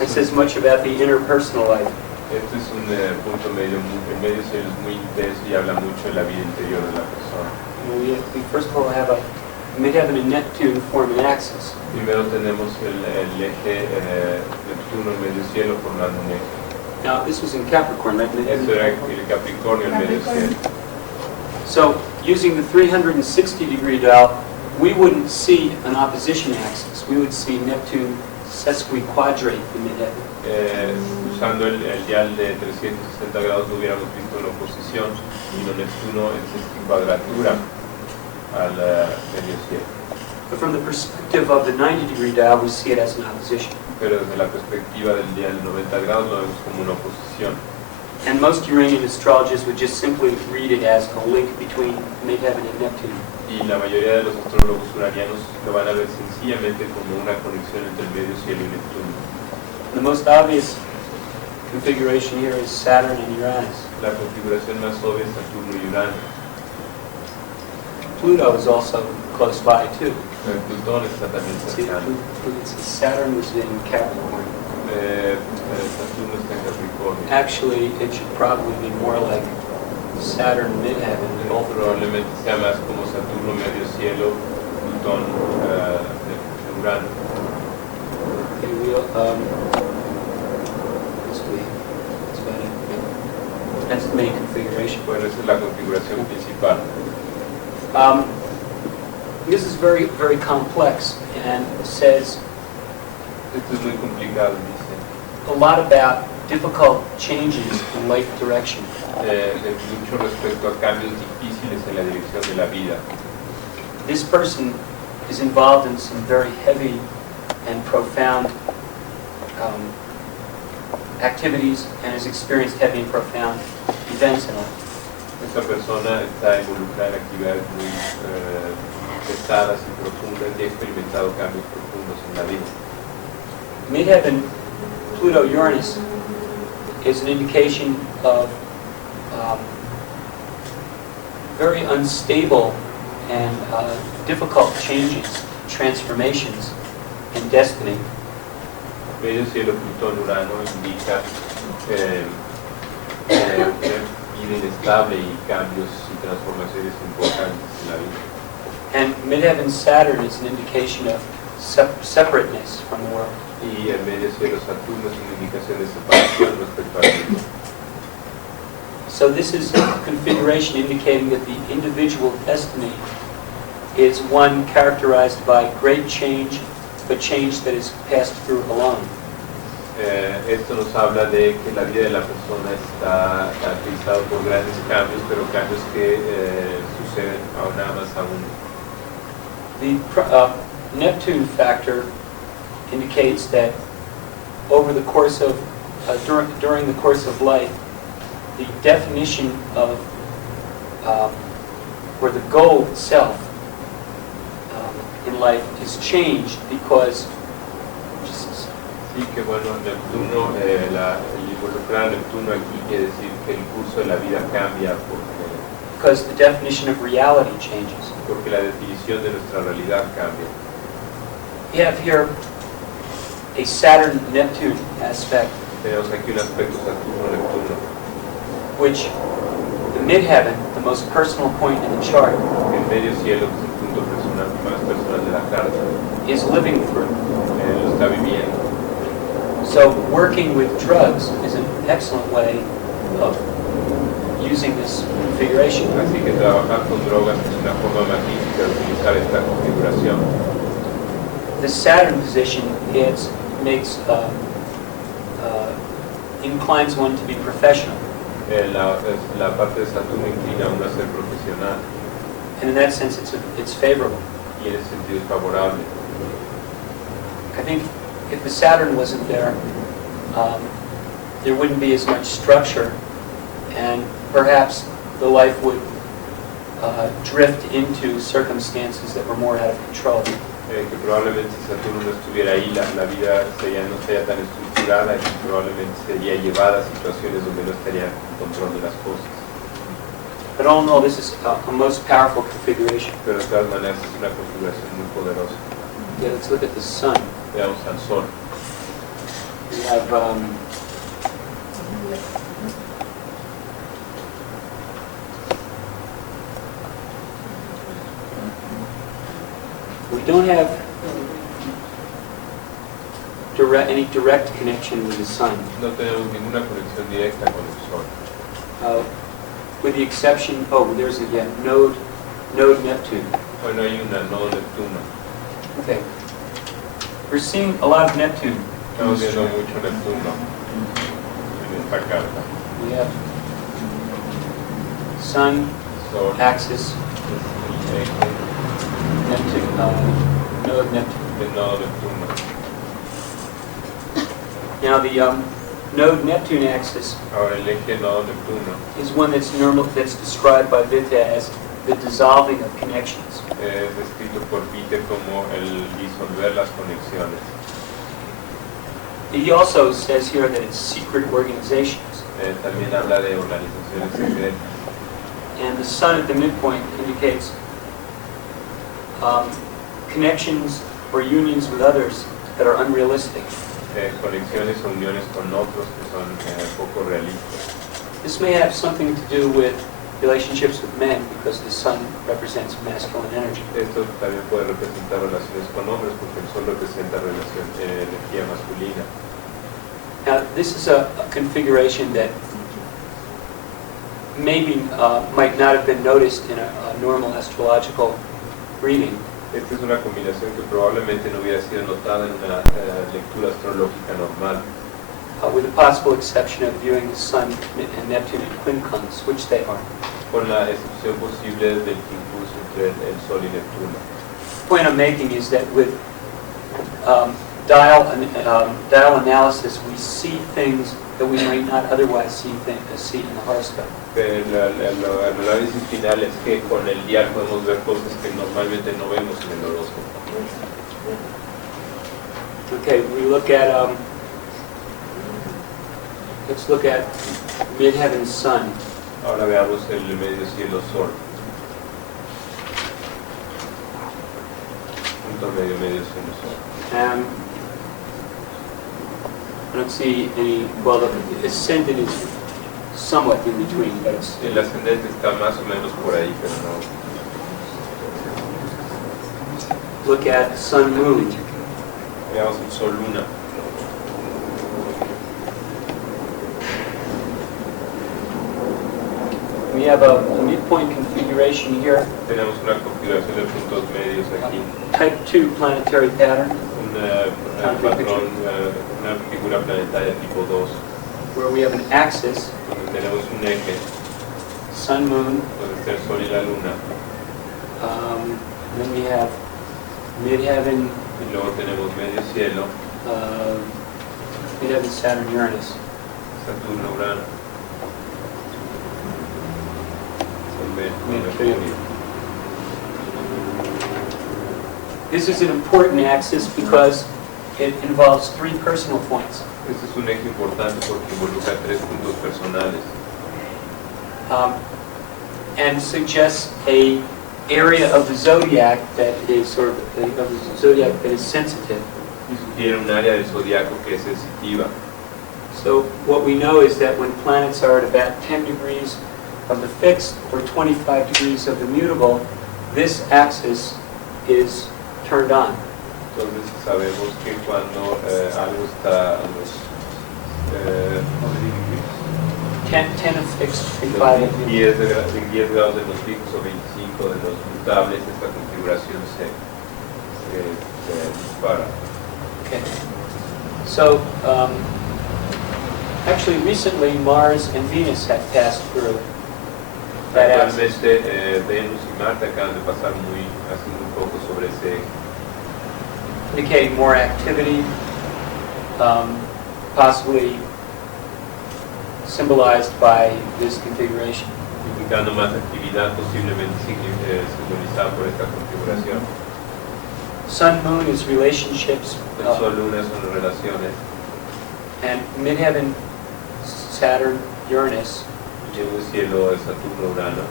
It says much about the interpersonal life. Este es un punto medio, el medio cielo es muy intenso y habla mucho de la vida interior de la persona. We first of all have a midheaven and Neptune form an axis. Primero tenemos el eje Neptuno, el medio cielo, formando un eje. Now this was in Capricorn, right? Esto era el Capricornio, el medio cielo. So using the 360-degree dial, we wouldn't see an opposition axis. We would see Neptune sesquiquadrate the midheaven. Usando el dial de 360 grados no hubiéramos visto una oposición, sino Neptuno en sesquicuadratura al medio cielo. But from the perspective of the 90-degree dial, we see it as an opposition. Pero desde la perspectiva del dial de 90 grados lo vemos como una oposición. And most Uranian astrologists would just simply read it as a link between midheaven and Neptune. Y la mayoría de los astrólogos uranianos lo van a ver sencillamente como una conexión entre el medio cielo y Neptuno. The most obvious configuration here is Saturn and Uranus. La configuración más obvia es Saturno y Urano. Pluto is also close by too. Plutón está también See, cercano. Saturn was in Capricorn. Saturno está en Capricornio. Actually, it should probably be more like Saturn midheaven. Probablemente sea más como Saturno medio cielo, Plutón de Urano. Okay, that's the main configuration. Bueno, esa es la configuración principal. This is very, very complex and says Esto es muy complicado, dice. a lot about difficult changes in life direction. Mucho respecto a cambios difíciles en la dirección de la vida. This person is involved in some very heavy and profound activities and has experienced heavy and profound events in life. Esta persona está involucrada en actividades muy pesadas y profundas y ha experimentado cambios profundos en la vida. Midheaven Pluto-Uranus is an indication of very unstable and difficult changes, transformations, and destiny. Medio cielo, Plutón, Urano indica vida inestable y cambios y transformaciones importantes en la vida. And midheaven Saturn is an indication of separateness from the world. Y el medio cielo Saturno es una indicación de separación respecto al mundo. So this is a configuration indicating that the individual destiny is one characterized by great change, but change that is passed through alone. Esto nos habla de que la vida de la persona está caracterizada por grandes cambios, pero cambios que suceden aún nada más a uno. The Neptune factor indicates that over the course of during the course of life, the definition of or the goal itself in life is changed because Sí, que bueno, Neptuno, el involucrar a Neptuno aquí quiere decir que el curso de la vida cambia because the definition of reality changes. Porque la definición de nuestra realidad cambia. We have here a Saturn-Neptune aspect, Tenemos aquí un aspecto Saturno-Neptuno, which the midheaven, the most personal point in the chart, el medio cielo, que es el punto personal, más personal de la carta, is living through. lo está viviendo. So working with drugs is an excellent way of using this configuration. Así que trabajar con drogas es una forma magnífica de utilizar esta configuración. The Saturn position inclines one to be professional. La parte de Saturno inclina a uno a ser profesional And in that sense, it's favorable. y en ese sentido es favorable. I think if the Saturn wasn't there, there wouldn't be as much structure, and perhaps the life would drift into circumstances that were more out of control. Que probablemente si Saturno no estuviera ahí, la vida no sería tan estructurada y probablemente sería llevada a situaciones donde no estaría en control de las cosas. But all in all, this is a most powerful configuration. Pero de todas maneras es una configuración muy poderosa. Yeah, let's look at the sun. Veamos al Sol. We have we don't have any direct connection with the sun. No tenemos ninguna conexión directa con el Sol. With the exception, there's a node Neptune. Bueno, hay una nodo Neptuno. Okay. We're seeing a lot of Neptune. Estamos viendo mucho Neptuno en esta carta. We have Sun, Sol, axis, el eje, Neptune, node Neptune. el nodo Neptuno. Now the node Neptune axis Ahora el eje nodo Neptuno is one that's described by Witte as the dissolving of connections. es descrito por Witte como el disolver las conexiones. He also says here that it's secret organizations. También habla de organizaciones secretas. And the sun at the midpoint indicates connections or unions with others that are unrealistic. Conexiones o uniones con otros que son poco realistas. This may have something to do with relationships with men because the sun represents masculine energy. Esto también puede representar relaciones con hombres porque el Sol representa energía masculina. Now, this is a configuration that maybe might not have been noticed in a normal astrological reading. Esta es una combinación que probablemente no hubiera sido notada en una lectura astrológica normal, With the possible exception of viewing the sun and Neptune in quincunx, which they are. con la excepción posible del quincunx entre el Sol y Neptuno. The point I'm making is that with dial analysis, we see things that we might not otherwise see in the horoscope. Pero el análisis final es que con el dial podemos ver cosas que normalmente no vemos en el horóscopo. Okay, we look at let's look at midheaven sun. Ahora veamos el medio cielo Sol. Punto medio cielo Sol. I don't see any, well, the ascendant is somewhat in between, but it's, El ascendente está más o menos por ahí, pero no. look at sun moon. Veamos el Sol Luna. We have a midpoint configuration here, Tenemos una configuración de puntos medios aquí. type 2 planetary pattern, Patrón, una figura planetaria tipo 2, where we have an axis, donde tenemos un eje, sun moon, donde está el Sol y la Luna, then we have midheaven, y luego tenemos medio cielo, midheaven Saturn Uranus. Saturno, Urano, Sol, Mercurio. Mercurio. This is an important axis because it involves 3 personal points. Este es un eje importante porque involucra 3 puntos personales And suggests a area of the zodiac that is sensitive. y sugiere un área del zodiaco que es sensitiva. So what we know is that when planets are at about 10 degrees of the fixed or 25 degrees of the mutable, this axis is turned on. Entonces sabemos que cuando algo está a los 10 of fixed and 5 of mutable. 10 grados de los fijos o 25 de los mutables, esta configuración se dispara. Okay. So, actually, recently Mars and Venus have passed through that axis. Actualmente Venus y Marte acaban de pasar hace muy poco sobre ese eje, Indicating more activity, possibly symbolized by this configuration. indicando más actividad posiblemente simbolizada por esta configuración. Sun Moon is relationships, El Sol Luna son relaciones, and midheaven Saturn Uranus y el cielo es Saturno Urano,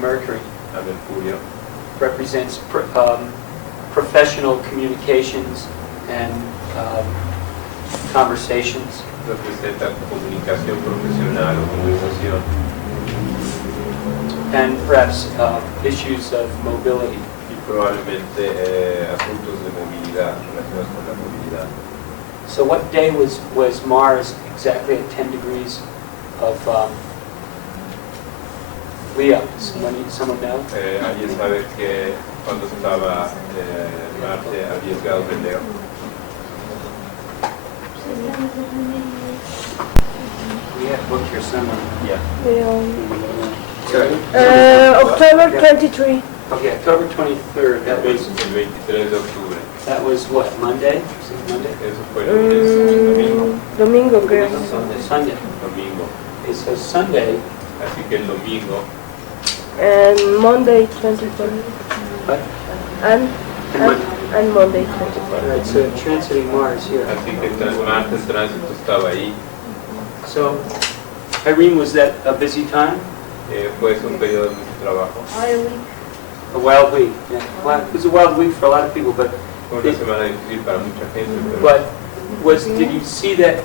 Mercury a Mercurio, represents professional communications and conversations. representa comunicación profesional o conversación, And perhaps issues of mobility. y probablemente asuntos de movilidad, relacionados con la movilidad. So what day was Mars exactly at 10 degrees of Leo? Someone know? ¿Alguien sabe que cuando estaba Marte a 10 grados de Leo? We have a book here somewhere. October 23. Okay, October 23rd. That El was 23 de octubre. what? Monday? Was it Monday? Eso fue el lunes, Domingo, creo. Sunday. domingo. Okay, so Sunday. Así que el domingo And Monday 24. What? And Monday 24. All right, so transiting Mars here. así que Marte en tránsito estaba ahí. So, Irene, was that a busy time? Fue un periodo de mucho trabajo. All week. A wild week. Yeah. Well, it was a wild week for a lot of people, but Fue una semana difícil para mucha gente, pero did you see that?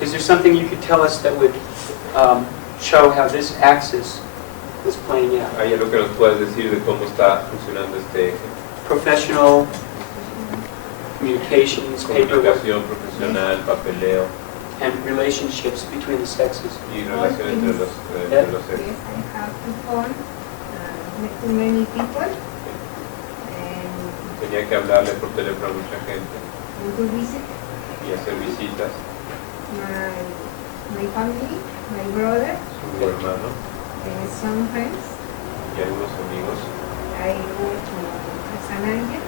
Is there something you could tell us that would show how this axis was playing out? ¿hay algo que nos puedas decir de cómo está funcionando este eje? Professional communications, paperwork, Comunicación profesional, papeleo and relationships between the sexes. y relación entre los Yes, sexos. I have to phone to many people and Tenía que hablarle por teléfono a mucha gente to visit y hacer visitas. my family, my brother, Su hermano and some friends. y algunos amigos. I go to San Angel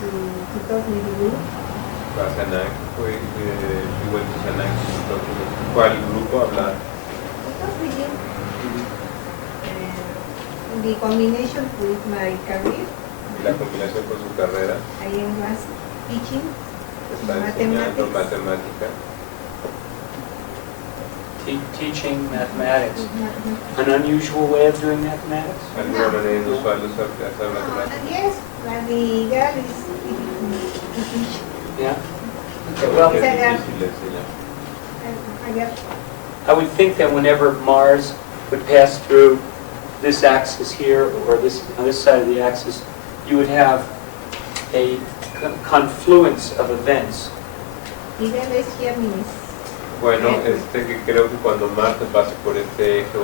to talk with you. A Sanac, he went to Sanac, fue al grupo a hablar. To talk with you. And the combination with my career, Y la combinación con su carrera, I was teaching está enseñando matemática, Teaching mathematics. An unusual way of doing mathematics? alguna manera inusual de hacer matemática. Yes, but the girl is difficult to teach. Yeah? Okay, well, Es difícil de enseñar. I got I would think that whenever Mars would pass through this axis here, or this on this side of the axis, you would have a confluence of events. even this Géminis. Bueno, que creo que cuando Marte pase por este eje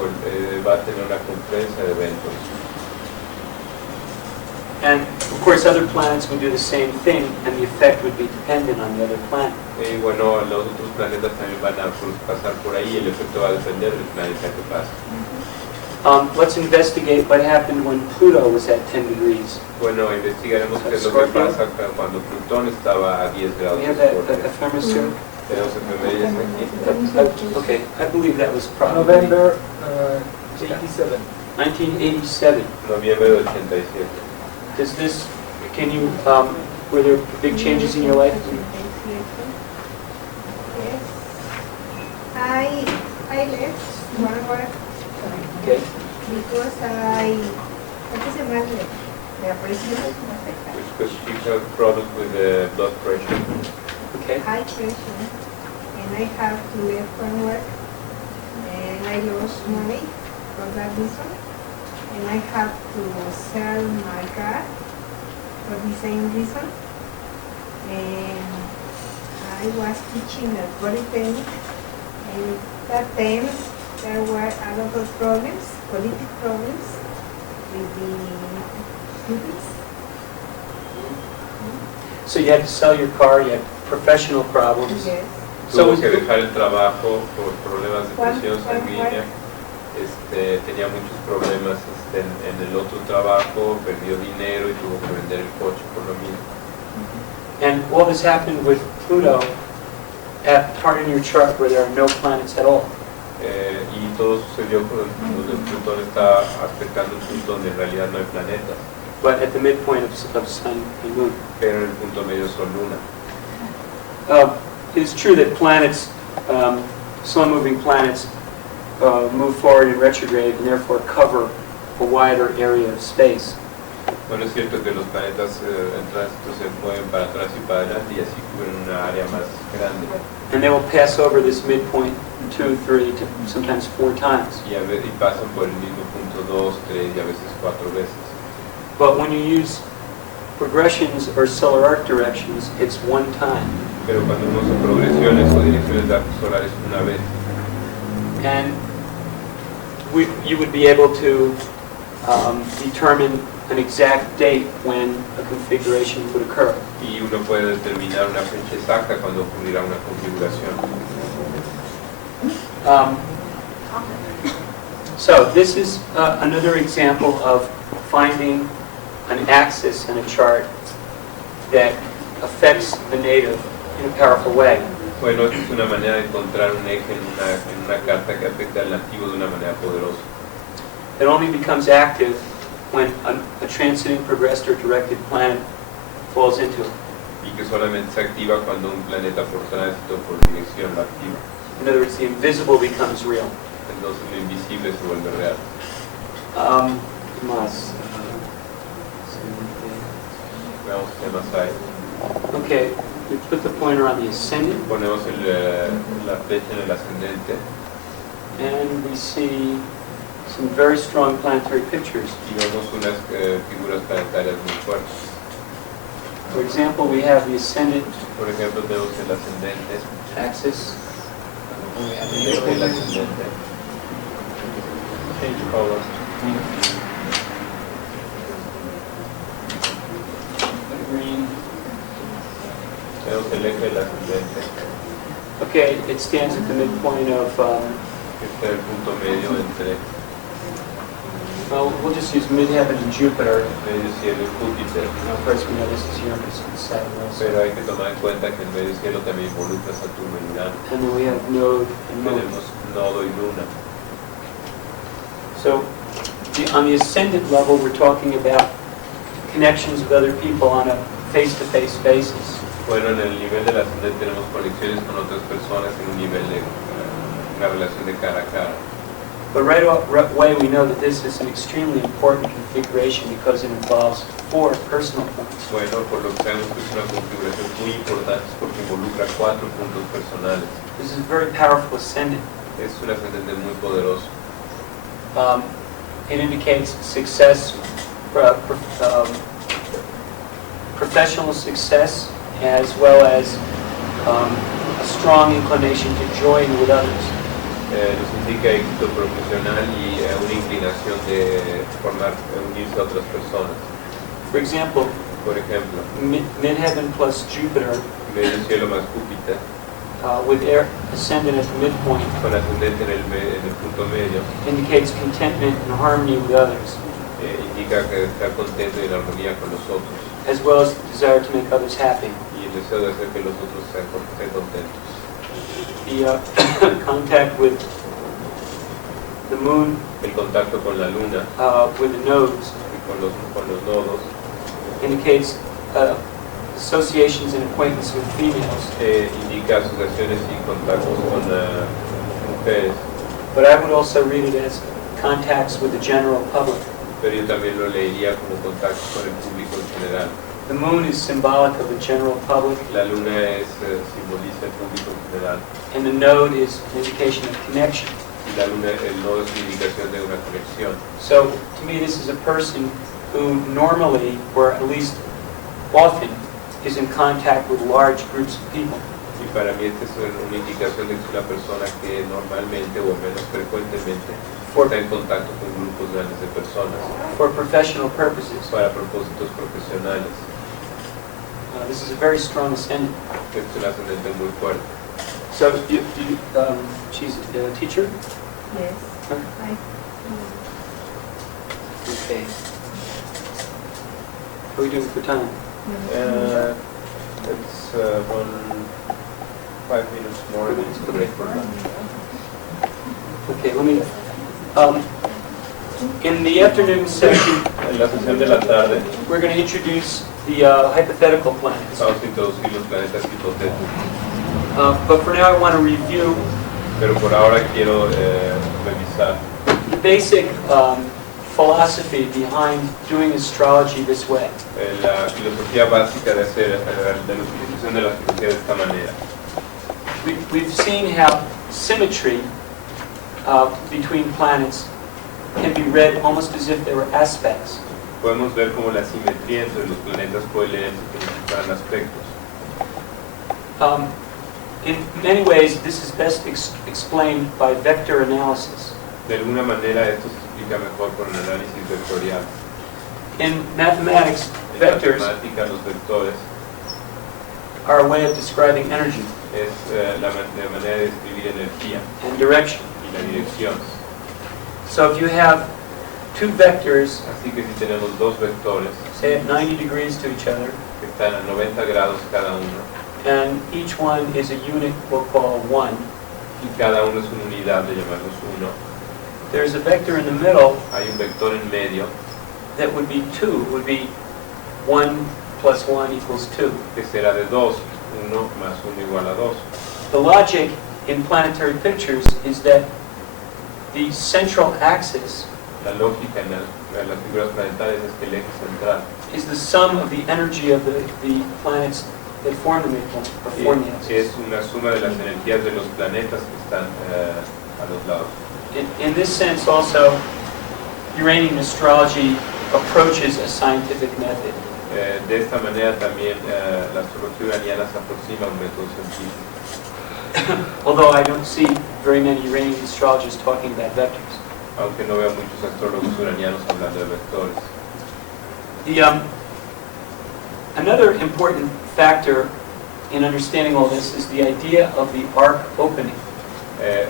va a tener una confluencia de eventos. And of course other planets would do the same thing, and the effect would be dependent on the other planet. Y bueno, los otros planetas también van a pasar por ahí y el efecto va a depender del planeta que pase. Let's investigate what happened when Pluto was at 10 degrees. Bueno, investigaremos qué es lo que pasa cuando Plutón estaba a 10 grados We de have that Escorpio. ephemeris. Tenemos efemérides aquí. Okay, I believe that was probably November 87. 1987. Noviembre del 87. Does this, can you, were there big changes in your life? Yes. I left one work Okay. because ¿qué se llama? La presión Because she had problems with the blood pressure. Okay. high pressure, and I have to leave from work, and I lost money for that reason, and I have to sell my car for the same reason, and I was teaching at Polytechnic, and that time there were a lot of problems, political problems with the students. So you had to sell your car, you had professional problems. Yes. Tuvo que dejar el trabajo por problemas de presión sanguínea. Tenía muchos problemas en el otro trabajo, perdió dinero y tuvo que vender el coche por lo mismo. And all this happened with Pluto at a part in your chart where there are no planets at all. Y todo sucedió cuando Plutón está acercando un punto donde en realidad no hay planetas, But at the midpoint of Sun and Moon. pero en el punto medio son luna. It's true that planets, slow-moving planets, move forward in retrograde and therefore cover a wider area of space. Bueno, es cierto que los planetas en tránsito se mueven para atrás y para adelante y así cubren una área más grande. And they will pass over this midpoint 2, 3, sometimes 4 times. Y pasan por el mismo punto 2, 3 y a veces 4 veces. But when you use progressions or solar arc directions, it's one time. Pero cuando uno usa progresiones o direcciones de arcos solares una vez. And you would be able to determine an exact date when a configuration would occur. Y uno puede determinar una fecha exacta cuando ocurrirá una configuración. So this is another example of finding an axis in a chart that affects the native in a powerful way. Bueno, esta es una manera de encontrar un eje en una carta que afecta al nativo de una manera poderosa. It only becomes active when a transiting, progressed, or directed planet falls into it. Y que solamente se activa cuando un planeta por tránsito por dirección lo activa. In other words, the invisible becomes real. Entonces lo invisible se vuelve real. Más. Veamos qué más hay. Okay, we put the pointer on the ascendant, Ponemos la flecha en el ascendente and we see some very strong planetary pictures. y vemos unas figuras planetarias muy fuertes. For example, we have the ascendant Por ejemplo, tenemos el ascendente, axis. el eje del ascendente. Change color. Green. Tenemos el eje del ascendente, Okay, it stands at the midpoint of, que está en el punto medio entre well, we'll just use midheaven and Jupiter. medio cielo y Júpiter. Of course, we know this is Uranus and Saturn also. Pero hay que tomar en cuenta que el medio cielo también involucra Saturno y Urano. And then we have node and moon. Tenemos nodo y luna. So, on the ascendant level, we're talking about connections with other people on a face-to-face basis. Bueno, en el nivel del ascendente tenemos conexiones con otras personas en un nivel de una relación de cara a cara. But right away, we know that this is an extremely important configuration because it involves 4 personal points. Bueno, por lo que sabemos que es una configuración muy importante porque involucra 4 puntos personales. This is a very powerful ascendant. Es un ascendente muy poderoso. It indicates success, professional success, as well as a strong inclination to join with others. Nos indica éxito profesional y una inclinación de unirse a otras personas. For example, Por ejemplo, midheaven plus Jupiter medio cielo más Júpiter, with ascendant at the midpoint con ascendente en el punto medio, indicates contentment and harmony with others, indica que está contento y en armonía con los otros, as well as the desire to make others happy. y el deseo de hacer que los otros estén contentos. The contact with the moon, El contacto con la luna with the nodes, y con los nodos indicates associations and acquaintance with females. indica asociaciones y contactos con mujeres, But I would also read it as contacts with the general public. pero yo también lo leería como contactos con el público en general. The moon is symbolic of the general public, La luna simboliza el público en general and the node is an indication of connection. y la luna, el nodo es una indicación de una conexión. So, to me, this is a person who normally, or at least often, is in contact with large groups of people. Y para mí esta es una indicación de que es una persona que normalmente o menos frecuentemente está en contacto con grupos grandes de personas For professional purposes. para propósitos profesionales. This is a very strong ascendant. Es un ascendente muy fuerte. So, she's a teacher? Yes. Huh? I, Okay. What are we doing for time? It's 5 minutes more. Okay, let me, in the afternoon session, En la sesión de la tarde we're going to introduce the hypothetical planets. vamos a introducir los planetas hipotéticos. But for now, I want to review Pero por ahora me visualizar. The basic philosophy behind doing astrology this way La filosofía básica de hacer de la utilización de la astrología de esta manera. we've seen how symmetry between planets can be read almost as if they were aspects. Podemos ver cómo la simetría entre los planetas puede leerse como si fueran aspectos. In many ways, this is best explained by vector analysis. De alguna manera esto se explica mejor por el análisis vectorial. In mathematics, En vectors matemática, los vectores are a way of describing energy es la manera de describir energía and direction. y la dirección. So if you have two vectors, Así que si tenemos dos vectores say at 90 degrees to each other, que están a 90 grados cada uno and each one is a unit we'll call 1, y cada uno es una unidad de llamarlos uno, there's a vector in the middle hay un vector en medio that would be 2, would be 1 plus 1 equals 2. que será de 2, 1 más 1 igual a 2. The logic in planetary pictures is that the central axis La lógica en las figuras planetarias es que el eje central is the sum of the energy of the planets that form the midpoint, or form the axis. es una suma de las energías de los planetas que están a los lados. In this sense also, Uranian astrology approaches a scientific method. De esta manera también la astrología uraniana se aproxima a un método científico, Although I don't see very many Uranian astrologers talking about vectors. aunque no veo muchos astrólogos uranianos hablando de vectores. Another important factor in understanding all this is the idea of the arc opening.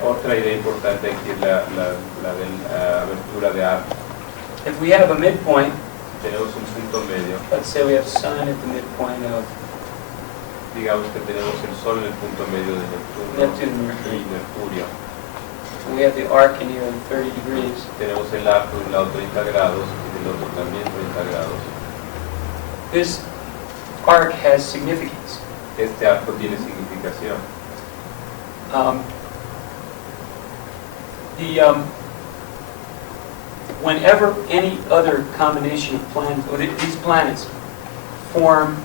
Otra idea importante aquí es la de la abertura de arco. If we have a midpoint, Tenemos un punto medio, let's say we have Sun at the midpoint of digamos que tenemos el Sol en el punto medio de Neptuno Neptune and Mercury. y Mercurio. We have the arc in here at 30 degrees. Tenemos el arco de un lado 30 grados y del otro también 30 grados. This arc has significance. Este arco tiene significación. Whenever any other combination of planets, or these planets, form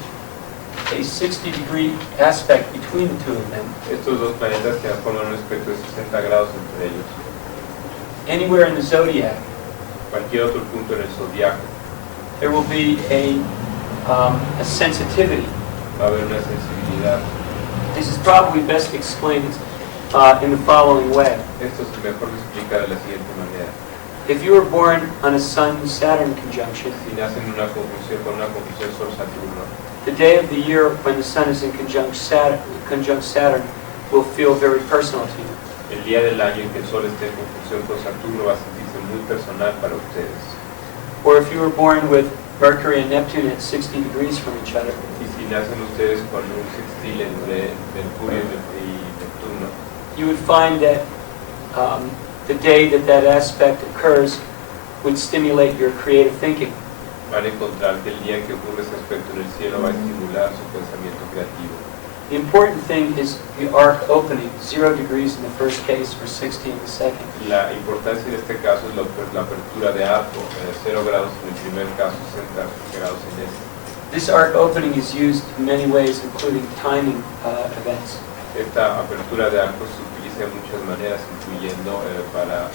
a 60-degree aspect between the two of them, Estos dos planetas que forman un espectro de 60 grados entre ellos. anywhere in the zodiac, Cualquier otro punto en el zodiaco there will be a sensitivity. va a haber una sensibilidad. This is probably best explained in the following way. Esto se mejor se explica de la siguiente manera. If you were born on a Sun-Saturn conjunction, Si nacen con una conjunción Sol-Saturno, the day of the year when the Sun is in conjunct Saturn will feel very personal to you. el día del año en que el Sol esté en conjunción con Saturno va a sentirse muy personal para ustedes. Or if you were born with Mercury and Neptune at 60 degrees from each other, Y si nacen ustedes con un sextil entre Mercurio y Neptuno, you would find that the day that aspect occurs would stimulate your creative thinking. van a encontrar que el día que ocurre ese aspecto en el cielo va a estimular su pensamiento creativo. The important thing is the arc opening, 0 degrees in the first case or 60 in the second. La importancia en este caso es la apertura de arco, 0 grados en el primer caso, 60 grados en este. This arc opening is used in many ways, including timing events. Esta apertura de arco se utiliza de muchas maneras, incluyendo para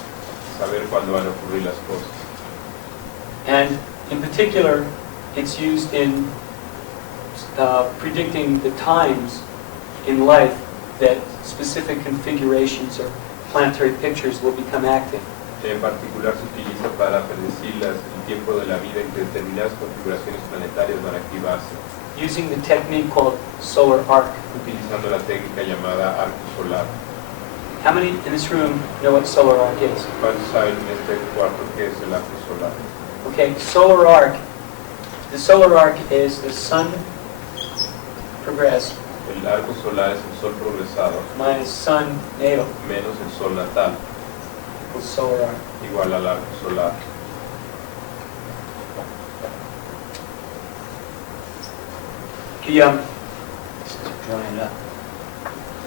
saber cuándo van a ocurrir las cosas. And in particular, it's used in predicting the times in life that specific configurations or planetary pictures will become active. En particular se utiliza para predecir el tiempo de la vida en que determinadas configuraciones planetarias van a activarse, Using the technique called solar arc. utilizando la técnica llamada arco solar. How many in this room know what solar arc is? ¿Cuántos saben en este cuarto qué es el arco solar? Okay, solar arc. The solar arc is the sun progressed El arco solar es el sol progresado minus sun natal menos el sol natal, equals solar arc. igual al arco solar.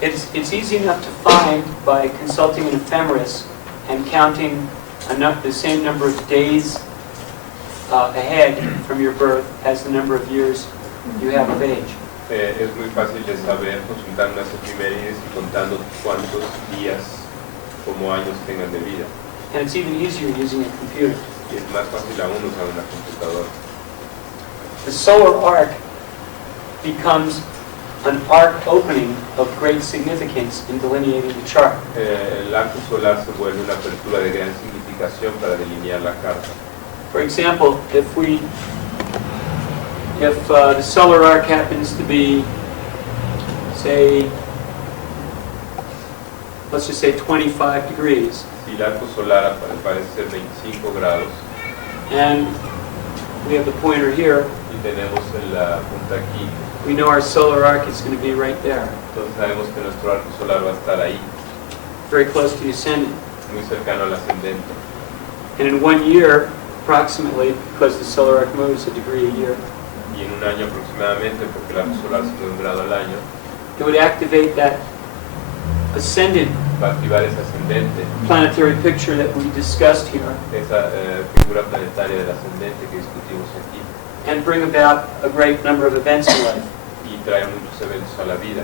It's easy enough to find by consulting an ephemeris and counting the same number of days ahead from your birth as the number of years you have of age. Es muy fácil de saber consultando las efemérides y contando cuántos días como años tengan de vida. And it's even easier using a computer. Y es más fácil aún usar una computadora. The solar arc becomes an arc opening of great significance in delineating the chart. El arco solar se vuelve una apertura de gran significación para delinear la carta. For example, if the solar arc happens to be, say, let's just say 25 degrees, Si el arco solar parece ser 25 grados and we have the pointer here, y tenemos la punta aquí, we know our solar arc is going to be right there, entonces sabemos que nuestro arco solar va a estar ahí, very close to the ascendant. muy cercano al ascendente. And in 1 year, approximately, because the solar arc moves a degree a year, Y en un año aproximadamente, porque el arco solar se mueve un grado al año, it would activate that ascendant va a activar ese ascendente, planetary picture that we discussed here, esa figura planetaria del ascendente que discutimos aquí, and bring about a great number of events in life. y trae muchos eventos a la vida.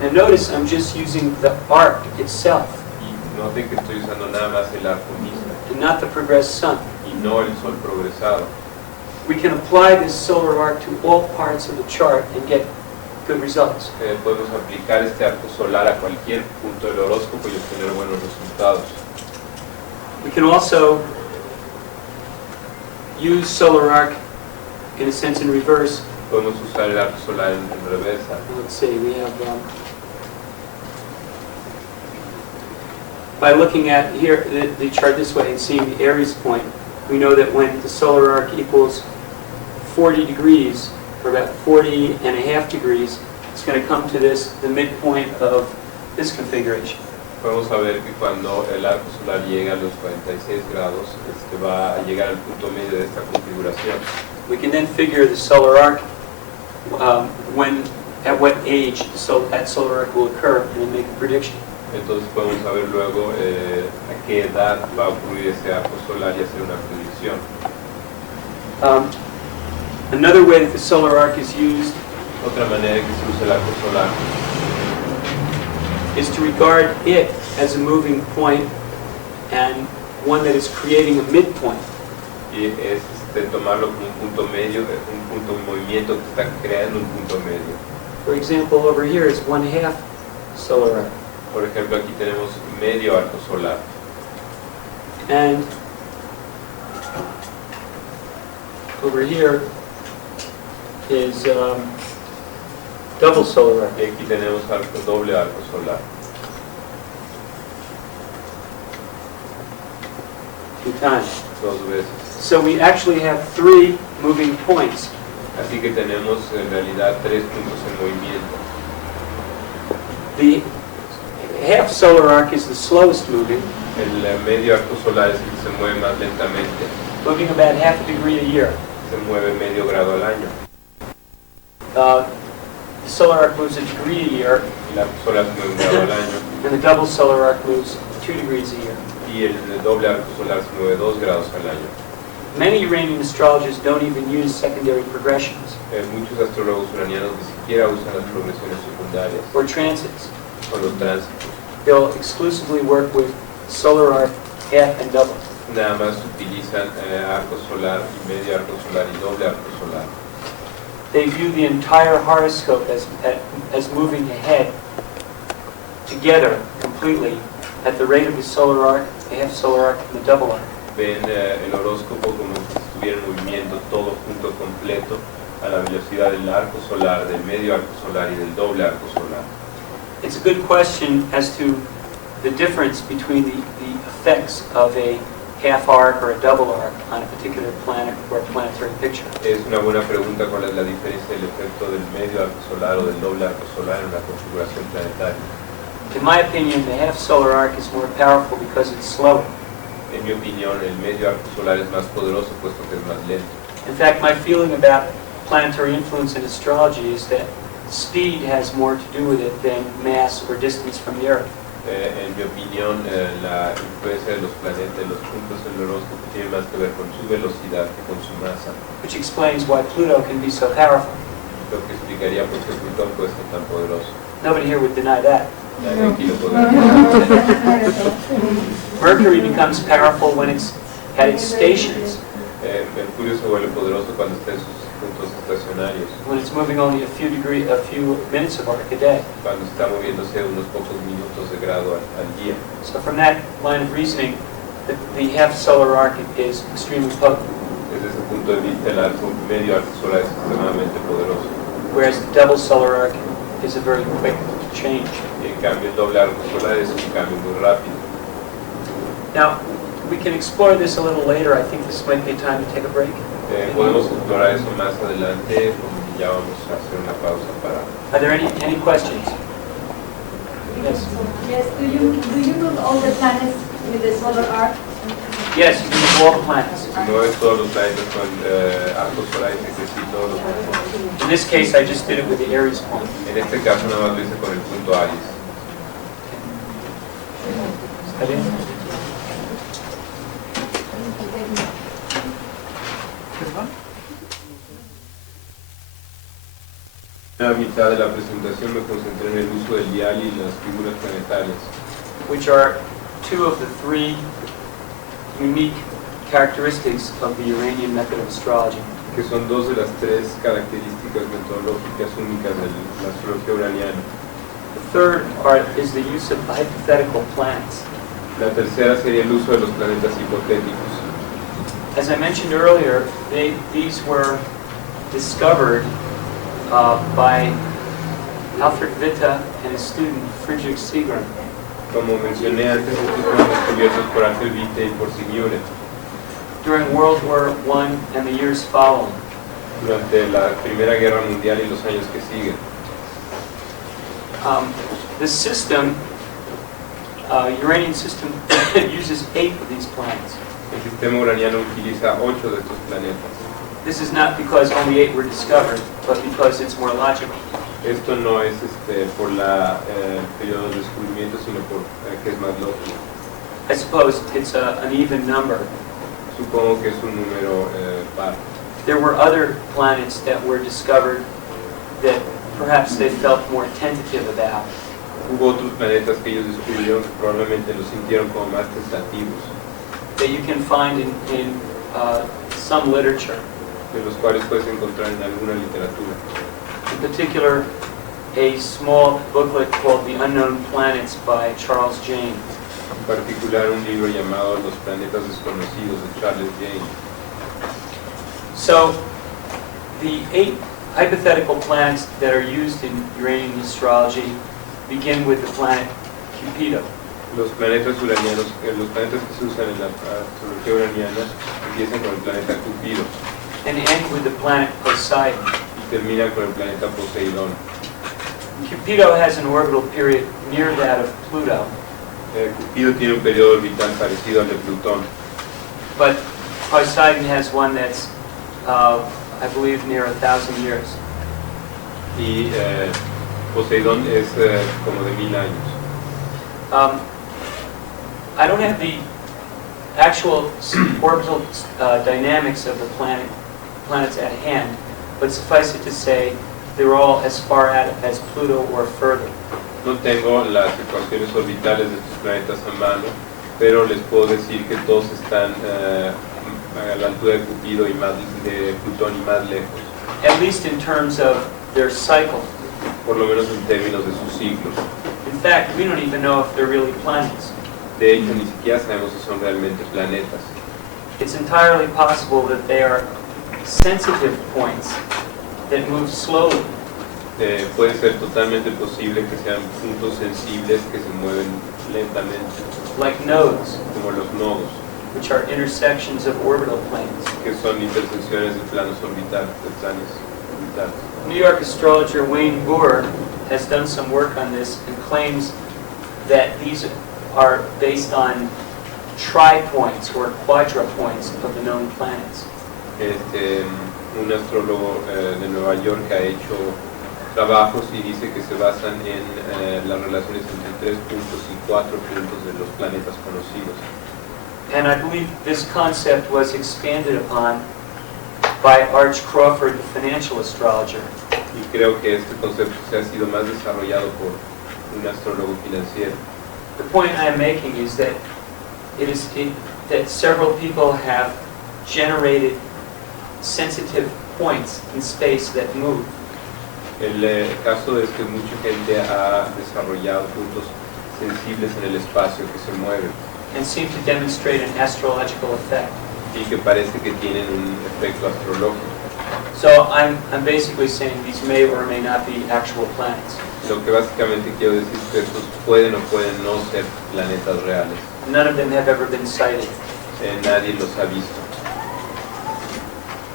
And notice I'm just using the arc itself, Y noten que estoy usando nada más el arco mismo, and not the progressed sun. y no el sol progresado. We can apply this solar arc to all parts of the chart and get good results. Podemos aplicar este arco solar a cualquier punto del horóscopo y obtener buenos resultados. We can also use solar arc, in a sense, in reverse. Podemos usar el arco solar en reversa. Let's see, we have, by looking at here the chart this way and seeing the Aries point, we know that when the solar arc equals 40 degrees, or about 40 and a half degrees, it's going to come to the midpoint of this configuration. Podemos saber que cuando el arco solar llega a los 46 grados, va a llegar al punto medio de esta configuración. We can then figure the solar arc, at what age that solar arc will occur, and then make a prediction. Entonces podemos saber luego a qué edad va a ocurrir ese arco solar y hacer una predicción. Another way that the solar arc is used Otra manera que se usa el arco solar is to regard it as a moving point and one that is creating a midpoint. y es tomarlo como un punto medio, un punto de movimiento que está creando un punto medio. For example, over here is 1/2 solar arc. Por ejemplo, aquí tenemos medio arco solar. And over here is double solar arc. Y aquí tenemos doble arco solar. 2 times. 2 veces. So we actually have 3 moving points. Así que tenemos en realidad 3 puntos en movimiento. The half solar arc is the slowest moving, El medio arco solar es el que se mueve más lentamente. moving about half a degree a year. Se mueve medio grado al año. The solar arc moves a degree a year, El arco solar se mueve un grado al año. and the double solar arc moves 2 degrees a year. Y el doble arco solar se mueve 2 grados al año. Many Uranian astrologers don't even use secondary progressions Muchos astrólogos uranianos ni siquiera usan las progresiones secundarias or transits. o los tránsitos. They'll exclusively work with solar arc, half and double. Nada más utilizan arco solar y medio arco solar y doble arco solar. They view the entire horoscope as moving ahead together completely at the rate of the solar arc, the half solar arc, and the double arc. Ven el horóscopo como si estuviera en movimiento todo junto completo a la velocidad del arco solar, del medio arco solar y del doble arco solar. It's a good question as to the difference between the effects of a half arc or a double arc on a particular planet or planetary picture. Es una buena pregunta cuál es la diferencia del efecto del medio arco solar o del doble arco solar en la configuración planetaria. In my opinion, the half solar arc is more powerful because it's slower. En mi opinión, el medio arco solar es más poderoso puesto que es más lento. In fact, my feeling about planetary influence in astrology is that speed has more to do with it than mass or distance from the Earth. En mi opinión, la influencia de los planetas, de los puntos en el horóscopo, tiene más que ver con su velocidad que con su masa. Which explains why Pluto can be so powerful. Lo que explicaría por qué Plutón puede ser tan poderoso. Nobody here would deny that. Nadie aquí lo podría negar. Mercury becomes powerful when it's at its stations, Mercurio se vuelve poderoso cuando está en sus puntos estacionarios, when it's moving only a few minutes of arc a day. cuando está moviéndose unos pocos minutos de grado al día. So from that line of reasoning, the half solar arc is extremely potent, Desde ese punto de vista, el arco medio arco solar es extremadamente poderoso. whereas the double solar arc is a very quick change. Y en cambio, el doble arco solar es un cambio muy rápido. Now, we can explore this a little later. I think this might be a time to take a break. Podemos explorar eso más adelante, porque ya vamos a hacer una pausa para... Are there any questions? Yes. Yes, do you know all the planets with the solar arc? Yes, you can move all the planets. Si mueves todos los planetas con arcos solares, necesito todos los planetas. In this case, I just did it with the Aries point. En este caso, nada más lo hice con el punto Aries. ¿Está bien? En la mitad de la presentación me concentré en el uso del dial y las figuras planetarias, Which are two of the three unique characteristics of the Uranian method of astrology. que son dos de las tres características metodológicas únicas de la astrología uraniana. The third part is the use of hypothetical planets. La tercera sería el uso de los planetas hipotéticos. As I mentioned earlier, these were discovered by Alfred Witte and his student Friedrich Seeger. Como mencioné antes, estos fueron descubiertos por Alfred Witte y por Signore During World War I and the years following. durante la Primera Guerra Mundial y los años que siguen. The system, Uranian system, uses 8 of these planets. El sistema uraniano utiliza 8 de estos planetas. This is not because only 8 were discovered, but because it's more logical. Esto no es por el periodo de descubrimiento, sino por que es más lógico. I suppose it's an even number. Supongo que es un número par. There were other planets that were discovered that perhaps they felt more tentative about. Hubo otros planetas que ellos descubrieron que probablemente los sintieron como más tentativos, That you can find in some literature. de los cuales puedes encontrar en alguna literatura. In particular, a small booklet called The Unknown Planets by Charles James. En particular, un libro llamado Los planetas desconocidos de Charles James. So, the 8 hypothetical planets that are used in Uranian astrology begin with the planet Cupido. Los planetas uranianos, los planetas que se usan en la astrología uraniana empiezan con el planeta Cupido And end with the planet Poseidon. y terminan con el planeta Poseidón. Cupido has an orbital period near that of Pluto, Cupido tiene un periodo orbital parecido al de Plutón, but Poseidon has one that's, I believe, near 1,000 years. y Poseidón es como de 1000 años. I don't have the actual orbital dynamics of the planets at hand, but suffice it to say they're all as far out as Pluto or further. No tengo las ecuaciones orbitales de estos planetas a mano, pero les puedo decir que todos están a la altura de Cupido y más de Plutón y más lejos, At least in terms of their cycle. por lo menos en términos de sus ciclos. In fact, we don't even know if they're really planets. De hecho, ni siquiera sabemos si son realmente planetas. It's entirely possible that they are sensitive points that move slowly. Puede ser totalmente posible que sean puntos sensibles que se mueven lentamente, Like nodes, como los nodos, which are intersections of orbital planes. que son intersecciones de planos orbitales, de planes orbitales. New York astrologer Wayne Boer has done some work on this and claims that these are based on tri-points or quadra-points of the known planets. Un astrólogo de Nueva York ha hecho trabajos y dice que se basan en las relaciones entre 3 puntos y 4 puntos de los planetas conocidos. And I believe this concept was expanded upon by Arch Crawford, the financial astrologer. Y creo que este concepto se ha sido más desarrollado por un astrólogo financiero. The point I am making is that that several people have generated sensitive points in space that move. El caso es que mucha gente ha desarrollado puntos sensibles en el espacio que se mueven And seem to demonstrate an astrological effect. y que parece que tienen un efecto astrológico. So I'm basically saying these may or may not be actual planets. Lo que básicamente quiero decir es que estos pueden o pueden no ser planetas reales. None of them have ever been sighted. Nadie los ha visto.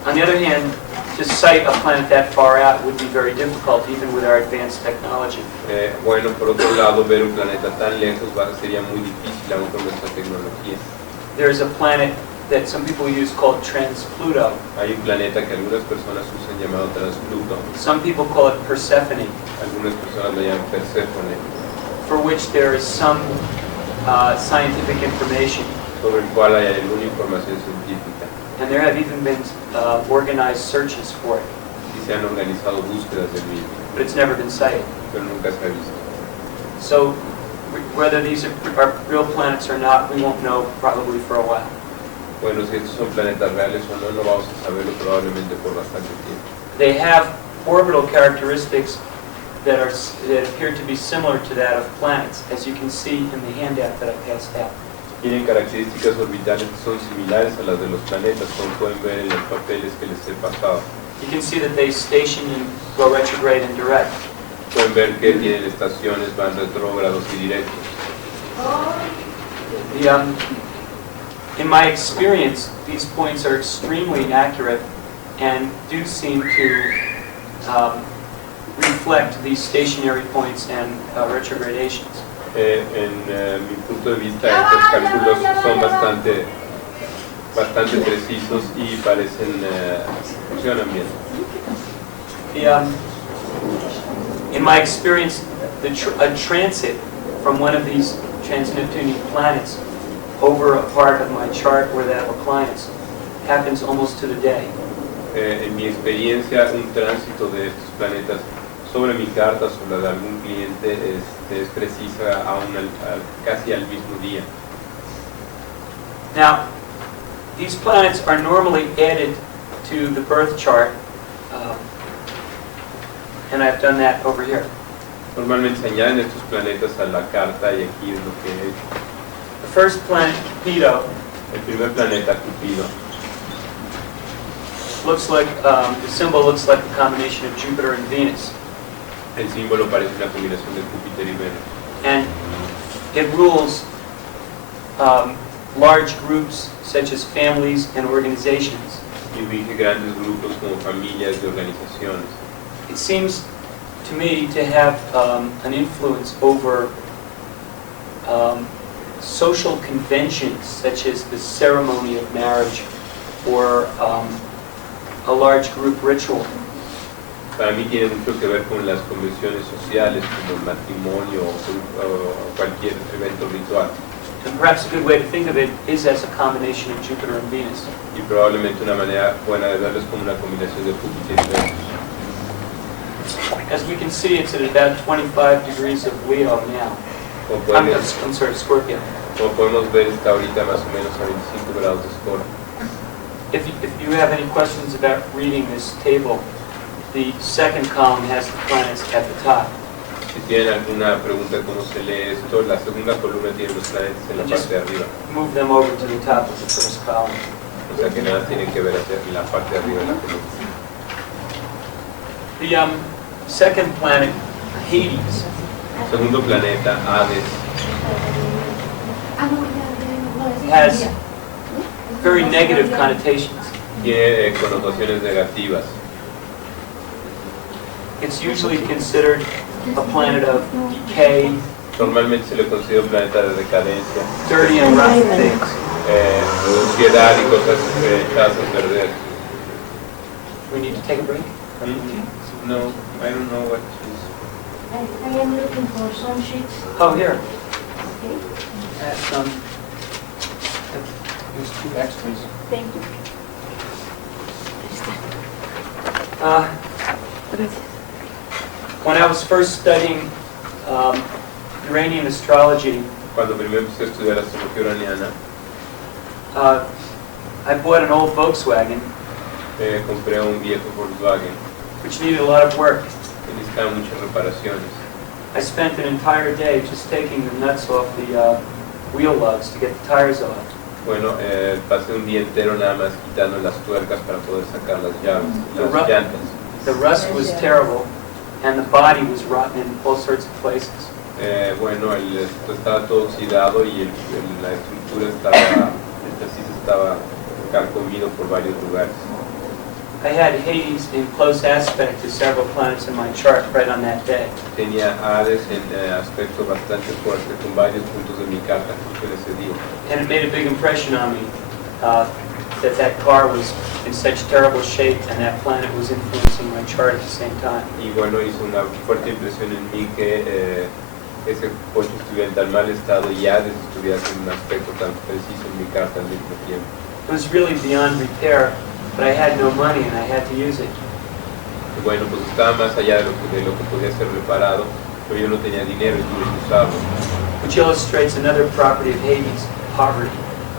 On the other hand, to sight a planet that far out would be very difficult, even with our advanced technology. Bueno, por otro lado, ver un planeta tan lejos sería muy difícil aún con nuestra tecnología. There is a planet that some people use called Trans-Pluto. Hay un planeta que algunas personas usan llamado Trans-Pluto. Some people call it Persephone, Algunas personas lo llaman Perséfone, for which there is some scientific information. sobre el cual hay alguna información científica. And there have even been organized searches for it, Y se han organizado búsquedas del mismo, but it's never been sighted. pero nunca se ha visto. So whether these are real planets or not, we won't know probably for a while. Bueno, si estos son planetas reales o no, no vamos a saberlo probablemente por bastante tiempo. They have orbital characteristics that appear to be similar to that of planets, as you can see in the handout that I passed out. Tienen características orbitales que son similares a las de los planetas, como pueden ver en los papeles que les he pasado. You can see that they station and go retrograde and direct. Pueden ver que tienen estaciones, van retrógrados y directos. In my experience, these points are extremely accurate and do seem to reflect these stationary points and retrogradations. En mi punto de vista, estos cálculos son bastante precisos y funcionan bien. In my experience, a transit from one of these trans-Neptunian planets over a part of my chart where that of a client's happens almost to the day. En mi experiencia, un tránsito de estos planetas sobre mi carta, sobre la de algún cliente, es precisa casi al mismo día. Now, these planets are normally added to the birth chart, and I've done that over here. Normalmente se añaden estos planetas a la carta y aquí es lo que he hecho. The first planet, Cupido, El primer planeta, Cupido, looks like, the symbol looks like a combination of Jupiter and Venus. el símbolo parece una combinación de Júpiter y Venus. And it rules large groups such as families and organizations. Y rige grandes grupos como familias y organizaciones. It seems to me to have an influence over social conventions such as the ceremony of marriage or a large group ritual. Para mí tiene mucho que ver con las convenciones sociales como el matrimonio o cualquier evento ritual. And perhaps a good way to think of it is as a combination of Jupiter and Venus. Y probablemente una manera buena de verlo es como una combinación de Júpiter y Venus. As we can see, it's at about 25 degrees of Leo now. I'm sorry, Scorpio. Como podemos ver, está ahorita más o menos a 25 grados de Escorpio. If you have any questions about reading this table, the second column has the planets at the top. Si tienen alguna pregunta de cómo se lee esto, la segunda columna tiene los planetas en la parte de arriba. Move them over to the top of the first column. O sea que nada tienen que ver hacia la parte de arriba de la columna. The second planet, Hades, Segundo planeta, Hades, has very negative connotations. tiene connotaciones negativas. It's usually considered a planet of decay, Normalmente se le considera un planeta de decadencia, dirty and rotten things. suciedad y cosas echadas a perder. We need to take a break. ¿Mm? No, I don't know what she's... I am looking for some sheets. Oh, here. Okay, There's 2 extras. thank you. When I was first studying Uranian astrology, Cuando primero empecé a estudiar astrología uraniana, I bought an old Volkswagen, compré un viejo Volkswagen which needed a lot of work. que necesitaba muchas reparaciones. I spent an entire day just taking the nuts off the wheel lugs to get the tires off. Bueno, pasé un día entero nada más quitando las tuercas para poder sacar las llaves, las llantas. The rust was terrible, and the body was rotten in all sorts of places. Bueno, estaba todo oxidado y la estructura estaba, el chasis estaba carcomido por varios lugares. I had Hades in close aspect to several planets in my chart right on that day. Tenía Hades en aspecto bastante fuerte con varios puntos de mi carta justo en ese día. And it made a big impression on me that car was in such terrible shape and that planet was influencing my chart at the same time. Y bueno, hizo una fuerte impresión en mí que ese coche estuviera en tan mal estado y Hades estuviera en un aspecto tan preciso en mi carta al mismo tiempo. It was really beyond repair, but I had no money and I had to use it. Y bueno, pues estaba más allá de lo que podía ser reparado, pero yo no tenía dinero y tuve que usarlo. Which illustrates another property of Hades, poverty.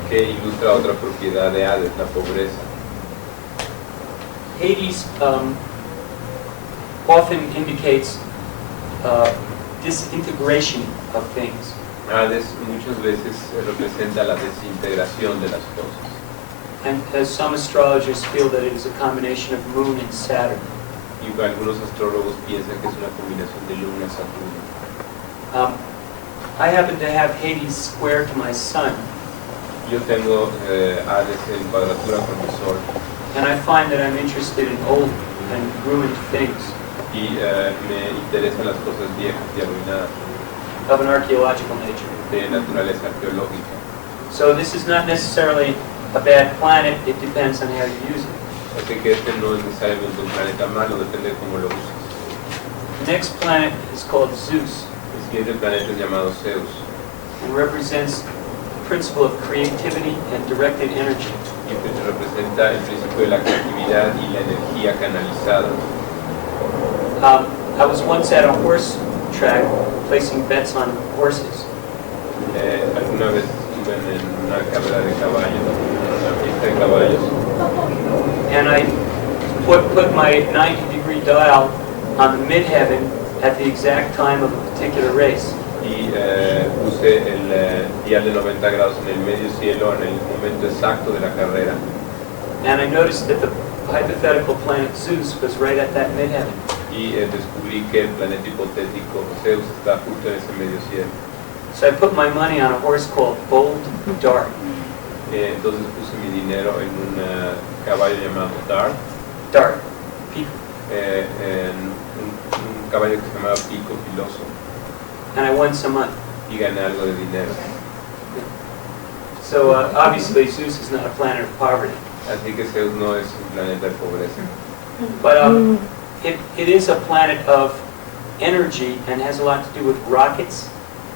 Que ilustra otra propiedad de Hades, la pobreza. Hades often indicates disintegration of things. Hades muchas veces representa la desintegración de las cosas. And some astrologers feel that it is a combination of Moon and Saturn. Y algunos astrólogos piensan que es una combinación de Luna y Saturno. I happen to have Hades square to my Sun, Yo tengo Hades en cuadratura con mi Sol and I find that I'm interested in old and ruined things y me interesan las cosas viejas y arruinadas of an archaeological nature. de naturaleza arqueológica. So this is not necessarily a bad planet, it depends on how you use it. Así que este no es necesariamente un planeta malo, depende de cómo lo uses. The next planet is called Zeus El siguiente planeta es llamado Zeus and represents the principle of creativity and directed energy. y representa el principio de la creatividad y la energía canalizada. I was once at a horse track placing bets on horses. Alguna vez estuve en una carrera de caballos, una fiesta de caballos, And I put my 90-degree dial on the midheaven at the exact time of a particular race. y puse el dial de 90 grados en el medio cielo en el momento exacto de la carrera. And I noticed that the hypothetical planet Zeus was right at that midheaven. Y descubrí que el planeta hipotético Zeus está justo en ese medio cielo. So I put my money on a horse called Bold Dart. Entonces puse mi dinero en un caballo llamado Dart, Dart. en un caballo que se llamaba Pico Filoso, And I won some money. y gané algo de dinero. So obviously Zeus is not a planet of poverty. Así que Zeus no es un planeta de pobreza. But it is a planet of energy and has a lot to do with rockets,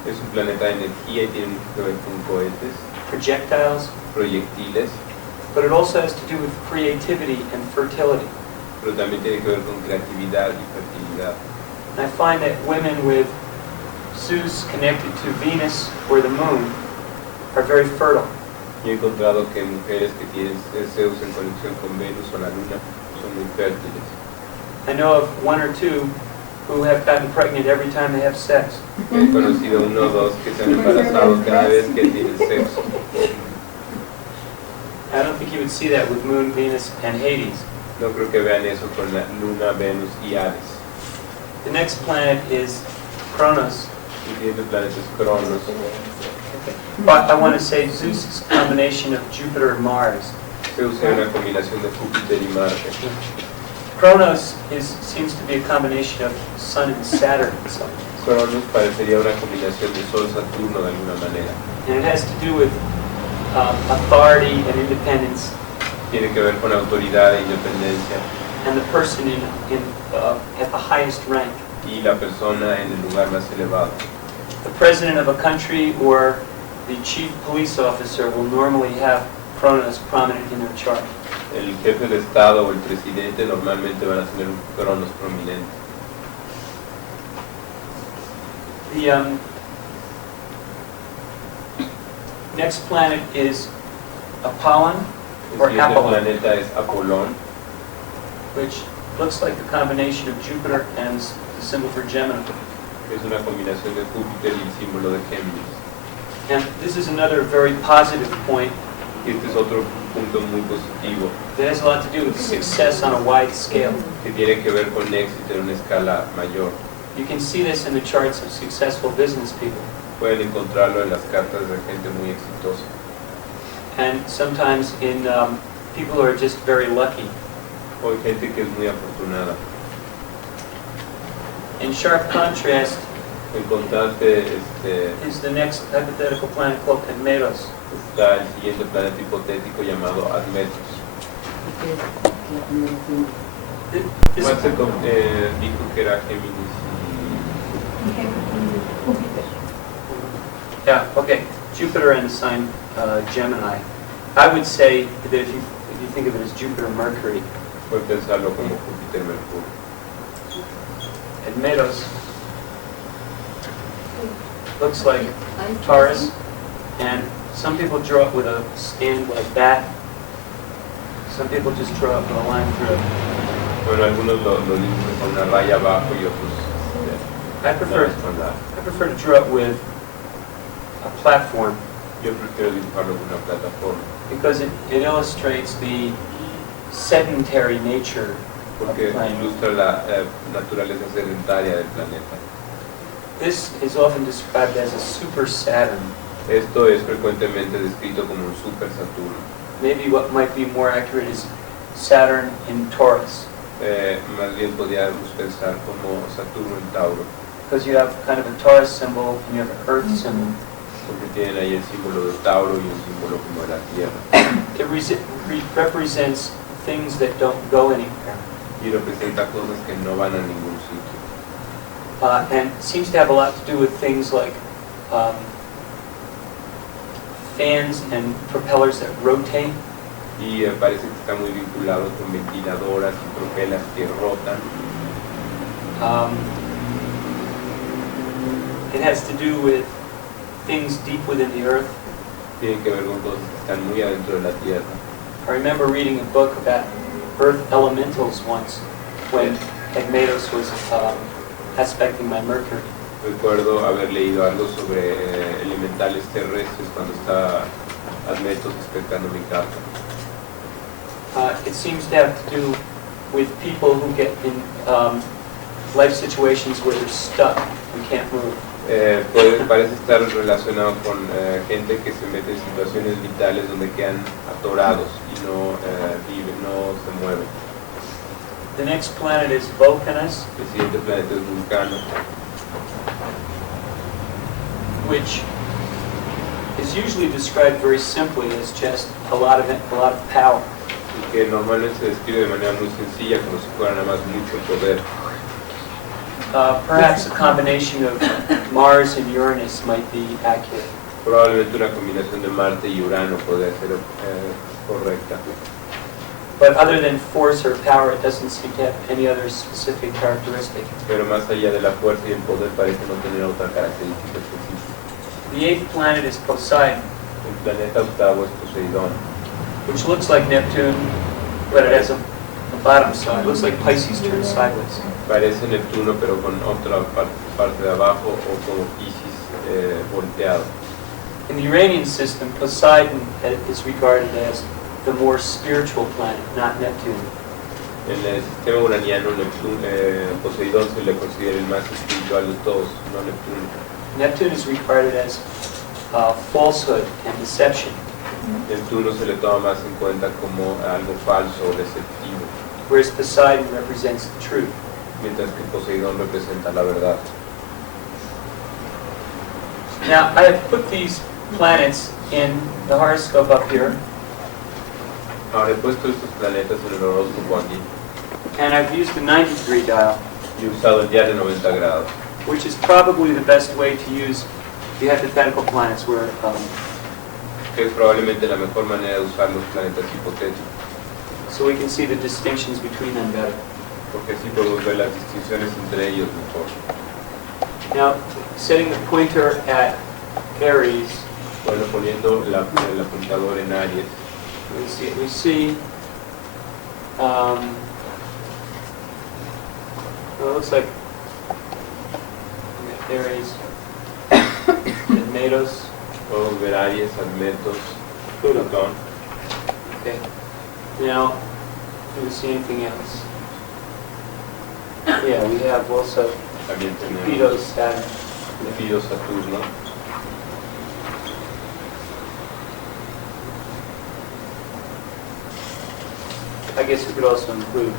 Es un planeta de energía y tiene mucho que ver con cohetes, projectiles, proyectiles, but it also has to do with creativity and fertility. pero también tiene que ver con creatividad y fertilidad. And I find that women with Zeus connected to Venus or the moon are very fertile. Yo he encontrado que mujeres que tienen Zeus en conexión con Venus o la Luna son muy fértiles. I know of one or two who have gotten pregnant every time they have sex. He conocido uno o dos que se han embarazado cada vez que tienen sexo. I don't think you would see that with Moon, Venus, and Hades. No creo que vean eso con la Luna, Venus y Hades. The next planet is Kronos. El siguiente planeta es Cronos. But I want to say Zeus is a combination of Jupiter and Mars. Zeus es una combinación de Júpiter y Marte. Kronos seems to be a combination of Sun and Saturn. Cronos parecería una combinación de Sol, Saturno de alguna manera. And it has to do with authority and independence. Tiene que ver con autoridad e independencia. and the person at the highest rank. Y la persona en el lugar más elevado. The president of a country or the chief police officer will normally have Cronos prominent in their chart. El jefe de Estado o el presidente normalmente van a tener un Cronos prominente. The next planet is Apollon, El or siguiente Apollon, planeta es Apolón, which looks like the combination of Jupiter and the symbol for Gemini. que es una combinación de Júpiter y el símbolo de Géminis. And this is another very positive point Y este es otro punto muy positivo, that has a lot to do with success on a wide scale. que tiene que ver con éxito en una escala mayor. You can see this in the charts of successful business people. Pueden encontrarlo en las cartas de gente muy exitosa. And sometimes in people who are just very lucky. O hay gente que es muy afortunada. In sharp contrast En contraste, is the next hypothetical planet called Admetos. está el siguiente planeta hipotético llamado Admetos. This- Juan se dijo que era Géminis Yeah, okay. Jupiter and the sign Gemini. I would say that if you think of it as Jupiter Mercury, y puede pensarlo como Júpiter Mercurio. Admetos looks like Taurus, and some people draw it with a stand like that. Some people just draw it with a line through it. Bueno, algunos lo dicen con una raya abajo y otros I prefer con la. I prefer to draw it with a platform Yo prefiero dibujarlo con una plataforma because it illustrates the sedentary nature of porque the planet. ilustra la naturaleza sedentaria del planeta. This is often described as a super Saturn. Esto es frecuentemente descrito como un super Saturno. Maybe what might be more accurate is Saturn in Taurus, Más bien podríamos pensar como Saturno en Tauro, because you have kind of a Taurus symbol and you have an Earth symbol. porque tienen ahí el símbolo de Tauro y un símbolo como de la Tierra. It represents things that don't go anywhere, Y representa cosas que no van a ningún sitio. and seems to have a lot to do with things like fans and propellers that rotate. Y parece que está muy vinculado con ventiladoras y propelas que rotan. It has to do with things deep within the Earth. Tienen que ver con cosas que están muy adentro de la Tierra. I remember reading a book about Earth elementals once when Admetos was aspecting my Mercury. Recuerdo haber leído algo sobre elementales terrestres cuando estaba Admetos aspectando mi carta. It seems to have to do with people who get in life situations where they're stuck and can't move. Parece estar relacionado con gente que se mete en situaciones vitales donde quedan atorados y no viven, no se mueven. The next planet is Vulcanus, El siguiente planeta es Vulcano, which is usually described very simply as just a lot of power. y que normalmente se describe de manera muy sencilla como si fuera nada más mucho poder. Perhaps a combination of Mars and Uranus might be accurate. Probablemente una combinación de Marte y Urano podría ser correcta. But other than force or power, it doesn't seem to have any other specific characteristic. Pero más allá de la fuerza y el poder parece no tener otra característica específica. The eighth planet is Poseidon, El planeta octavo es Poseidón, which looks like Neptune, but it has a bottom side. It looks like Pisces turned sideways. parece Neptuno pero con otra parte de abajo o como Piscis volteado. In the Uranian system, Poseidon is regarded as the more spiritual planet, not Neptune. En el sistema uraniano, Poseidón se le considera el más espiritual de todos, no Neptuno. Neptune is regarded as falsehood and deception, Neptuno se le toma más en cuenta como algo falso o deceptivo, whereas Poseidon represents the truth. mientras que Poseidón representa la verdad. Now, I have put these planets in the horoscope up here, Ahora he puesto estos planetas en el horóscopo aquí And I've used the 90-degree dial, Y he usado el dial de 90 grados, which is probably the best way to use the hypothetical planets where que es probablemente la mejor manera de usar los planetas hipotéticos, so we can see the distinctions between them better. porque así podemos ver las distinciones entre ellos mejor. Now, setting the pointer at Aries, Bueno, poniendo el apuntador en Aries, we see well, it looks like we got Aries, Admetos, podemos ver Aries, Admetos, Plutón. okay. Now, do we see anything else? Yeah, we have also También Cupido, tenemos Saturn. Cupido, Saturno. I guess we could also include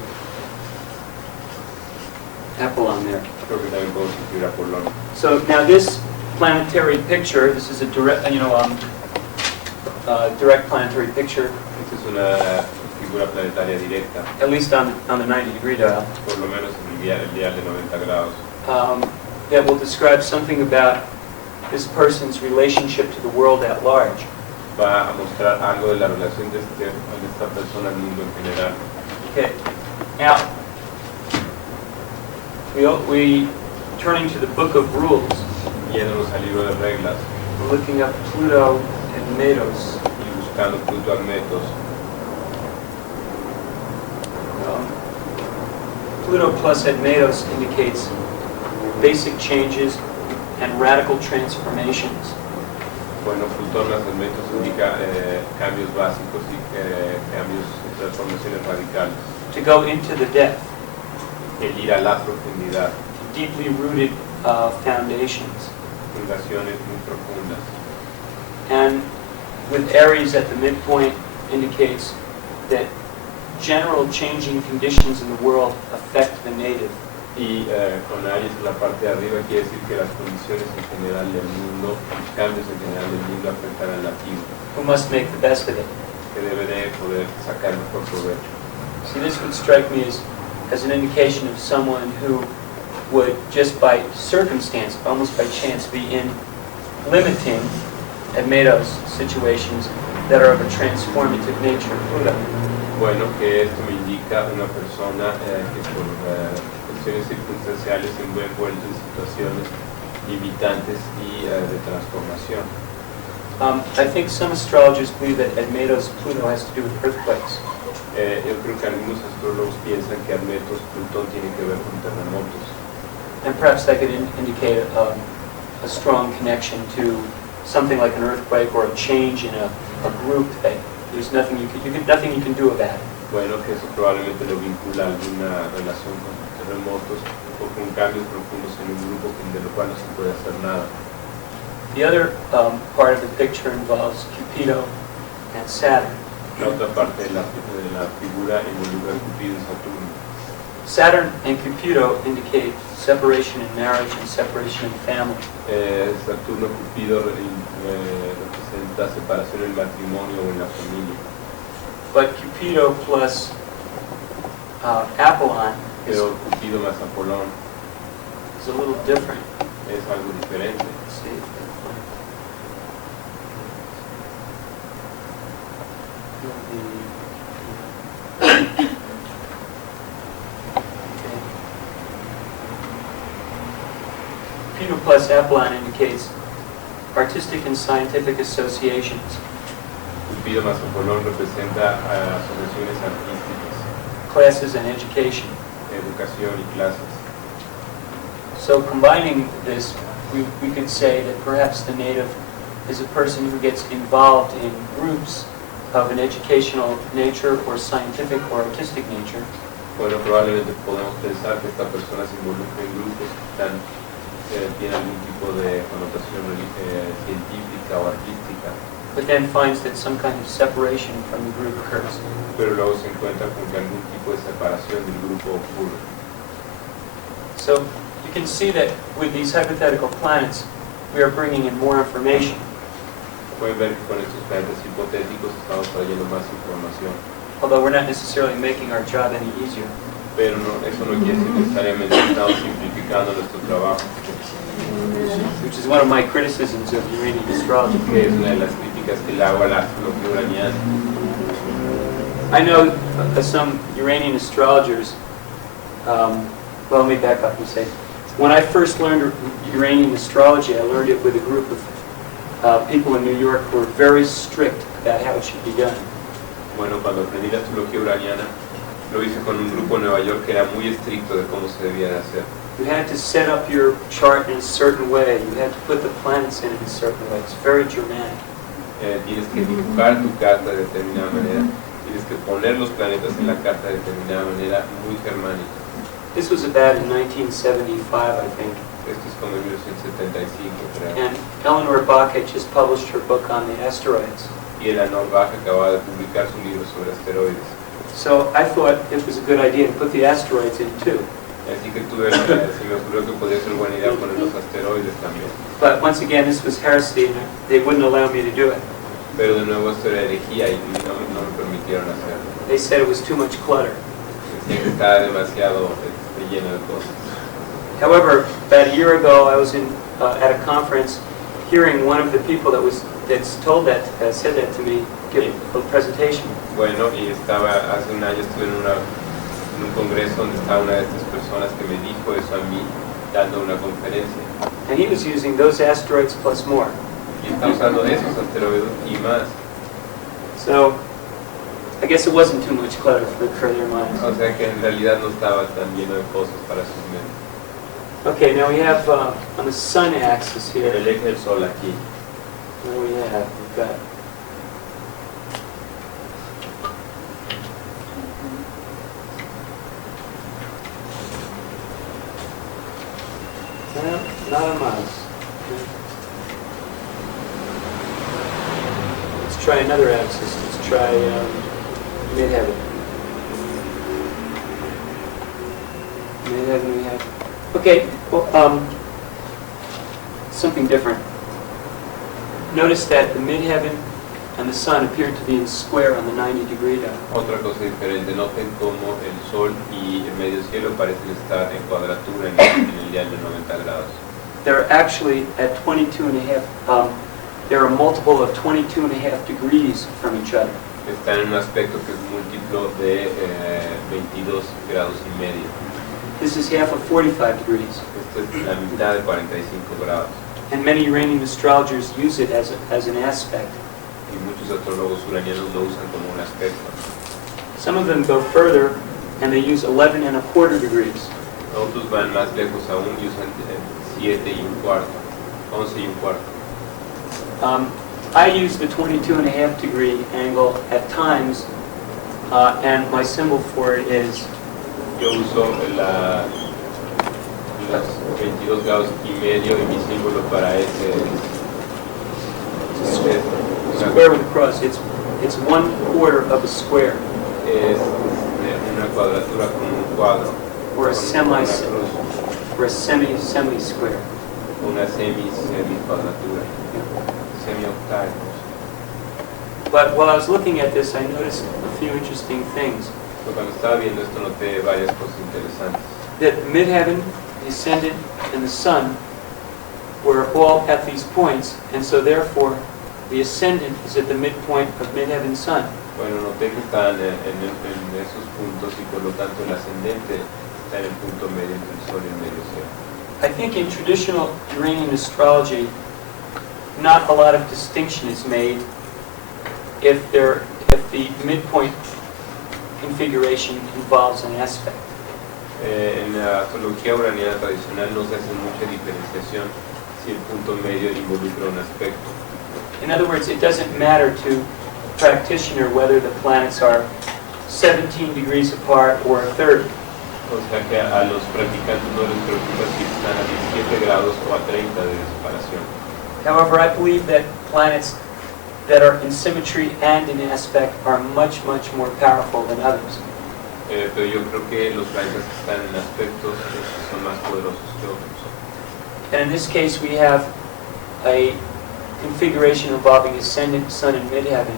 Apollon there. Creo que también podemos incluir Apolón. So now this planetary picture, this is a direct, direct planetary picture, Esta es una figura planetaria directa, at least on the 90-degree dial, por lo menos en el dial de 90 grados, that will describe something about this person's relationship to the world at large. va a mostrar algo de la relación de esta persona al mundo en general. Okay. Now, we turning to the Book of Rules, Yéndonos al libro de reglas we're looking up Pluto and Medos. y buscando Pluto, Admetos. Pluto plus Admetos indicates basic changes and radical transformations. Bueno, Plutón, las Admetos indica cambios básicos y cambios y transformaciones radicales. To go into the depth, El ir a la profundidad, deeply rooted foundations. fundaciones muy profundas. And with Aries at the midpoint indicates that general changing conditions in the world affect the native. Y con Aries en la parte de arriba quiere decir que las condiciones en general del mundo, los cambios en general del mundo afectan al nativo, Who must make the best of it. que debe de poder sacar mejor provecho. See, this would strike me as an indication of someone who would just by circumstance, almost by chance, be in limiting Admetos situations that are of a transformative nature. Pluto. Bueno, que esto me indica una persona que por cuestiones circunstanciales se ve envuelto en situaciones limitantes y de transformación. I think some astrologers believe that Admetos Pluto has to do with earthquakes. Yo creo que algunos astrólogos piensan que Admetos, Plutón tiene que ver con terremotos. And perhaps that could indicate a strong connection to something like an earthquake or a change in a group that there's nothing nothing you can do about it. Bueno, que eso probablemente lo vincula a alguna relación con terremotos o con cambios profundos en un grupo de lo cual no se puede hacer nada. The other part of the picture involves Cupido and Saturn. La otra parte de la figura involucra a Cupido y Saturno. Saturn and Cupido indicate separation in marriage and separation in family. Saturno, Cupido representa separación en el matrimonio o en la familia. But Cupido plus Apollon Pero Cupido más Apolón is a little different. es algo diferente. Let's see. Cupido plus Apollon indicates artistic and scientific associations. Cupido más Apolón representa asociaciones artísticas, Classes and education. educación y clases. So combining this, we could say that perhaps the native is a person who gets involved in groups of an educational nature or scientific or artistic nature. Bueno, probablemente podemos pensar que esta persona se involucra en grupos que tienen algún tipo de connotación científica o artística, But then finds that some kind of separation from the group occurs. pero luego se encuentra con que algún tipo de separación del grupo ocurre. So you can see that with these hypothetical planets, we are bringing in more information. Pueden ver que con estos planetas hipotéticos estamos trayendo más información, Although we're not necessarily making our job any easier. pero eso no quiere decir necesariamente que estamos simplificando nuestro trabajo, which is one of my criticisms of Uranian astrology. que es una de las críticas que le hago a la astrología uraniana. I know some Uranian astrologers, well, let me back up and say, when I first learned Uranian astrology, I learned it with a group of people in New York who were very strict about how it should be done. Bueno, cuando aprendí la astrología uraniana, lo hice con un grupo en Nueva York que era muy estricto de cómo se debía de hacer. You had to set up your chart in a certain way. You had to put the planets in a certain way. It's very Germanic. Tienes que dibujar tu carta de determinada manera, tienes que poner los planetas en la carta de determinada manera, muy germánica. This was about in 1975, I think. Esto es como en 1975, creo. And Eleanor Bach had just published her book on the asteroids. Y Eleanor Bach acababa de publicar su libro sobre asteroides. So I thought it was a good idea to put the asteroids in too. Así que se me ocurrió que podría ser buena idea poner los asteroides también. But once again, this was heresy, and they wouldn't allow me to do it. Pero de nuevo esto era herejía y no me permitieron hacerlo. They said it was too much clutter. Decían que estaba demasiado lleno de cosas. However, about a year ago, I was at a conference hearing one of the people that said that to me give a presentation. Bueno, y hace un año estuve en un congreso donde estaba una de estas personas que me dijo eso a mí, dando una conferencia. And he was using those asteroids plus more. Y está usando esos asteroides y más. So, I guess it wasn't too much clutter for their minds. O sea que en realidad no estaba tan lleno de cosas para sus mentes. Okay, now we have on the sun axis here. El eje del sol aquí. What do we have? We've got not a mouse. Let's try another axis. Let's try midheaven. Midheaven we have. Okay, well, something different. Notice that the midheaven and the sun appear to be in square on the 90-degree dial. Otra cosa diferente, noten cómo el sol y el medio cielo parecen estar en cuadratura en el dial de 90 grados. They're actually at 22.5. They're a multiple of 22.5 degrees from each other. Están en un aspecto que es múltiplo de 22 grados y medio. This is half of 45 degrees. Esto es la mitad de 45 grados. And many Uranian astrologers use it as an aspect. Y muchos astrólogos uranianos lo usan como un aspecto. Some of them go further and they use 11.25 degrees. Otros van más lejos aún y usan 7 y un cuarto, 11 y un cuarto. I use the 22.5 degree angle at times, and my symbol for it is Yo uso los 22 grados y medio y mi símbolo para ese es square with a cross. It's 1/4 of a square. Es una cuadratura con un cuadro. Or a semi square. square. Una semi cuadratura. Semi-octavo. But while I was looking at this, I noticed a few interesting things. Cuando estaba viendo esto noté varias cosas interesantes. That midheaven, the ascendant, and the sun were all at these points, and so therefore the ascendant is at the midpoint of midheaven sun. Bueno, noté que están en esos puntos y por lo tanto el ascendente está en el punto medio entre el sol y el medio cielo. I think in traditional Uranian astrology, not a lot of distinction is made if the midpoint configuration involves an aspect. En la astrología uraniana tradicional no se hace mucha diferenciación si el punto medio involucra un aspecto. In other words, it doesn't matter to a practitioner whether the planets are 17 degrees apart or 30. O sea que a los practicantes no les preocupa si están a 17 grados o a 30 de separación. However, I believe that planets that are in symmetry and in aspect are much, much more powerful than others. Pero yo creo que los planetas que están en aspectos son más poderosos que otros. And in this case, we have a configuration involving ascendant, sun, and midheaven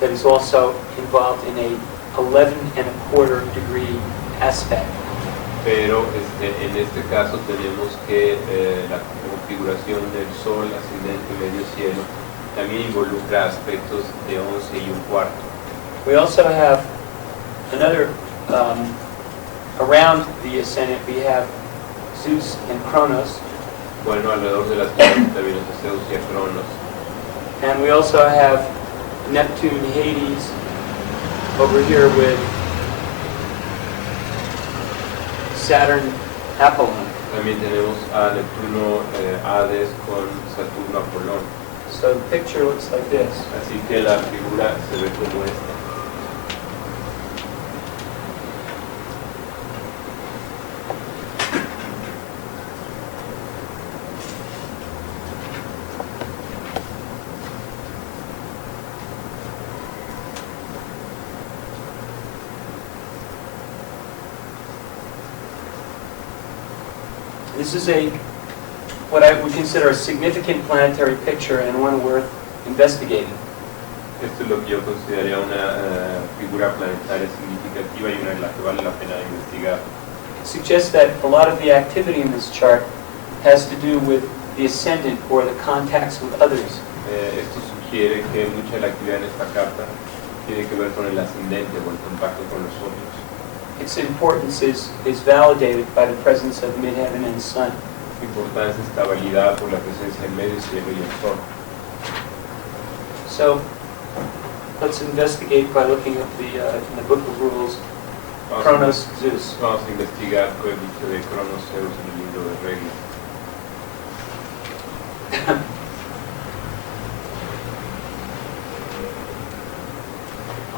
that is also involved in a 11.25 degree aspect. Pero en este caso tenemos que la configuración del Sol, ascendente, medio cielo, también involucra aspectos de 11 y un cuarto. We also have another, around the ascendant we have Zeus and Kronos, Bueno, alrededor de las planetas también los Zeus y a Cronos. and we also have Neptune, Hades, over here with Saturn, Apollon. También tenemos a Neptuno, Hades con Saturno, Apolón. So the picture looks like this. Así que la figura se ve como esta. This is what I would consider a significant planetary picture and one worth investigating. Esto es lo que yo consideraría una figura planetaria significativa y una en la que vale la pena investigar. It suggests that a lot of the activity in this chart has to do with the ascendant or the contacts with others. Esto sugiere que mucha de la actividad en esta carta tiene que ver con el ascendente o el contacto con los otros. Its importance is validated by the presence of midheaven and sun. Su importancia está validada por la presencia del medio cielo y el sol. So let's investigate by looking at in the book of rules, Kronos, Zeus. Vamos a investigar con el dicho de Cronos, Zeus en el libro de reglas.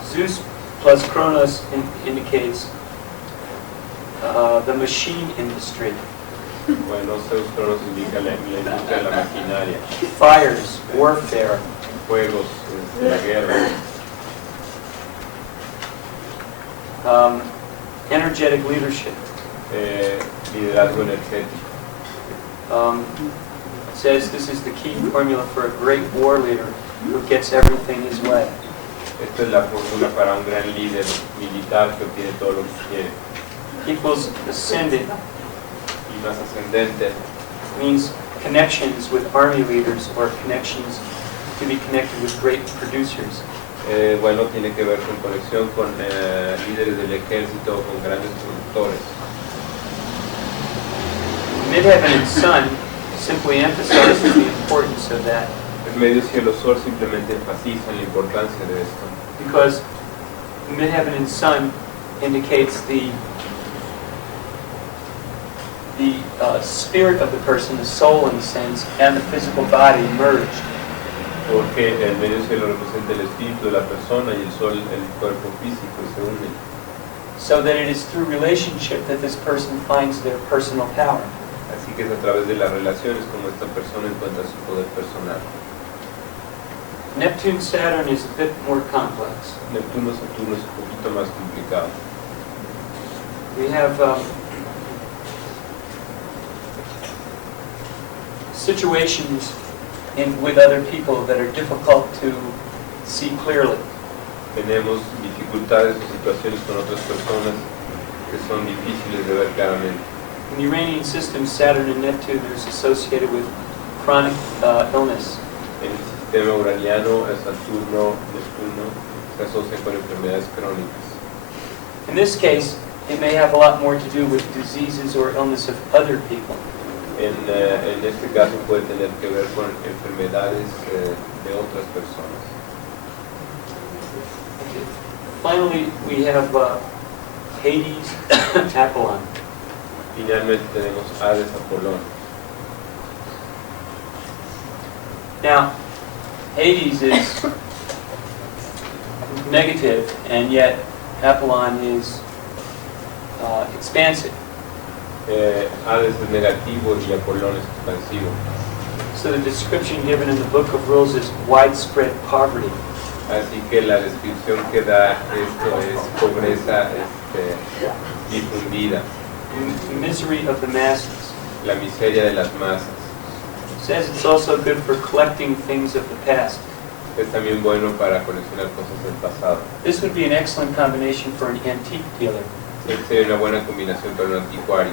Zeus plus Kronos indicates the machine industry. Bueno, Zeus Cronos indica la industria de la maquinaria, Fires, warfare, fuegos, la guerra, energetic leadership. liderazgo energético. Says this is the key formula for a great war leader who gets everything his way. Esta es la fórmula para un gran líder militar que obtiene todo lo que quiere. Equals ascendant Y más ascendente means connections with army leaders or connections to be connected with great producers. bueno, tiene que ver con conexión con líderes del ejército, con grandes productores. Midheaven and sun simply emphasizes the importance of that El medio cielo sol simplemente enfatiza la importancia de esto, because midheaven and sun indicates the spirit of the person, the soul in a sense, and the physical body merged. porque el medio cielo representa el espíritu de la persona y el sol el cuerpo físico y se unen. So that it is through relationship that this person finds their personal power. Así que es a través de las relaciones como esta persona encuentra su poder personal. Neptune Saturn is a bit more complex. Neptuno Saturno es un poquito más complicado. We have situations with other people that are difficult to see clearly. Tenemos dificultades o situaciones con otras personas que son difíciles de ver claramente. In the Uranian system, Saturn and Neptune is associated with chronic illness. En el sistema uraniano, el Saturno, Neptuno se asocia con enfermedades crónicas. In this case, it may have a lot more to do with diseases or illness of other people. En este caso puede tener que ver con enfermedades de otras personas. Finally, we have Hades, Apollon. Finalmente tenemos Hades, Apolón. Now, Hades is negative, and yet Apollon is expansive. Hades es negativo y Apolón es expansivo. So the description given in the Book of Rules is widespread poverty. Así que la descripción que da esto es pobreza difundida, Misery of the masses. la miseria de las masas. Says it's also good for collecting things of the past. Es también bueno para coleccionar cosas del pasado. This would be an excellent combination for an antique dealer. Sería una buena combinación para un anticuario.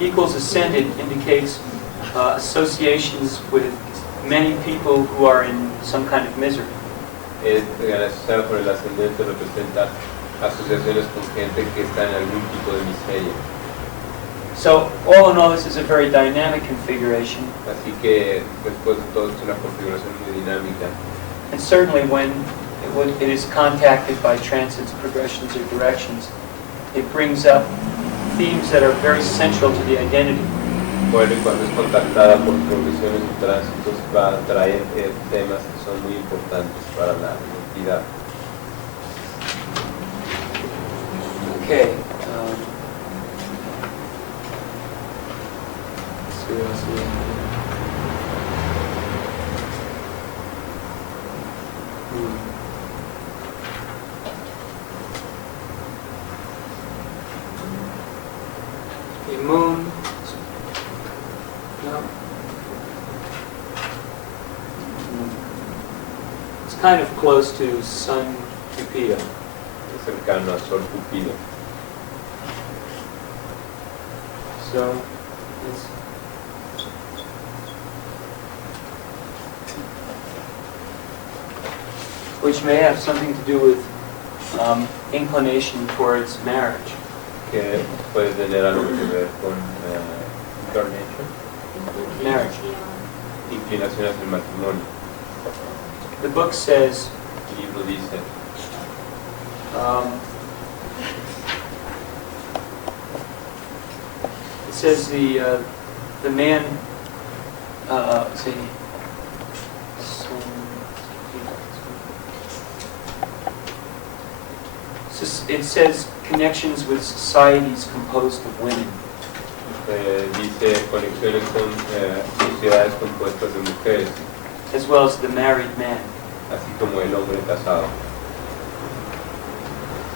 Equals ascendant indicates associations with many people who are in some kind of misery. Asociado por el ascendente representa asociaciones con gente que está en algún tipo de miseria. So, all in all, this is a very dynamic configuration. Así que, después de todo, es una configuración muy dinámica. And certainly when it is contacted by transits, progressions, or directions, it brings up themes that are very central to the identity. Bueno, y cuando es contactada por progresiones y tránsitos, va a traer temas que son muy importantes para la identidad. Okay. Let's see what else we have. The moon. No. It's kind of close to Sun Cupido. Es cercano a Sol Cupido. So, it's which may have something to do with inclination towards marriage. Que puede tener algo que ver con inclination, Marriage. inclinación hacia el matrimonio. The book says El libro dice, it says the man let's see, it says connections with societies composed of women. dice conexiones con sociedades compuestas de mujeres, As well as the married man. así como el hombre casado.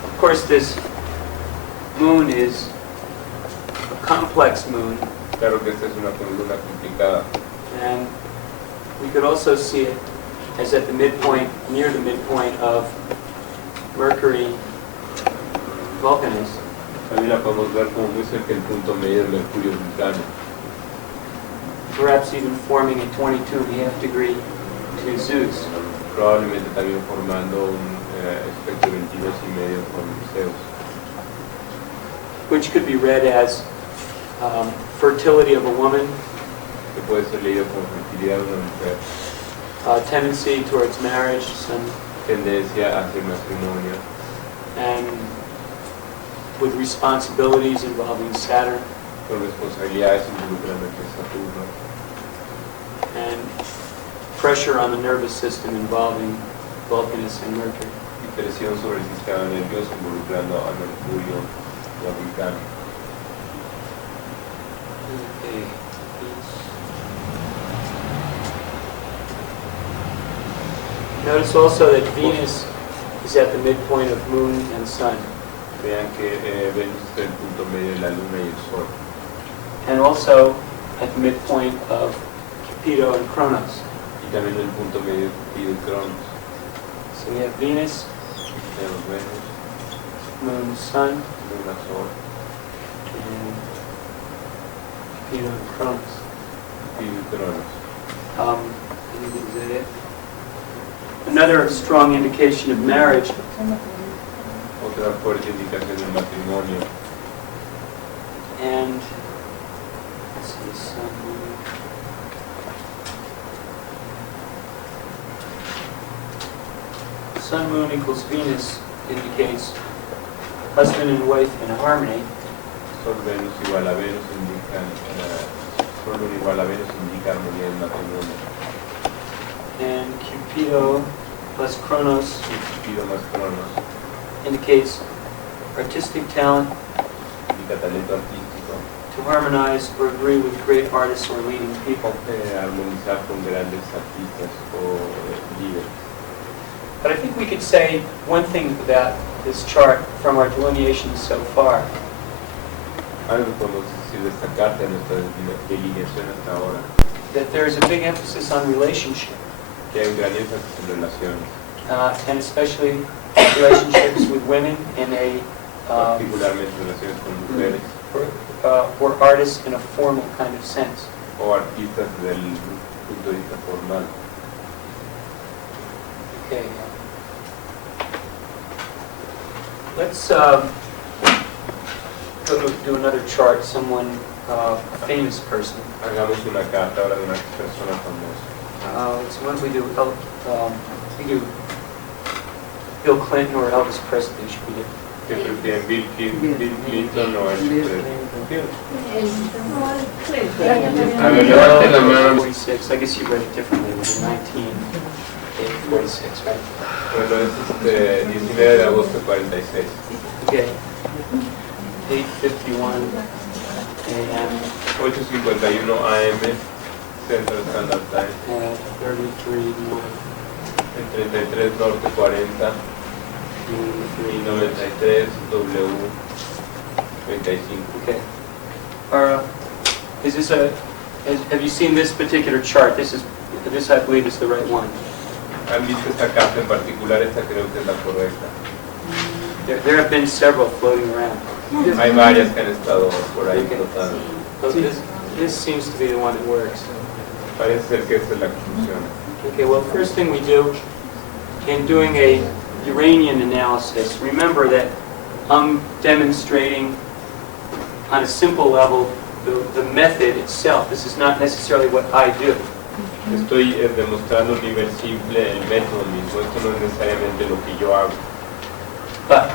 Of course, this moon is a complex moon, Claro que esta es una columna complicada. and we could also see it as at the midpoint, near the midpoint of Mercury Vulcanus. También la podemos ver como muy cerca del punto medio del Mercurio Vulcano. Perhaps even forming a 22.5 degree to Zeus. Probablemente también formando un espectro 22.5 con Zeus, Which could be read as fertility of a woman, que puede ser leído como fertilidad de una mujer, tendency towards marriage, some, tendencia hacia el matrimonio, and with responsibilities involving Saturn, con responsabilidades involucrando a Saturno, and pressure on the nervous system involving Vulcanus and Mercury. y presión sobre el sistema nervioso involucrando a Mercurio y a Vulcano. Okay. Notice also that Venus is at the midpoint of Moon and Sun, Vean que Venus está en el punto medio de la Luna y el Sol, and also at the midpoint of Cupido and Kronos. y también en el punto medio de Cupido y Cronos. So we have Venus, Tenemos Venus, Moon, Sun, Luna, Sol, and Cupido and Kronos. Cupido y Cronos. Is that it? Another strong indication of marriage Otra fuerte indicación del matrimonio. and let's see, Sun, Moon. Sun, Moon equals Venus indicates husband and wife in harmony, Sol, Venus igual a Venus indican, Sol, Luna igual a Venus indica armonía en matrimonio. and Cupido plus Kronos Y Cupido más Cronos indicates artistic talent indica talento artístico, to harmonize or agree with great artists or leading people. armonizar con grandes artistas o líderes. But I think we could say one thing about this chart from our delineations so far, Algo que podemos decir de esta carta, de nuestra delineación hasta ahora, that there is a big emphasis on relationship, que hay un gran énfasis en relaciones, and especially relationships with women in a particularmente relaciones con mujeres or artists in a formal kind of sense. o artistas del punto de vista formal. Okay. Let's go to do another chart. Someone, a famous person. Hagamos una carta ahora de una persona famosa. So what do we do? We do Bill Clinton or Elvis Presley. Should we do? ¿Qué prefieren, Bill Clinton o Elvis Presley? A ver, levanten la mano. 46. I guess you read it differently. It was 1946, right? Bueno, es 19 de agosto de 46. Okay. 8:51 a.m. 8:51 AM, Central Standard Time. 33 north. El 33 Norte 40 y 93 W 35. Okay. Is this have you seen this particular chart? This I believe is the right one. ¿Han visto esta carta en particular? Esta creo que es la correcta. There have been several floating around. Hay varias que han estado por ahí Okay. flotando. So this seems to be the one that works. Parece ser que esta es la que funciona. Okay, well, first thing we do in doing a Uranian analysis, remember that I'm demonstrating on a simple level the method itself. This is not necessarily what I do. Estoy demostrando a un nivel simple el método mismo. Esto no es necesariamente lo que yo hago. But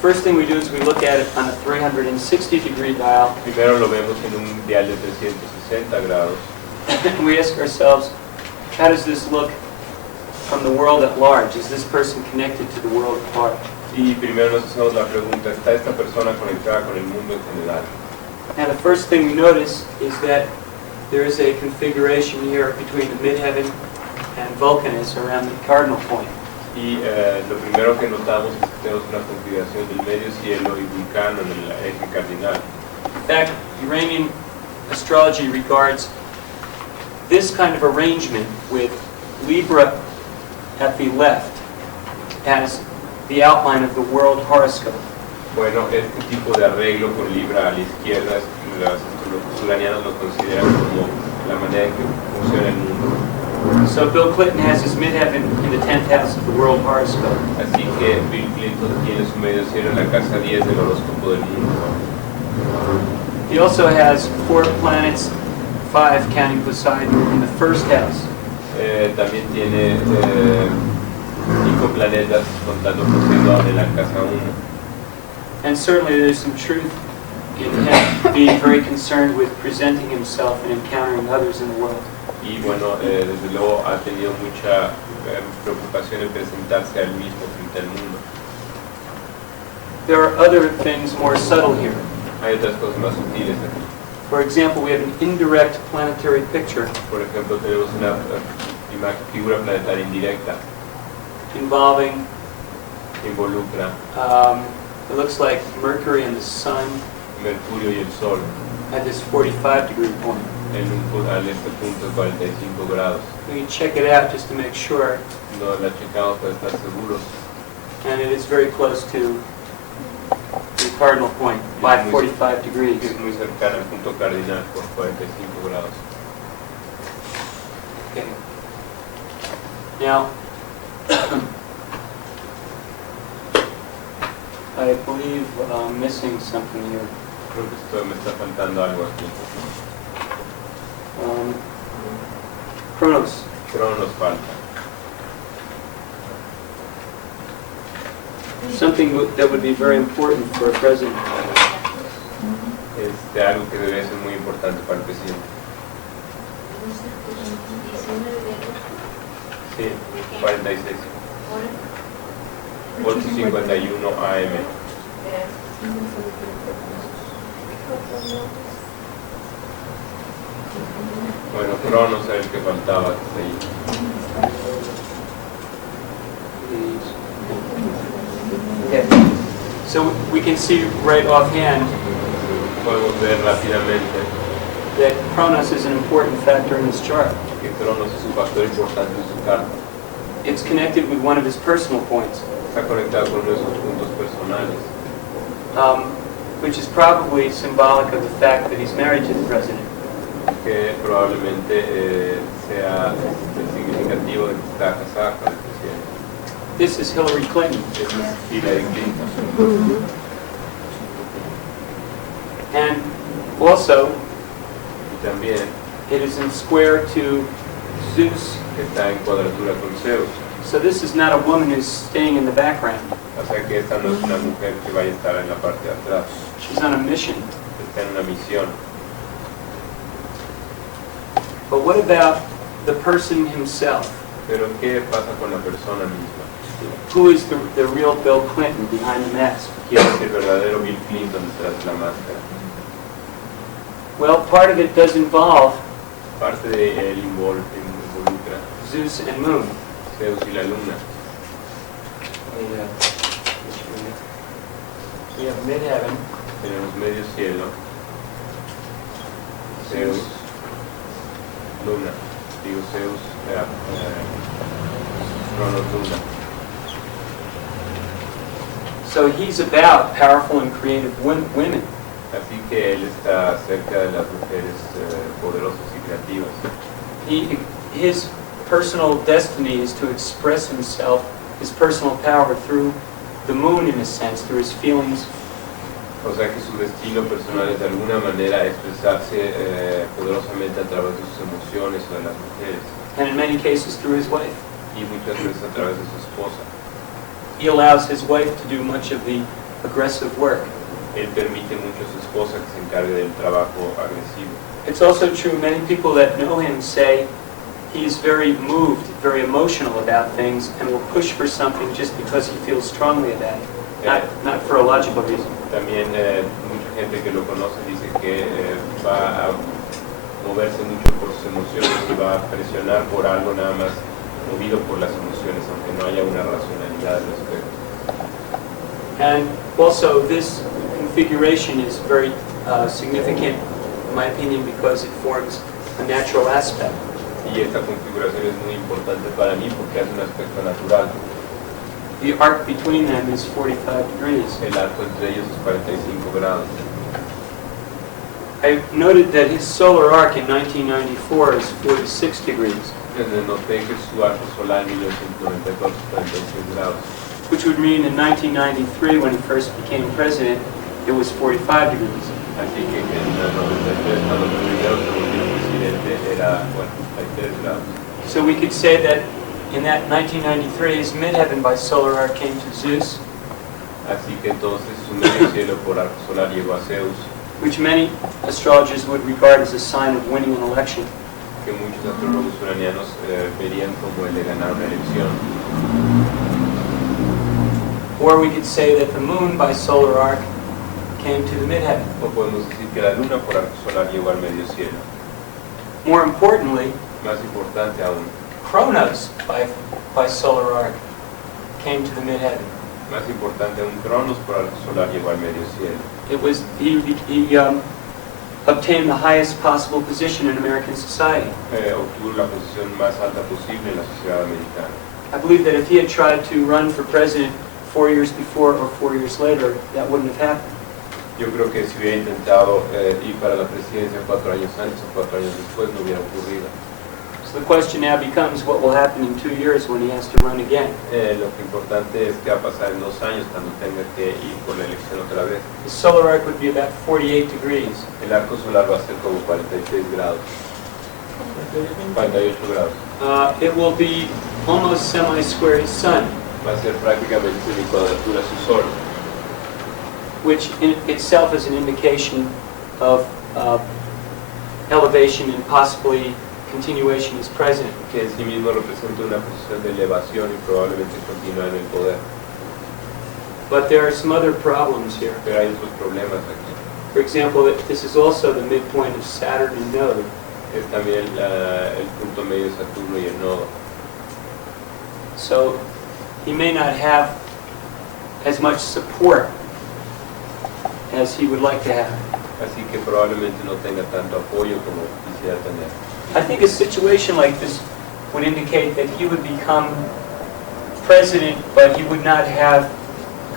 first thing we do is we look at it on a 360-degree dial. Primero lo vemos en un dial de 360 grados. And we ask ourselves, how does this look from the world at large? Is this person connected to the world at large? Y primero nos hacemos la pregunta, ¿está esta persona conectada con el mundo en general? Now the first thing we notice is that there is a configuration here between the midheaven and Vulcanus around the cardinal point. Y lo primero que notamos es que tenemos una configuración del medio cielo y Vulcano en el eje cardinal. In fact, Uranian astrology regards this kind of arrangement with Libra at the left as the outline of the world horoscope. Bueno, este tipo de arreglo con Libra a la izquierda, los astrólogos uranianos lo consideran como la manera en que funciona el mundo. So Bill Clinton has his midheaven in the 10th house of the world horoscope. Así que Bill Clinton tiene su medio cielo en la casa 10 del horóscopo del mundo. He also has 4 planets, 5 counting Poseidon, in the first house. También tiene 5 planetas contando Poseidón en la casa 1. And certainly there's some truth in him being very concerned with presenting himself and encountering others in the world. Y bueno, desde luego ha tenido mucha preocupación en presentarse al mismo frente al mundo. There are other things more subtle here. Hay otras cosas más sutiles aquí. For example, we have an indirect planetary picture Por ejemplo, tenemos una figura planetaria indirecta involving, que involucra it looks like Mercury and the Sun Mercurio y el Sol at this 45-degree point. al este punto de 45 grados. We can check it out just to make sure, No la checamos para estar seguros. and it is very close to the cardinal point by 45 degrees. Es muy cercana al punto cardinal por 45 grados. Okay. Now, I believe I'm missing something here. Creo que me está faltando algo aquí. Chronos. Pero nos falta. Something that would be very important for a president. Algo que debe ser muy importante para el presidente. Sí, 46. 8:51 AM. Bueno, Cronos era el que faltaba ahí. Okay. So we can see right offhand Podemos ver rápidamente that Chronos is an important factor in this chart. que Cronos es un factor importante en su carta. It's connected with one of his personal points. Está conectado con nuestros puntos personales. Which is probably symbolic of the fact that he's married to the president. Que probablemente sea significativo de que está casada con el presidente. This is Hillary Clinton. Esa es Hillary Clinton. And also, Y también it is in square to Zeus. que está en cuadratura con Zeus. So this is not a woman who's staying in the background. O sea que esta no es una mujer que vaya a estar en la parte de atrás. She's on a mission. Está en una misión. But what about the person himself? Pero ¿qué pasa con la persona misma? Who is the real Bill Clinton behind the mask? ¿Quién es el verdadero Bill Clinton detrás de la máscara? Well, part of it does involve Parte de él involucra Zeus and Moon. Zeus y la luna. We have midheaven. Tenemos medio cielo, Zeus, luna. Digo Zeus, Cronos, luna. So he's about powerful and creative women. Así que él está cerca de las mujeres poderosas y creativas. His personal destiny is to express himself, his personal power, through the moon, in a sense, through his feelings. O sea que su destino personal es de alguna manera expresarse poderosamente a través de sus emociones o de las mujeres. And in many cases through his wife. Y muchas veces a través de su esposa. He allows his wife to do much of the aggressive work. Él permite mucho a su esposa que se encargue del trabajo agresivo. It's also true, many people that know him say he's very moved, very emotional about things, and will push for something just because he feels strongly about it, not for a logical reason. También mucha gente que lo conoce dice que va a moverse mucho por sus emociones y va a presionar por algo nada más movido por las emociones, aunque no haya una racionalidad al respecto. And also this configuration is very significant, in my opinion, because it forms a natural aspect. Y esta configuración es muy importante para mí porque hace un aspecto natural. The arc between them is 45 degrees. El arco entre ellos es 45 grados. I noted that his solar arc in 1994 is 46 degrees. Noté que su arco solar en 1994 es 46 grados. Which would mean in 1993, when he first became president, it was 45 degrees. Así que en 1993, cuando primero se volvió presidente, era 43 grados. So we could say that in that 1993, his midheaven by solar arc came to Zeus. Así que entonces su medio cielo por arco solar llegó a Zeus, which many astrologers would regard as a sign of winning an election. que muchos astrólogos uranianos verían como el de ganar una elección. Or we could say that the moon by solar arc came to the midheaven. O podemos decir que la luna por arco solar llegó al medio cielo. More importantly, Más importante aún, Kronos by solar arc came to the midheaven. más importante aún, Cronos por arco solar llegó al medio cielo. It was he obtained the highest possible position in American society. Obtuvo la posición más alta posible en la sociedad americana. I believe that if he had tried to run for president 4 years before or 4 years later, that wouldn't have happened. Yo creo que si hubiera intentado ir para la presidencia 4 años antes o 4 años después no hubiera ocurrido. So the question now becomes what will happen in 2 years when he has to run again. Lo que importante es qué va a pasar en 2 años cuando tenga que ir por la elección otra vez. The solar arc would be about 48 degrees. El arco solar va a ser como 46 grados, 48 grados. It will be almost semi-square his sun, Va a ser prácticamente mi cuadratura su sol, which in itself is an indication of elevation and possibly continuation as president. que en sí mismo representa una posición de elevación y probablemente continúa en el poder. But there are some other problems here. Pero hay otros problemas aquí. For example, this is also the midpoint of Saturn and Node. Es también el punto medio de Saturno y el nodo. So he may not have as much support as he would like to have. Así que probablemente no tenga tanto apoyo como quisiera tener. I think a situation like this would indicate that he would become president, but he would not have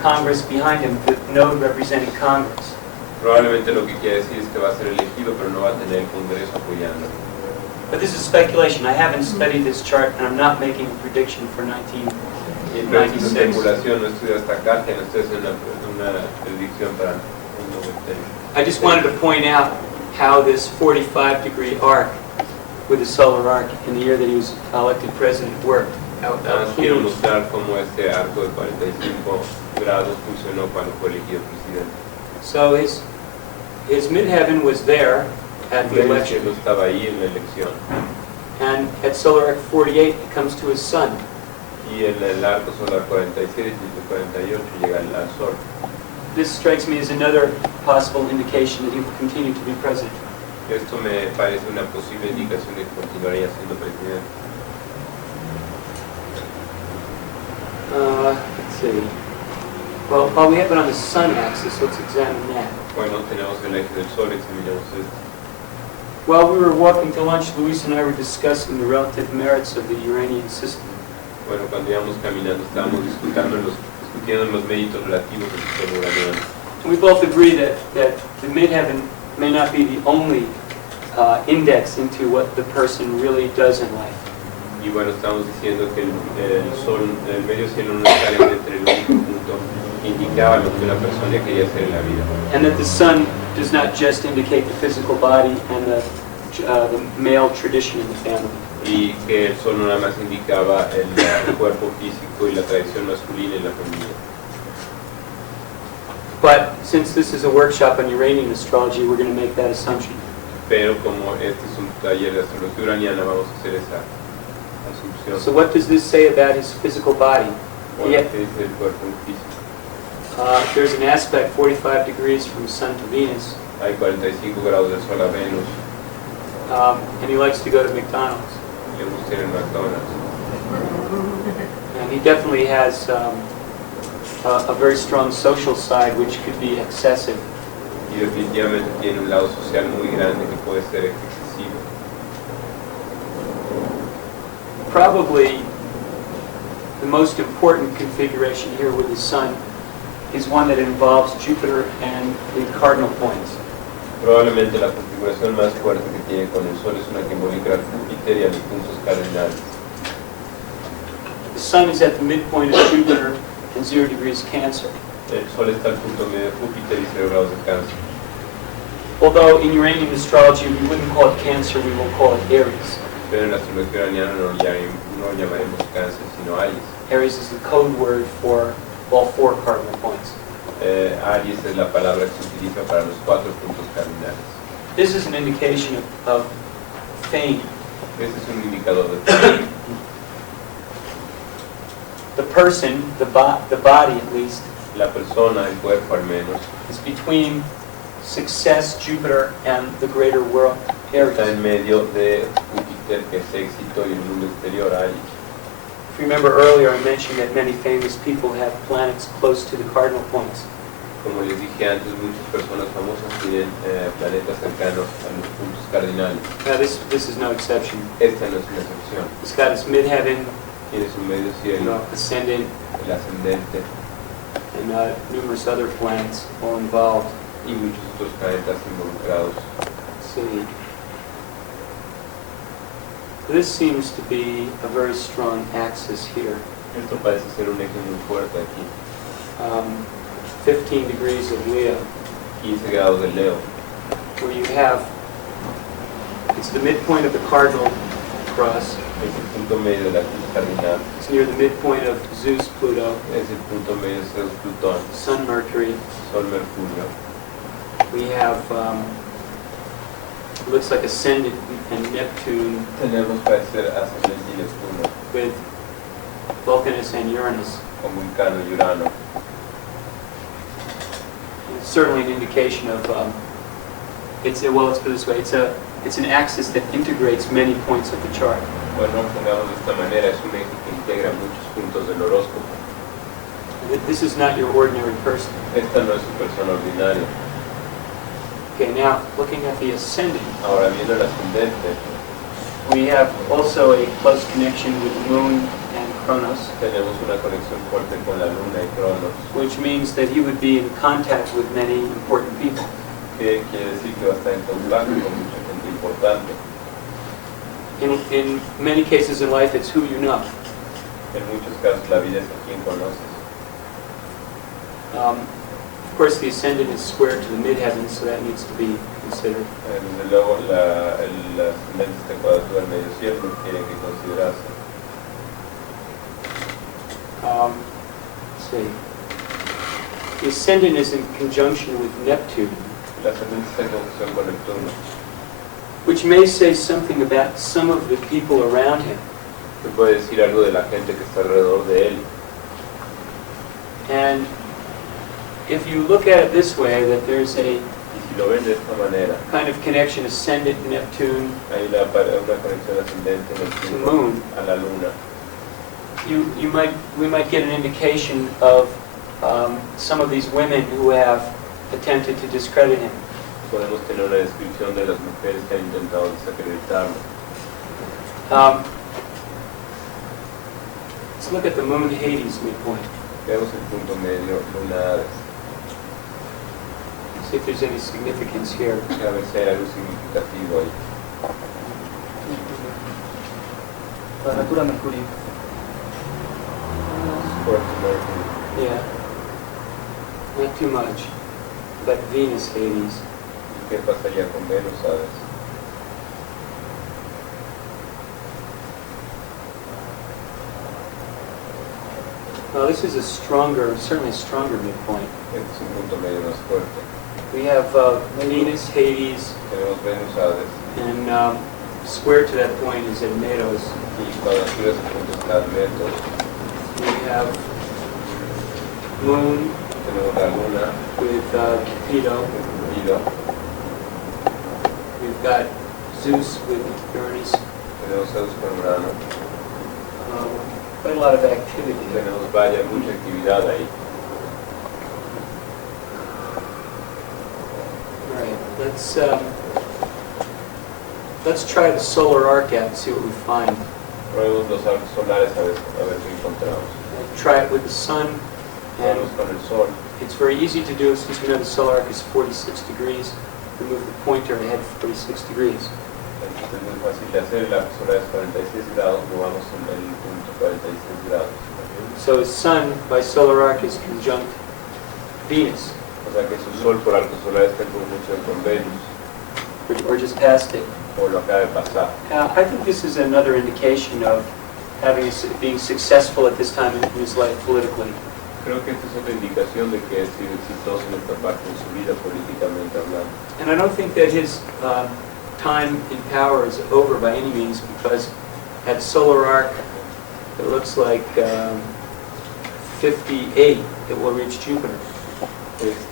Congress behind him, the node representing Congress. Probablemente lo que quiere decir es que va a ser elegido, pero no va a tener el Congreso apoyándolo. But this is speculation. I haven't studied this chart, and I'm not making a prediction for 1996. Pero es especulación, no estudio esta carta, no estoy haciendo una predicción para un 90. I just wanted to point out how this 45-degree arc with the solar arc in the year that he was elected president worked. Nada más quiero mostrar cómo este arco de 45 grados funcionó cuando fue elegido presidente. So his midheaven was there at the election, Él estaba ahí en la elección. and at solar arc 48 it comes to his sun. Y en el arco solar 47 y 48 llega al sol. This strikes me as another possible indication that he will continue to be president. Esto me parece una posible indicación de que continuaría siendo presidente. Let's see. Well, while we have it on the sun axis, let's examine that. Bueno, tenemos el eje del sol, examinamos esto. While we were walking to lunch, Luis and I were discussing the relative merits of the Uranian system. Bueno, cuando íbamos caminando estábamos discutiendo los méritos relativos del sistema uraniano. And we both agree that the midheaven may not be the only index into what the person really does in life. Y bueno, estamos diciendo que el sol, el medio cielo no necesariamente era el único punto que indicaba lo que la persona quería hacer en la vida. And that the sun does not just indicate the physical body and the male tradition in the family. Y que el sol no nada más indicaba el cuerpo físico y la tradición masculina en la familia. But since this is a workshop on Uranian astrology, we're going to make that assumption. Pero como este es un taller de astrología uraniana, vamos a hacer esa asunción. So what does this say about his physical body? Bueno, Yeah. ¿qué dice el cuerpo físico? There's an aspect 45 degrees from Sun to Venus, Hay 45 grados del sol a Venus, and he likes to go to McDonald's. le gusta ir en McDonald's. And he definitely has a very strong social side, which could be excessive. Y definitivamente tiene un lado social muy grande que puede ser excesivo. Probably the most important configuration here with the Sun is one that involves Jupiter and the cardinal points. Probablemente la configuración más fuerte que tiene con el sol es una que involucra a Júpiter y a los puntos cardinales. The Sun is at the midpoint of Jupiter and 0 degrees Cancer. El sol está al punto medio de Júpiter y 0 grados de Cáncer. Although in Uranian astrology we wouldn't call it Cancer, we will call it Aries. Pero en la astrología uraniana no llamaremos Cáncer, sino Aries. Aries is the code word for all 4 cardinal points. Aries es la palabra que se utiliza para los 4 puntos cardinales. This is an indication of fame. Este es un indicador de The person, the body at least, la persona, el cuerpo al menos, is between success, Jupiter, and the greater world, está Aries. en medio de Júpiter, que es éxito, y el mundo exterior, Aries. If you remember earlier, I mentioned that many famous people have planets close to the cardinal points. Como les dije antes, muchas personas famosas tienen planetas cercanos a los puntos cardinales. Now this is no exception. Esta no es una excepción. It's got its midheaven, Tiene su medio cielo, ascendant, el ascendente and numerous other planets all involved. y muchos otros planetas involucrados. Let's see. This seems to be a very strong axis here. Esto parece ser un eje muy fuerte aquí. 15 degrees of Leo, 15 grados de Leo. where you have, it's the midpoint of the cardinal cross. Es el punto medio de la cruz cardinal. It's near the midpoint of Zeus, Pluto, Es el punto medio de Zeus, Plutón, Sun, Mercury. Sol, Mercurio. We have, it looks like Ascendant and Neptune Tenemos parecer ascendente y Neptuno, with Vulcanus and Uranus. con Vulcano y Urano. It's certainly an indication of, let's put it this way, it's an axis that integrates many points of the chart. Bueno, pongamos de esta manera, es un eje que integra muchos puntos del horóscopo. This is not your ordinary person. Esta no es su persona ordinaria. Okay, now looking at the ascendant, Ahora viendo el ascendente, we have also a close connection with the moon and Kronos, tenemos una conexión fuerte con la luna y Cronos, which means that he would be in contact with many important people. que quiere decir que va a estar en contacto con mucha gente importante. In many cases in life, it's who you know. En muchos casos la vida es a quien conoces. Of course, the ascendant is square to the midheavens, so that needs to be considered. Desde luego el ascendente está cuadratura del medio cielo, tiene que considerarse. Let's see. The ascendant is in conjunction with Neptune, El ascendente está en conjunción con Neptuno, which may say something about some of the people around him. que puede decir algo de la gente que está alrededor de él. And if you look at it this way, that there's a Y si lo ven de esta manera, kind of connection ascendant Neptune hay una conexión ascendente to Neptuno Moon, a la luna. we might get an indication of some of these women who have attempted to discredit him. Podemos tener una descripción de las mujeres que han intentado desacreditarlo. Let's look at the Moon Hades midpoint. Veamos el punto medio lunar, See if there's any significance here. a ver si hay algo significativo ahí. Cuadratura Mercurio. Fuerte Mercury. Yeah. Not too much. But Venus Hades. ¿Qué pasaría con Venus, sabes? Well, this is a stronger, certainly a stronger midpoint. Este es un punto medio más fuerte. We have Venus Hades, Tenemos Venus, Hades, and square to that point is Admetos. y cuadratura ese punto está Admetos. We have Moon Tenemos la luna, with Cupido. Cupido. We've got Zeus with Uranus. Tenemos Zeus con Urano. Quite a lot of activity there. Tenemos mucha actividad ahí. All right, let's try the solar arc out and see what we find. Probemos los arcos solares a ver qué encontramos. We'll try it with the sun, and Probemos con el sol. it's very easy to do since we know the solar arc is 46 degrees. We move the pointer ahead 46 degrees. Entonces es muy fácil de hacer. El arco solar es 46 grados, movamos el punto 46 grados. So the sun by solar arc is conjunct Venus, O sea que su sol por arco solar está en conjunción con Venus, or just past it. o lo acaba de pasar. I think this is another indication of being successful at this time in his life politically. Creo que esta es otra indicación de que ha sido exitoso en esta parte de su vida políticamente hablando. And I don't think that his time in power is over by any means, because at solar arc it looks like 58 it will reach Jupiter.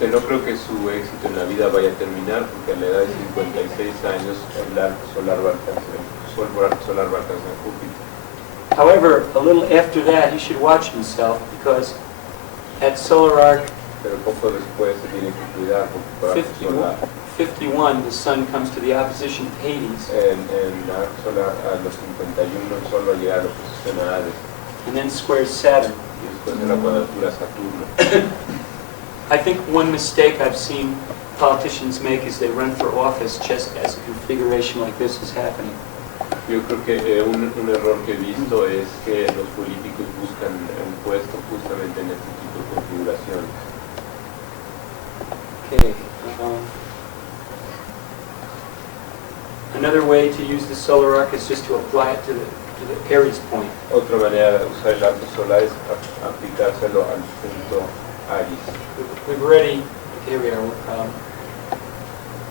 No creo que su éxito en la vida vaya a terminar, porque a la edad de 56 años el arco solar va a alcanzar, el sol por arco solar va a alcanzar Júpiter. However, a little after that he should watch himself, because at solar arc Pero poco después se tiene que cuidar, porque por arco solar, 51 the sun comes to the opposition of Hades, en arco solar a los 51 el sol va a llegar a la oposición a Hades, and then squares Saturn. y después de la cuadratura Saturno. I think one mistake I've seen politicians make is they run for office just as a configuration like this is happening. Yo creo que un error que he visto es que los políticos buscan un puesto justamente en este tipo de configuración. Okay. Another way to use the solar arc is just to apply it to the Aries point. Otra manera de usar el arco solar es aplicárselo al punto Aries. We've already, here we are,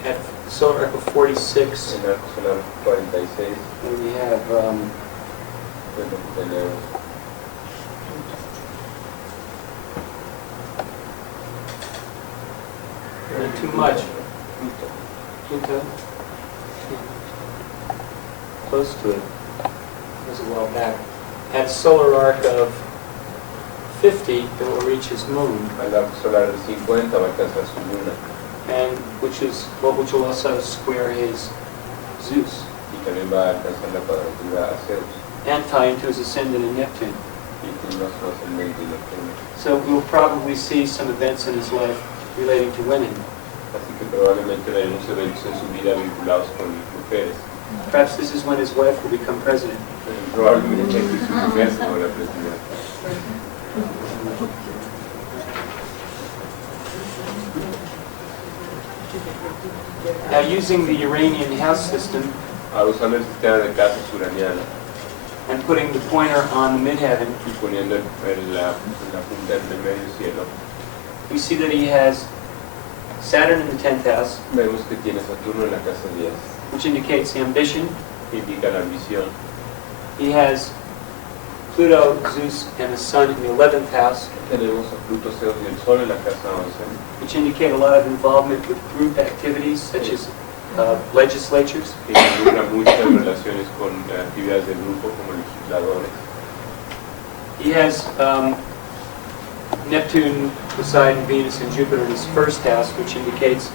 at solar arc of 46, En arco solar 46, and we have pues lo que tenemos. not too much. Pluto? Close to it. It was a while back. At solar arc of 50, it will reach his moon, Al arco solar del 50 va a alcanzar su luna, and which will also square his Zeus, y también va a alcanzar la cuadratura a Zeus, and tie into his ascendant in Neptune. y tendrás su ascendente en Oktúbre. So we'll probably see some events in his life relating to women. Así que probablemente veremos eventos en su vida vinculados con mujeres. Perhaps this is when his wife will become president. Probablemente aquí su mujer se vuelva presidenta. Now, using the Uranian house system Usando el sistema de casas uraniana and putting the pointer on the midheaven, y poniendo la punta en el medio cielo, we see that he has Saturn in the 10th house, vemos que tiene Saturno en la casa 10, which indicates ambition. que indica la ambición. He has Pluto, Zeus, and the Sun in the 11th house, Tenemos a Pluto, Zeus y el Sol en la casa 11, which indicate a lot of involvement with group activities such as legislatures. que involucra muchas relaciones con actividades de grupo como legisladores. He has Neptune, Poseidon, Venus, and Jupiter in his first house, which indicates